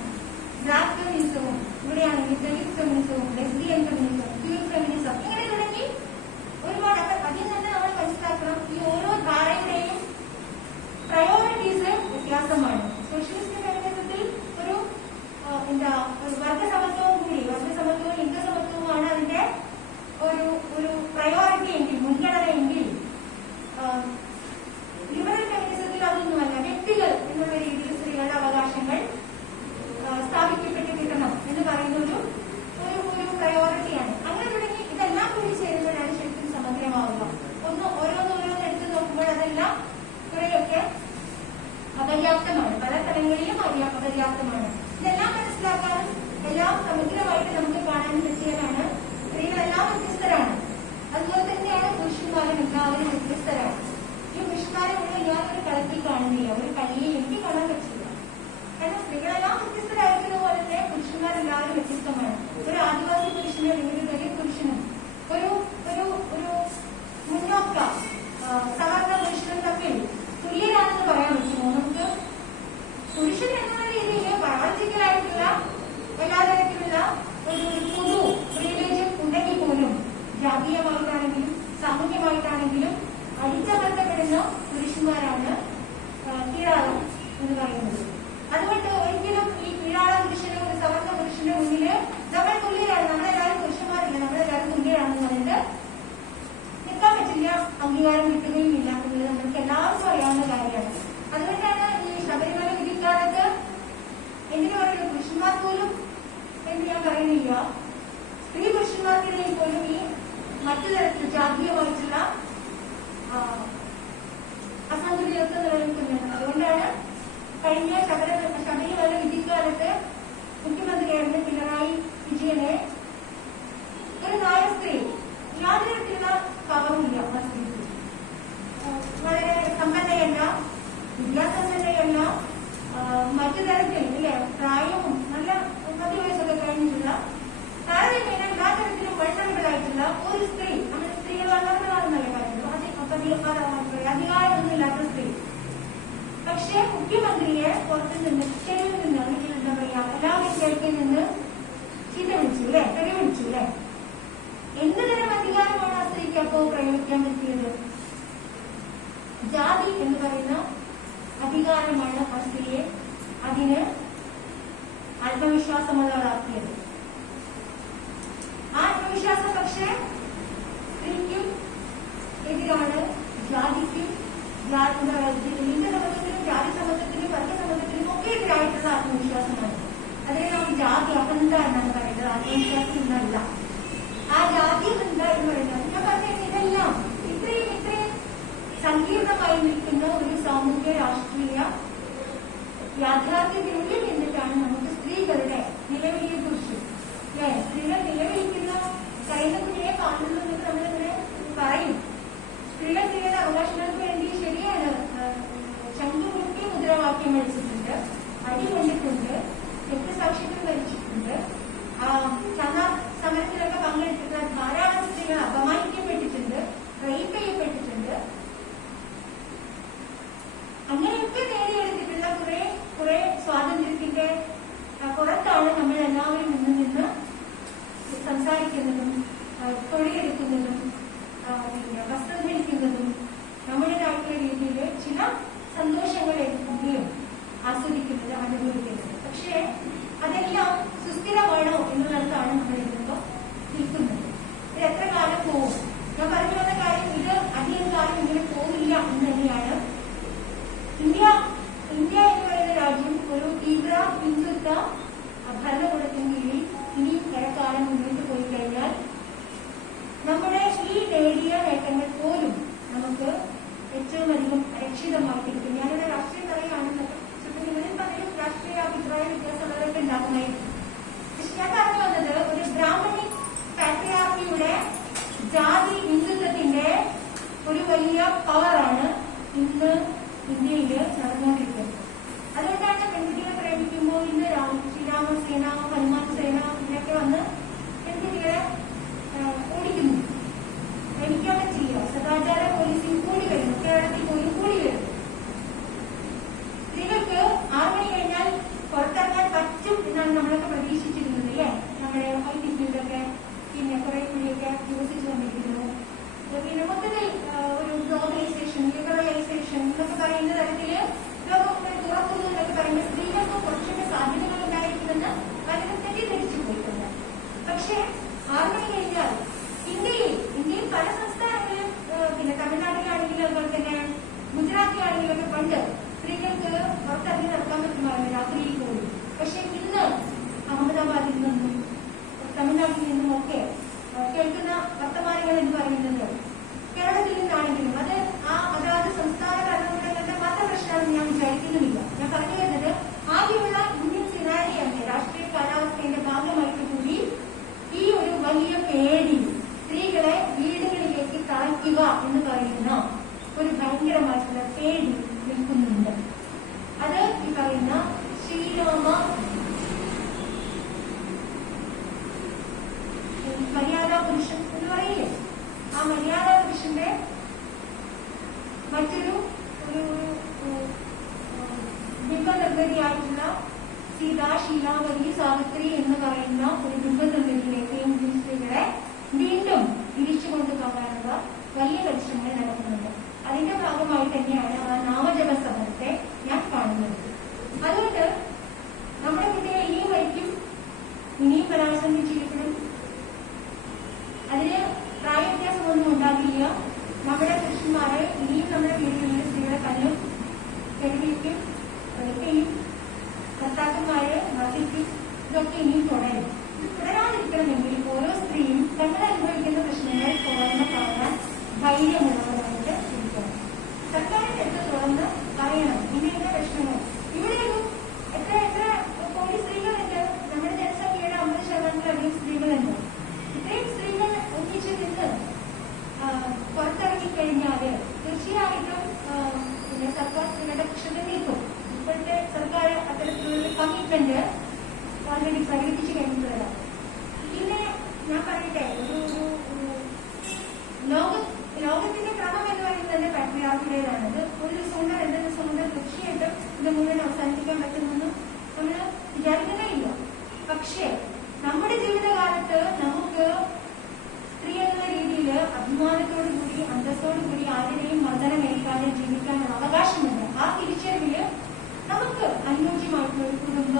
ബ്ലാക്ക് ഫെമിനിസവും, ഇവിടെയാണെങ്കിൽ ദളിത് ഫെമിനിസവും ലെസ്ബിയൻ ഫെമിനിസം, ക്യൂർ ഫെമിനിസം, ഇങ്ങനെ തുടങ്ങി ഒരുപാട്. അതിൽ തന്നെ നമ്മൾ മനസ്സിലാക്കണം ഈ ഓരോ ധാരയുടെയും പ്രയോറിറ്റീസ് വ്യത്യാസമാണ്. സോഷ്യലിസ്റ്റ് ഫെമിനിസത്തിൽ ഒരു വർഗസമത്വവും കൂടി, വർഗസമത്വവും ലിംഗസമത്വവുമാണ് അതിന്റെ ഒരു പ്രയോറിറ്റി എങ്കിൽ, മുൻഗണന എങ്കിൽ, ലിബറൽ ഫെമിനിസത്തിൽ അതൊന്നുമല്ല. വ്യക്തികൾ എന്നുള്ള രീതിയിൽ സ്ത്രീകളുടെ അവകാശങ്ങൾ സ്ഥാപിക്കപ്പെട്ട് കിട്ടണം എന്ന് പറയുന്ന ഒരു പ്രയോറിറ്റിയാണ്. അങ്ങനെ തുടങ്ങി ഇതെല്ലാം കൂടി ചേരുമ്പോഴാണ് ശരിക്കും സമഗ്രമാവുക. ഓരോന്നോരോന്ന് എടുത്ത് നോക്കുമ്പോൾ അതെല്ലാം കുറെയൊക്കെ അപര്യാപ്തമാണ്, പല തലങ്ങളിലും അപര്യാപ്തമാണ്. ഇതെല്ലാം മനസ്സിലാക്കാനും എല്ലാം സമഗ്രമായിട്ട് നമുക്ക് കാണാൻ പറ്റിയതാണ്. സ്ത്രീകളെല്ലാം വ്യത്യസ്തരാണ്, അതുപോലെ തന്നെയാണ് പുരുഷന്മാരും എല്ലാവരും വ്യത്യസ്തരാണ്. ഈ പുരുഷന്മാരെ ഉള്ള ഞാനൊരു കളത്തിൽ കാണുന്നില്ല, ഒരു കളിയെ എനിക്ക് കാണാൻ പറ്റില്ല. കാരണം സ്ത്രീകളെല്ലാം വ്യത്യസ്തരായിരിക്കുന്ന പോലെ തന്നെ പുരുഷന്മാരെല്ലാവരും വ്യത്യസ്തമാണ്. ഒരു ആദിവാസി പുരുഷനും അല്ലെങ്കിൽ ഒരു ദളിത് പുരുഷനും ഒരു മുന്നോക്ക അംഗീകാരം കിട്ടുകയുമില്ല എന്നുള്ളത് നമുക്ക് എല്ലാവർക്കും അറിയാവുന്ന കാര്യമാണ്. അതുകൊണ്ടാണ് ഈ ശബരിമല വിധിക്കാലത്ത് എന്തിനു പറയുന്നത്, പുരുഷന്മാർ പോലും എന്ന് ഞാൻ പറയുന്നില്ല, സ്ത്രീ പുരുഷന്മാർക്കിടയിൽ പോലും ഈ മറ്റു തരത്തിൽ ജാതീയമായിട്ടുള്ള അസംതുലിതത്വം നിലനിൽക്കുന്നുണ്ട്. അതുകൊണ്ടാണ് കഴിഞ്ഞ ശബരിമല വിധിക്കാലത്ത് മുഖ്യമന്ത്രിയായിരുന്ന പിണറായി വിജയനെ ഒരു നായർ സ്ത്രീ, യാതൊരു തരത്തിലുള്ള പവറുമില്ല ആ സ്ത്രീക്ക്, വളരെ സമ്പന്നയല്ല, വിദ്യാസമ്പന്നയല്ല, മറ്റു തരത്തിൽ ഇല്ലേ പ്രായവും നല്ല മധ്യവയസ്സൊക്കെ കഴിഞ്ഞിട്ടുള്ള താരതമ്യേന എല്ലാ തരത്തിലും വൾണറബിളായിട്ടുള്ള ഒരു സ്ത്രീ, നമ്മുടെ സ്ത്രീകൾ വൾണറബിളാണെന്നല്ലേ പറയുന്നത്, അധികാരമൊന്നും ഇല്ലാത്ത സ്ത്രീ. പക്ഷെ മുഖ്യമന്ത്രിയെ പുറത്തു നിന്ന് തെരുവിൽ നിന്ന് അല്ലെങ്കിൽ എന്താ പറയാ എല്ലാ വിദ്യാർത്ഥിയിൽ നിന്ന് ചീത്ത വിളിച്ചു അല്ലെ, തെറി വിളിച്ചു അല്ലെ. എന്ത് തരം അധികാരമാണ് ആ സ്ത്രീക്ക് അപ്പോ പ്രയോഗിക്കാൻ പറ്റിയത്? ജാതി എന്ന് പറയുന്ന അധികാരമാണ് ആ സ്ത്രീയെ അതിന് ആത്മവിശ്വാസമുള്ളവരാക്കിയത്. ആ ആത്മവിശ്വാസം പക്ഷേ സ്ത്രീക്കും എതിരാണ്, ജാതിക്കും ലിംഗസമത്വത്തിനും ജാതി സമത്വത്തിനും വർഗസമത്വത്തിനും ഒക്കെ എതിരായിട്ടുള്ള ആത്മവിശ്വാസമാണ്. അതിനെ നാം ജാതി അഹന്ത എന്നാണ് പറയുന്നത്, ആത്മവിശ്വാസം എന്നല്ല. ആ ജാതി അഹന്ത എന്ന് പറയുന്നത് ഞാൻ പറഞ്ഞ ഇതെല്ലാം ഇത്രയും സങ്കീർണമായി നിൽക്കുന്ന ഒരു സാമൂഹ്യ രാഷ്ട്രീയ യാഥാർത്ഥ്യത്തിനുള്ളിൽ നിന്നിട്ടാണ് നമുക്ക് സ്ത്രീകളുടെ നിലവിളിയെ കുറിച്ച് സ്ത്രീകൾ നിലവിളിക്കുന്ന കൈന കുഞ്ഞിനെ കാണുന്നത് നമ്മളിങ്ങനെ പറയും. സ്ത്രീകൾ സ്ത്രീകളുടെ അവകാശങ്ങൾക്ക് വേണ്ടി ശരിയാണ് ശംഖുമുട്ടി മുദ്രാവാക്യം വിളിച്ചിട്ടുണ്ട്, അടി കൊണ്ടിട്ടുണ്ട്, രക്തസാക്ഷിത്വം വരിച്ചിട്ടുണ്ട്, സമരത്തിലൊക്കെ പങ്കെടുത്തിട്ടുള്ള ധാരാളം സ്ത്രീകൾ അപമാനിക്കപ്പെട്ടിട്ടുണ്ട്, റേപ്പ് ചെയ്യപ്പെട്ടിട്ടുണ്ട്. അങ്ങനെയൊക്കെ നേടിയെടുത്തിട്ടുള്ള കുറെ സ്വാതന്ത്ര്യത്തിന്റെ പുറത്താണ് നമ്മൾ എല്ലാവരും നിന്ന് സംസാരിക്കുന്നതും തൊഴിലെടുക്കുന്നതും വസ്ത്രം ധരിക്കുന്നതും നമ്മുടേതായിട്ടുള്ള രീതിയിൽ ചില സന്തോഷങ്ങൾ എടുക്കുകയും ആസ്വദിക്കുന്നത് അനുഭവിക്കുന്നത്. പക്ഷേ അതെല്ലാം സുസ്ഥിരമാണോ എന്നുള്ളതാണ് നമ്മൾ ഇതിപ്പോൾ നിൽക്കുന്നത്. ഇത് എത്ര കാലം പോകും? ഞാൻ പറഞ്ഞു വന്ന കാര്യം ഇത് അധികം കാലം ഇങ്ങനെ പോകില്ല എന്ന് തന്നെയാണ്. ഇന്ത്യ എന്ന് പറയുന്ന രാജ്യം ഒരു തീവ്ര ഹിന്ദുത്വ ഭരണകൂടത്തിന് കീഴിൽ ഇനിയും ഏറെക്കാലം മുന്നോട്ട് പോയി കഴിഞ്ഞാൽ നമ്മുടെ ഈ നേടിയ നേട്ടങ്ങൾ പോലും നമുക്ക് ഏറ്റവും അധികം അരക്ഷിതമായിട്ടിരിക്കും. ഞാനിവിടെ രാഷ്ട്രീയം പറയുകയാണെന്ന് ഇവരിൽ പലരും രാഷ്ട്രീയ അഭിപ്രായ വ്യത്യാസമുള്ളവരൊക്കെ ഉണ്ടാകുമായിരിക്കും. പക്ഷെ ഞാൻ പറഞ്ഞു വന്നത് ഒരു ബ്രാഹ്മണിക് പാട്രിയാർക്കിയുടെ ജാതി ഹിന്ദുത്വത്തിന്റെ ഒരു വലിയ പവറാണ് ഇന്ന് ഇന്ത്യയിൽ നടന്നുകൊണ്ടിരിക്കുന്നത്. അതുകൊണ്ടാണ് പെൺകുട്ടികളെ പ്രേമിക്കുമ്പോൾ ഇന്ന് ശ്രീരാമസേന, ഹനുമാൻ സേന ഇതിനൊക്കെ വന്ന് പെൺകുട്ടികളെ ഓടിക്കുന്നു, പ്രേമിക്കാൻ ചെയ്യുക. സദാചാര പോലീസിൽ കൂടി വരുന്നു, കേരളത്തിൽ പോലും കൂടി വരുന്നു. സ്ത്രീകൾക്ക് 6 മണി കഴിഞ്ഞാൽ പുറത്തിറങ്ങാൻ പറ്റും എന്നാണ് നമ്മളൊക്കെ പ്രതീക്ഷിച്ചിരുന്നത് അല്ലേ. നമ്മുടെ ഐതിഹ്യത്തിലൊക്കെ പിന്നെ കുറെ കൂടിയൊക്കെ വികസിച്ചു വന്നിരിക്കുന്നു. പിന്നെ മൊത്തത്തിൽ ഒരു ഗ്ലോബലൈസേഷൻ, ലിബറലൈസേഷൻ എന്നൊക്കെ പറയുന്ന തരത്തില് ലോകം തുറക്കുന്നു എന്നൊക്കെ പറയുമ്പോൾ സ്ത്രീകൾക്ക് കുറച്ചൊക്കെ സാധ്യതകൾ ഉണ്ടായിരിക്കുമെന്ന് പലരും തെറ്റിദ്ധരിച്ചു പോയിട്ടുണ്ട്. പക്ഷേ 6 മണി കഴിഞ്ഞാൽ ഇന്ത്യയിൽ പല സംസ്ഥാനങ്ങളിലും പിന്നെ തമിഴ്നാട്ടിലാണെങ്കിലും അതുപോലെ തന്നെ ഗുജറാത്തിലാണെങ്കിലും ഒക്കെ പണ്ട് സ്ത്രീകൾക്ക് പുറത്തിറങ്ങി നടക്കാൻ പറ്റുമായിരുന്നു രാത്രിയിൽ പോലും. പക്ഷെ ഇന്ന് അഹമ്മദാബാദിൽ നിന്നും തമിഴ്നാട്ടിൽ നിന്നും ഒക്കെ കേൾക്കുന്ന വർത്തമാനങ്ങൾ എന്ന് പറയുന്നത് കേരളത്തിൽ നിന്നാണെങ്കിലും അത് അതാത് സംസ്ഥാന ഭരണകൂടങ്ങളുടെ മാത്രം പ്രശ്നമാണെന്ന് ഞാൻ വിചാരിക്കുന്നുമില്ല. ഞാൻ പറഞ്ഞു വരുന്നത് ആദ്യമുള്ള ഇന്ത്യൻ സിനാരിയാണ് രാഷ്ട്രീയ കാലാവസ്ഥയുടെ ഭാഗമായിട്ട് കൂടി ഈ ഒരു വലിയ പേടി സ്ത്രീകളെ വീടുകളിലേക്ക് തളയ്ക്കുക എന്ന് പറയുന്ന ഒരു ഭയങ്കരമായിട്ടുള്ള പേടി നിൽക്കുന്നുണ്ട്. അത് ഈ പറയുന്ന ശ്രീരാമ മര്യാദാ പുരുഷൻ എന്ന് പറയില്ലേ, ആ മര്യാദാ പുരുഷന്റെ മറ്റൊരു ബിംബദമ്പതിയായിട്ടുള്ള സീതാ, ശീലാവതി, സാവിത്രി എന്ന് പറയുന്ന ഒരു ബിംബദമ്പതിയിലേക്ക് ഇന്ത്യൻ സ്ത്രീകളെ വീണ്ടും തിരിച്ചുകൊണ്ട് പോകാനുള്ള വലിയ പരിശ്രമങ്ങൾ നടക്കുന്നുണ്ട്. അതിന്റെ ഭാഗമായി തന്നെയാണ് ആ നാമജപ സമരത്തെ ഞാൻ കാണുന്നത്. അതുകൊണ്ട് നമ്മുടെ കുട്ടികൾ ഇനിയും വയ്ക്കും, ഇനിയും ബലാത്സംഗം ചെയ്യപ്പെടും. അതിന് പ്രായവ്യത്യാസമൊന്നും ഉണ്ടാകില്ല. നമ്മുടെ പുരുഷന്മാരെ ഇനിയും നമ്മുടെ വീടുകളിൽ സ്ത്രീകളെ കല്ലും കെടുവിക്കും വെളുക്കുകയും ഭർത്താക്കന്മാരെ മർദ്ദിക്കും, ഇതൊക്കെ ഇനിയും തുടരും. തുടരാതിരിക്കണമെങ്കിൽ ഓരോ സ്ത്രീയും തങ്ങൾ അനുഭവിക്കുന്ന പ്രശ്നങ്ങൾ തുറന്ന് പറയാൻ ധൈര്യമുള്ളവരായിട്ട് ഇരിക്കണം. സർക്കാരിന്റെ അടുത്ത് തുറന്ന് പറയണം ഇന്ന പ്രശ്നങ്ങൾ. ഇവിടെയൊരു എത്ര കോടി സ്ത്രീകളുണ്ട്, നമ്മുടെ ജനസംഖ്യയുടെ 50% സ്ത്രീകളുണ്ട്. ഇത്രയും സ്ത്രീകൾ ഒന്നിച്ച് നിന്ന് പുറത്തിറങ്ങിക്കഴിഞ്ഞാല് തീർച്ചയായിട്ടും പിന്നെ സർക്കാർ സ്ത്രീകളുടെ പ്രശ്നം നീക്കും. ഇപ്പോഴത്തെ സർക്കാർ അത്തരത്തിലുള്ള കമ്മിറ്റ്മെന്റ് ഓൾറെഡി പ്രകടിപ്പിച്ചു കഴിഞ്ഞിട്ടുള്ളതാണ്. പിന്നെ ഞാൻ പറയട്ടെ, ലോകത്തിന്റെ ക്രമം എന്ന് പറയുന്നത് തന്നെ പാട്രിയാർക്കിയുടേതാണ്. ഇത് ഒരു ദിവസം കൊണ്ട് 2 ദിവസം കൊണ്ട് തീർച്ചയായിട്ടും ഇത് മുഴുവൻ അവസാനിപ്പിക്കാൻ പറ്റുമെന്ന് നമ്മൾ വിചാരിക്കുന്നേ ഇല്ല. പക്ഷേ നമ്മുടെ ജീവിതകാലത്ത് നമുക്ക് സ്ത്രീ എന്ന രീതിയിൽ അഭിമാനത്തോടു കൂടി അന്തസ്സോടു കൂടി ആരുടെയും മർദ്ദനമേൽക്കാതെ ജീവിക്കാനുള്ള അവകാശമുണ്ട്. ആ തിരിച്ചറിവില് നമുക്ക് അനുയോജ്യമായിട്ടുള്ള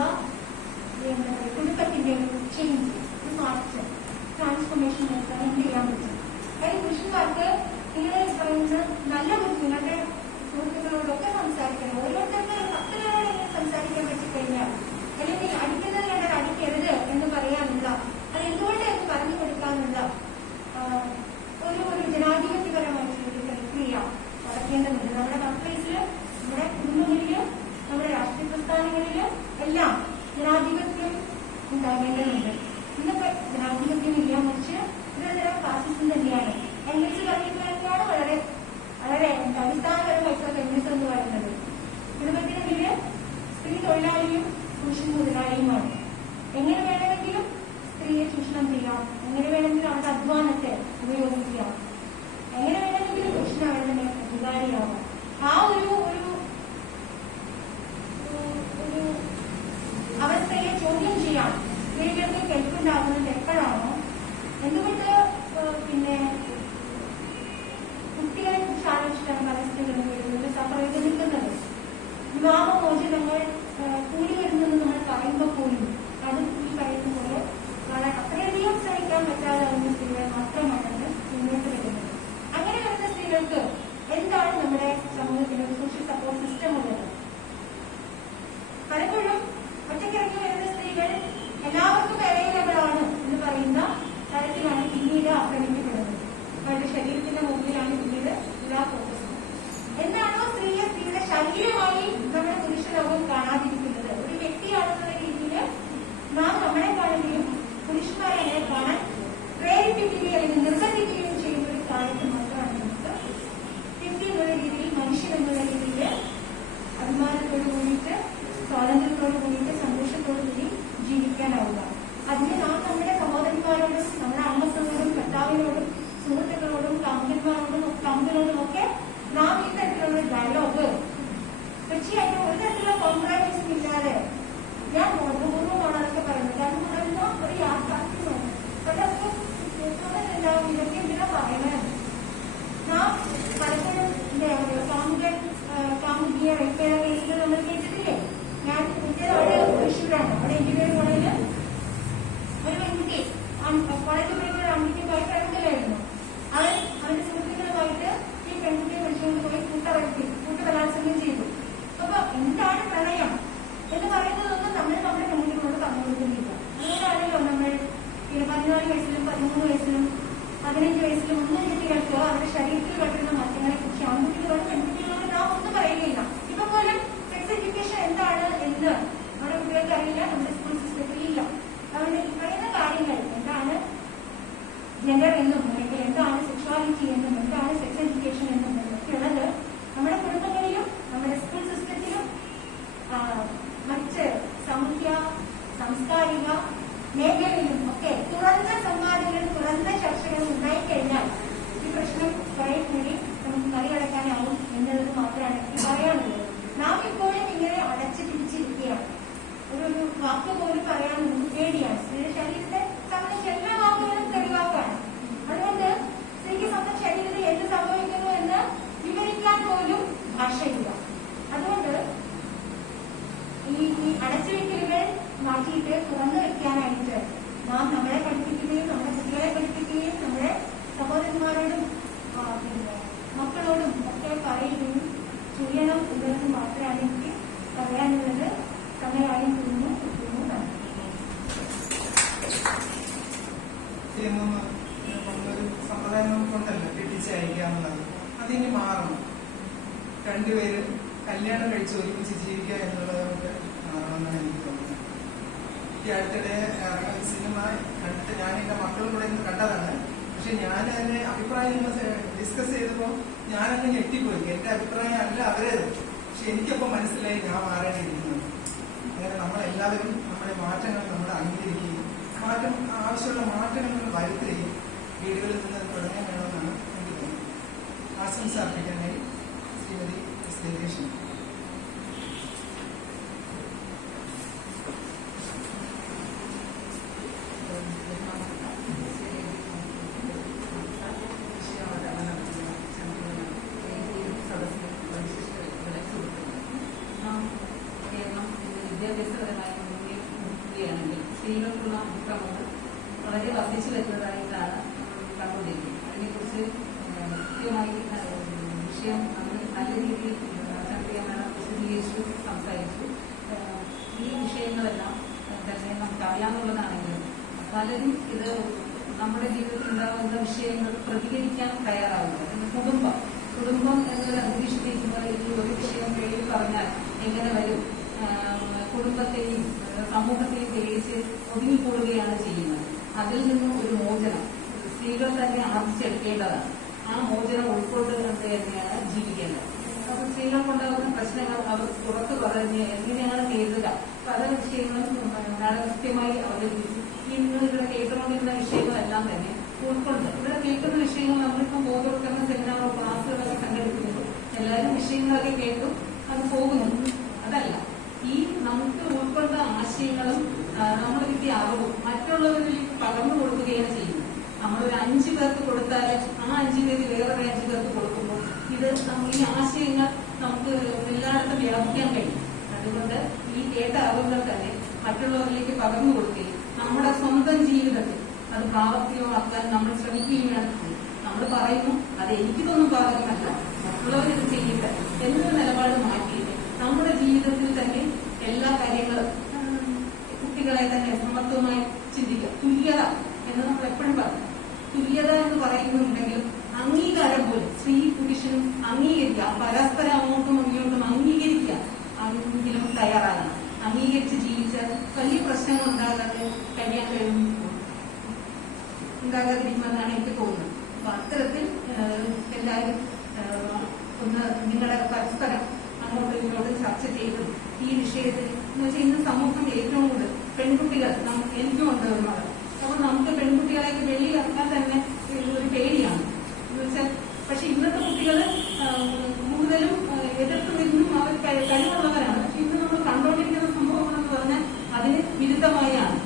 ഒരു കുടുംബത്തിന്റെ ഒരു ചേഞ്ച്, ഒരു മാറ്റം, ട്രാൻസ്ഫോർമേഷൻ നടത്താൻ എന്ത് ചെയ്യാൻ പറ്റും? അതായത് പുരുഷന്മാർക്ക് നിങ്ങൾ പറയുന്ന നല്ല ബുദ്ധി നിങ്ങളുടെ സുഹൃത്തുക്കളോടൊക്കെ സംസാരിക്കണം. ഓരോരുത്തർക്ക് 10 പേരോട് ഇങ്ങനെ സംസാരിക്കാൻ പറ്റിക്കഴിഞ്ഞാൽ, അല്ലെങ്കിൽ അടിക്കുന്നത് കണ്ടാൽ അടിക്കരുത് എന്ന് പറയാനുള്ള, അത് എന്തുകൊണ്ട് എന്ന് പറഞ്ഞു കൊടുക്കാനുള്ള ഒരു ജനാധിപത്യപരമായിട്ടുള്ള ഒരു പ്രക്രിയ നടക്കേണ്ടതുണ്ട്. നമ്മുടെ വർക്ക്പ്ലേസില്, നമ്മുടെ കുടുംബങ്ങളിലും നമ്മുടെ രാഷ്ട്രീയ പ്രസ്ഥാനങ്ങളിലും എല്ലാം ജനാധിപത്യം ഉണ്ടാകേണ്ടതുണ്ട്. ഇന്നിപ്പോ ജനാധിപത്യം ഇല്ല, മറിച്ച് ഇതൊരു ഫാസിസം തന്നെയാണ്. ഫെമിനിസ്റ്റ് പറഞ്ഞിട്ടാണ് വളരെ വളരെ അടിസ്ഥാനപരമായിട്ടുള്ള ഫെമിനിസം എന്ന് പറയുന്നത്. കുടുംബത്തിനുള്ളില് സ്ത്രീ തൊഴിലാളിയും പുരുഷൻ മുതലാളിയുമാണ്. എങ്ങനെ വേണമെങ്കിലും സ്ത്രീയെ ചൂഷണം ചെയ്യാം, എങ്ങനെ വേണമെങ്കിലും അവരുടെ അധ്വാനത്തെ ഉപയോഗിക്കാം, എങ്ങനെ വേണമെങ്കിലും പുരുഷന് അവരുടെ മേൽ അധികാരിയാവാം. ആ ഒരു അവസ്ഥയെ ചോദ്യം ചെയ്യാം സ്ത്രീകൾക്ക് കെൽപ്പുണ്ടാകുന്നത് എപ്പോഴാണോ, എന്തുകൊണ്ട് പിന്നെ കുട്ടികളെ കുറിച്ച് ആലോചിച്ചിട്ടാണ് പല സ്ത്രീകളും വരുന്നത്, സഫറേജ് നിൽക്കുന്നത്. വിവാഹമോചനങ്ങൾ കൂടി വരുന്നെന്ന് നമ്മൾ പറയുമ്പോൾ പോലും അത് ഈ പറയുന്ന പോലെ വളരെ അത്രയധികം സഹിക്കാൻ പറ്റാതാവുന്ന സ്ത്രീകൾ മാത്രമാണ് മുന്നോട്ട് വരുന്നത്. അങ്ങനെ വരുന്ന സ്ത്രീകൾക്ക് എന്താണ് നമ്മുടെ സമൂഹത്തിൽ ഒരു സോഷ്യൽ സപ്പോർട്ട് സിസ്റ്റം ഉള്ളത്? പലപ്പോഴും ഒറ്റയ്ക്കിറങ്ങി വരുന്ന സ്ത്രീകൾ എല്ലാവർക്കും അവൈലബിളാണ് എന്ന് പറയുന്ന തരത്തിലാണ് പിന്നീട് ആക്രമിക്കപ്പെടുന്നത്. അവരുടെ ശരീരത്തിന്റെ മുമ്പിലാണ് പിന്നീട് എല്ലാ ഫോക്കസും. എന്താണോ സ്ത്രീയുടെ ശരീരമായി നമ്മുടെ പുരുഷ ലോകം കാണാതിരിക്കുന്നത്, ഒരു വ്യക്തിയാണെന്നുള്ള രീതിയിൽ നാം നമ്മളെ കാണുകയും പുരുഷന്മാരെ കാണാൻ പ്രേരിപ്പിക്കുകയും അല്ലെങ്കിൽ നിർബന്ധിക്കുകയും ചെയ്യുന്ന ഒരു കാലത്ത് മാത്രമാണ് നമുക്ക് വ്യക്തി എന്നുള്ള രീതിയിൽ, മനുഷ്യൻ എന്നുള്ള രീതിയിൽ അഭിമാനത്തോടു കൂടിയിട്ട്, സ്വാതന്ത്ര്യത്തോടു കൂടിയിട്ട്, സന്തോഷത്തോടു കൂടി ജീവിക്കാനാവുക. അതിന് നാം നമ്മുടെ സഹോദരന്മാരോടും നമ്മുടെ അമ്മത്തോടും ഭർത്താവിനോടും സുഹൃത്തുക്കളോടും കമ്പനിയോടും ഒക്കെ നാം ഈ തരത്തിലുള്ള ഡയലോഗ് തീർച്ചയായിട്ടും ഒരു തരത്തിലുള്ള കോംപ്രമൈസും ഇല്ലാതെ, ഞാൻ ബോധപൂർവമാണ് അതൊക്കെ പറയുന്നത്. കാരണം പറയുന്ന ഒരു യാഥാർത്ഥ്യമാണ്. പലർക്കും ഉണ്ടാവും ഇതൊക്കെ എന്തിനാ പറയുന്നത്. നാം പലപ്പോഴും കാമുകിയ റെപ്പേർ കേസുകൾ നമ്മൾ കേട്ടിട്ടില്ലേ? ഞാൻ അവിടെ തൃശ്ശൂരാണ്, അവിടെ എഞ്ചിനീയറിംഗ് കോളേജില് ഒരു പെൺകുട്ടി കോളേജ് പഠിക്കുന്ന ആൺകുട്ടി പോയി കിടക്കലായിരുന്നു. അവന്റെ സുഹൃത്തുക്കളുമായിട്ട് ഈ പെൺകുട്ടിയെ വിളിച്ചുകൊണ്ട് പോയി കൂട്ടബലാത്സംഗം ചെയ്തു. അപ്പൊ എന്താണ് പ്രണയം എന്ന് പറയുന്നതൊന്നും നമ്മൾ നമ്മുടെ രണ്ടുപേരും കല്യാണം കഴിച്ച് ഒരുമിച്ച് ജീവിക്കുക എന്നുള്ളത് നമുക്ക് ആണെന്നാണ് എനിക്ക് തോന്നുന്നത്. ഈ അടുത്തിടെ ഇറങ്ങുന്ന സിനിമ കണ്ടിട്ട് ഞാൻ എൻ്റെ മക്കളും കൂടെ ഇന്ന് കണ്ടതാണ്. പക്ഷെ ഞാൻ അതിനെ അഭിപ്രായം ഡിസ്കസ് ചെയ്തപ്പോൾ ഞാനങ്ങ് ഞെട്ടിപ്പോയി. എൻ്റെ അഭിപ്രായം അല്ല അവരേത്. പക്ഷെ എനിക്കപ്പോൾ മനസ്സിലായി ഞാൻ മാറേണ്ടിയിരിക്കുന്നത്. അങ്ങനെ നമ്മളെല്ലാവരും നമ്മുടെ മാറ്റങ്ങൾ നമ്മൾ അംഗീകരിക്കുകയും മാറ്റം ആവശ്യമുള്ള മാറ്റങ്ങൾ വരുത്തുകയും വീടുകളിൽ നിന്ന് തുടങ്ങാൻ വേണമെന്നാണ് എനിക്ക് തോന്നുന്നത്. ആശംസ അർപ്പിക്കാനായി ശ്രീമതി ശ്രീകൃഷ്ണൻ. വിദ്യാഭ്യാസപരമായി മുന്നിൽ നോക്കുകയാണെങ്കിൽ സ്ത്രീകൾക്കുള്ള അക്രമങ്ങൾ വളരെ വർദ്ധിച്ചു വരുന്നതായിട്ടാണ് കണ്ടുകൊണ്ടിരിക്കുന്നത്. അതിനെക്കുറിച്ച് കൃത്യമായി വിഷയം നമ്മൾ നല്ല രീതിയിൽ ചർച്ച ചെയ്യാനാണ് വിശദീകരിച്ചു സംസാരിച്ചു. ഈ വിഷയങ്ങളെല്ലാം തന്നെ നമുക്ക് അറിയാവുന്നതാണെങ്കിലും പലരും ഇത് നമ്മുടെ ജീവിതത്തിൽ ഉണ്ടാകുന്ന വിഷയങ്ങൾ പ്രതികരിക്കാൻ തയ്യാറാവുന്നത്. കുടുംബം എന്നൊരു അന്തരീക്ഷത്തിരിക്കുമ്പോൾ ഈ ഒരു വിഷയം പേര് പറഞ്ഞാൽ എങ്ങനെ വരും, കുടുംബത്തെയും സമൂഹത്തെയും പേടിച്ച് ഒതുങ്ങിക്കൂടുകയാണ് ചെയ്യുന്നത്. അതിൽ നിന്നും ഒരു മോചനം സ്ത്രീകൾ തന്നെ ആർജിച്ചെടുക്കേണ്ടതാണ്. ആ മോചനം ഉൾക്കൊണ്ടുകൊണ്ട് തന്നെയാണ് ജീവിക്കേണ്ടത്. അപ്പൊ സ്ത്രീകൾക്കുണ്ടാകുന്ന പ്രശ്നങ്ങൾ അവർ പുറത്തു പറഞ്ഞ് എങ്ങനെയാണ് നേരിടുക, പല വിഷയങ്ങളും വളരെ കൃത്യമായി അവതരിപ്പിച്ചു. ഇന്ന് ഇവിടെ കേട്ടുകൊണ്ടിരുന്ന വിഷയങ്ങളെല്ലാം തന്നെ ഉൾക്കൊണ്ട് ഇവിടെ കേൾക്കുന്ന വിഷയങ്ങൾ നമ്മളിപ്പോൾ ബോധവൽക്കരണ സെമിനാറോ ക്ലാസ്സുകളൊക്കെ സംഘടിപ്പിക്കുന്നു. എല്ലാവരും വിഷയങ്ങളൊക്കെ കേട്ടു അത് പോകുന്നു. അതല്ല, ഈ നമുക്ക് ഉൾക്കൊണ്ട ആശയങ്ങളും നമ്മൾ കിട്ടിയ അറിവും മറ്റുള്ളവരിലേക്ക് പകർന്നു കൊടുക്കുകയാണ് ചെയ്യുന്നത്. നമ്മളൊരു 5 പേർക്ക് കൊടുത്താൽ ആ 5 പേര് വേറെ 5 പേർക്ക് കൊടുക്കുമ്പോൾ ഇത് നമ്മൾ ഈ ആശയങ്ങൾ നമുക്ക് എല്ലായിടത്തും വ്യാപിക്കാൻ കഴിയും. അതുകൊണ്ട് ഈ കേട്ട അറിവുകൾ തന്നെ മറ്റുള്ളവരിലേക്ക് പകർന്നു കൊടുക്കുകയും നമ്മുടെ സ്വന്തം ജീവിതത്തിൽ അത് പ്രാവർത്തികമാക്കാൻ നമ്മൾ ശ്രമിക്കുകയാണ്. നമ്മൾ പറയുന്നു അത് എനിക്കിതൊന്നും ബാധകമല്ല, മറ്റുള്ളവരിത് ചെയ്യട്ടെ എന്നൊരു നിലപാട് മാറ്റിയിട്ട് നമ്മുടെ ജീവിതത്തിൽ തന്നെ എല്ലാ കാര്യങ്ങളും കുട്ടികളെ തന്നെ സമത്വമായി ചിന്തിക്കുക. തുല്യത എന്ന് നമ്മൾ എപ്പോഴും പറയും. തുല്യത എന്ന് പറയുന്നുണ്ടെങ്കിലും അംഗീകാരം പോലും സ്ത്രീ പുരുഷനും അംഗീകരിക്കുക, പരസ്പരം അങ്ങോട്ടും ഇങ്ങോട്ടും അംഗീകരിക്കുക ആണെങ്കിലും തയ്യാറാകണം. അംഗീകരിച്ച് ജീവിച്ചാൽ വലിയ പ്രശ്നങ്ങൾ ഉണ്ടാകാതിരിക്കുമെന്നാണ് എനിക്ക് തോന്നുന്നത്. അപ്പൊ അത്തരത്തിൽ എല്ലാവരും ഒന്ന് നിങ്ങളെ പരസ്പരം അങ്ങോട്ടും ഇങ്ങോട്ടും ചർച്ച ചെയ്തും ഈ വിഷയത്തിൽ എന്ന് വെച്ചാൽ ഇന്ന് സമൂഹം ഏറ്റവും കൂടുതൽ പെൺകുട്ടികൾ എനിക്കും ഉണ്ട് ഒരു മകൾ. അപ്പോൾ നമുക്ക് പെൺകുട്ടികളെയൊക്കെ വെളിയിറക്കാൻ തന്നെ ഒരു പേടിയാണ് എന്ന് വെച്ചാൽ. പക്ഷെ ഇന്നത്തെ കുട്ടികൾ കൂടുതലും എതിർത്ത് നിന്നും അവർ കഴിവുള്ളവരാണ്. പക്ഷെ ഇന്ന് നമ്മൾ കണ്ടുകൊണ്ടിരിക്കുന്ന സംഭവങ്ങളെന്ന് പറഞ്ഞാൽ അതിന് വിരുദ്ധമായാണ്.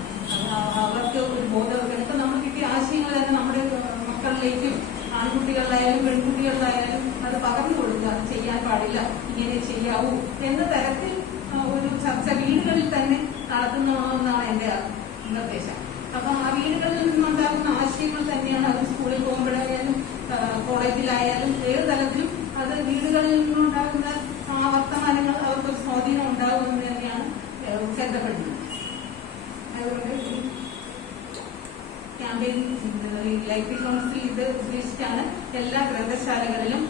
അവർക്ക് ഒരു ബോധവൽക്കരണം നമ്മൾ കിട്ടിയ ആശയങ്ങൾ തന്നെ നമ്മുടെ മക്കളിലേക്കും ആൺകുട്ടികളിലായാലും പെൺകുട്ടികളിലായാലും അത് പകർന്നു കൊടുക്കുക. അത് ചെയ്യാൻ പാടില്ല, ഇങ്ങനെ ചെയ്യാവൂ എന്ന തരത്തിൽ ഒരു ചർച്ച വീടുകളിൽ തന്നെ നടത്തുന്നതെന്നാണ് എന്റെ നിർദ്ദേശം. അപ്പൊ ആ വീടുകളിൽ നിന്നുണ്ടാകുന്ന ആശയങ്ങൾ തന്നെയാണ് അത് സ്കൂളിൽ പോകുമ്പോഴായാലും കോളേജിലായാലും ഏത് തലത്തിലും അത് വീടുകളിൽ നിന്നുണ്ടാകുന്ന ആ വർത്തമാനങ്ങൾ അവർക്കൊരു സ്വാധീനം ഉണ്ടാകുമെന്ന് തന്നെയാണ് കരുതപ്പെടുന്നത്. അതുകൊണ്ട് ക്യാമ്പയിൻ ലൈബ്രറി കൗൺസിൽ ഇത് ഉദ്ദേശിച്ചാണ് എല്ലാ ഗ്രന്ഥശാലകളിലും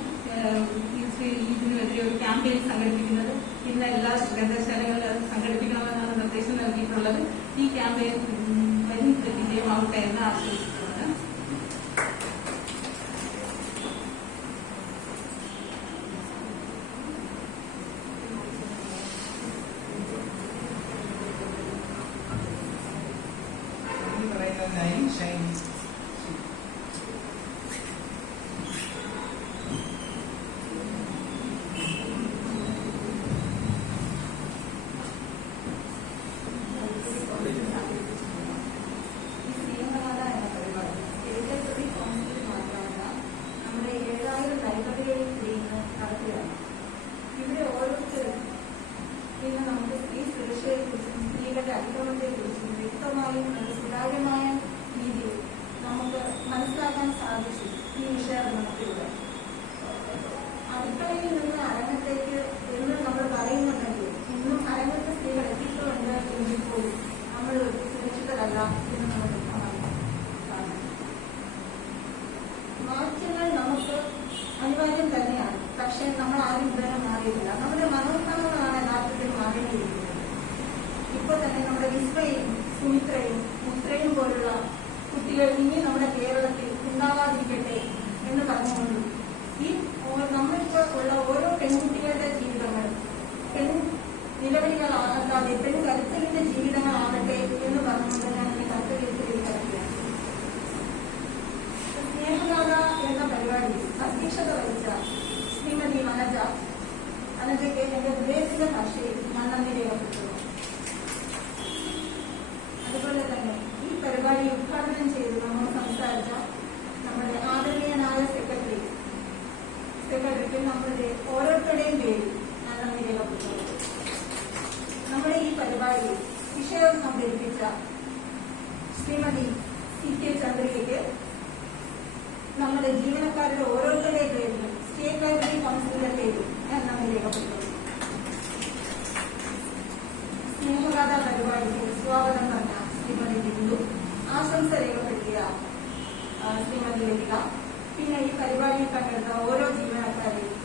ഇതിനെതിരെ ഒരു ക്യാമ്പയിൻ സംഘടിപ്പിക്കുന്നത്. ഇന്ന് എല്ലാ ഗ്രന്ഥശാലകളിലും സംഘടിപ്പിക്കണമെന്നാണ് നിർദ്ദേശം നൽകിയിട്ടുള്ളത്. ഈ ക്യാമ്പയിൻ വരും വിജയമാവട്ടെ എന്ന് ആശംസിക്കുന്നത്. മാറ്റങ്ങൾ നമുക്ക് അനിവാര്യം തന്നെയാണ്. പക്ഷെ നമ്മൾ ആരും മുഖേന മാറിയിട്ടില്ല. നമ്മുടെ മനോഭാവങ്ങളാണ് യഥാർത്ഥത്തിൽ മാറേണ്ടിയിരിക്കുന്നത്. ഇപ്പൊ തന്നെ നമ്മുടെ വിസ്മയും സുമിത്രയും മുത്രയും പോലുള്ള കുട്ടികൾ ഇനി നമ്മുടെ കേരളത്തിൽ ഉണ്ടാവാതിരിക്കട്ടെ എന്ന് പറഞ്ഞുകൊണ്ടും ഈ നമ്മളിപ്പോൾ ഉള്ള ഓരോ പെൺകുട്ടികളുടെ ജീവിതങ്ങളും പെൺ നിലവിളികളാകാതെ പെൺ കരുത്തലിന്റെ ജീവിതങ്ങളാകട്ടെ എന്ന് പറഞ്ഞുകൊണ്ട് ഞാൻ ഈ കർത്തവ്യത്തിലേക്ക് കടക്കുകയാണ്. സ്നേഹഗാഥ എന്ന പരിപാടി അധ്യക്ഷത വഹിച്ച ശ്രീമതി അനജയ്ക്ക് എന്റെ ഹൃദയത്തിന്റെ ഭാഷയിൽ ഞാൻ നന്ദി രേഖപ്പെടുത്തുന്നു. അതുപോലെ തന്നെ ഈ പരിപാടി ഉദ്ഘാടനം ചെയ്ത് നമ്മൾ സംസാരിച്ച നമ്മുടെ ആദരണീയനായ സെക്രട്ടറിക്ക് നമ്മളുടെ ഓരോരുത്തരുടെയും പേരിൽ ഞാൻ നന്ദി രേഖപ്പെടുത്തുന്നു. നമ്മുടെ ഈ പരിപാടി വിഷയം അവതരിപ്പിച്ച ശ്രീമതി CK ചന്ദ്രികയ്ക്ക് നമ്മുടെ ജീവനക്കാരുടെ ഓരോരുത്തരുടെയും പേരിലും സ്റ്റേറ്റ് ലൈബ്രറി കൗൺസിലിന്റെ പേരിൽ ഞാൻ നന്ദി രേഖപ്പെടുത്തുന്നു. സ്നേഹഗാഥ പരിപാടിക്ക് സ്വാഗതം പറഞ്ഞ ശ്രീമതി ബിന്ദു, ആശംസ രേഖപ്പെടുത്തിയ ശ്രീമതി ലതിക, പിന്നെ ഈ പരിപാടിയിൽ പങ്കെടുത്ത ഓരോ ജീവനക്കാരെയും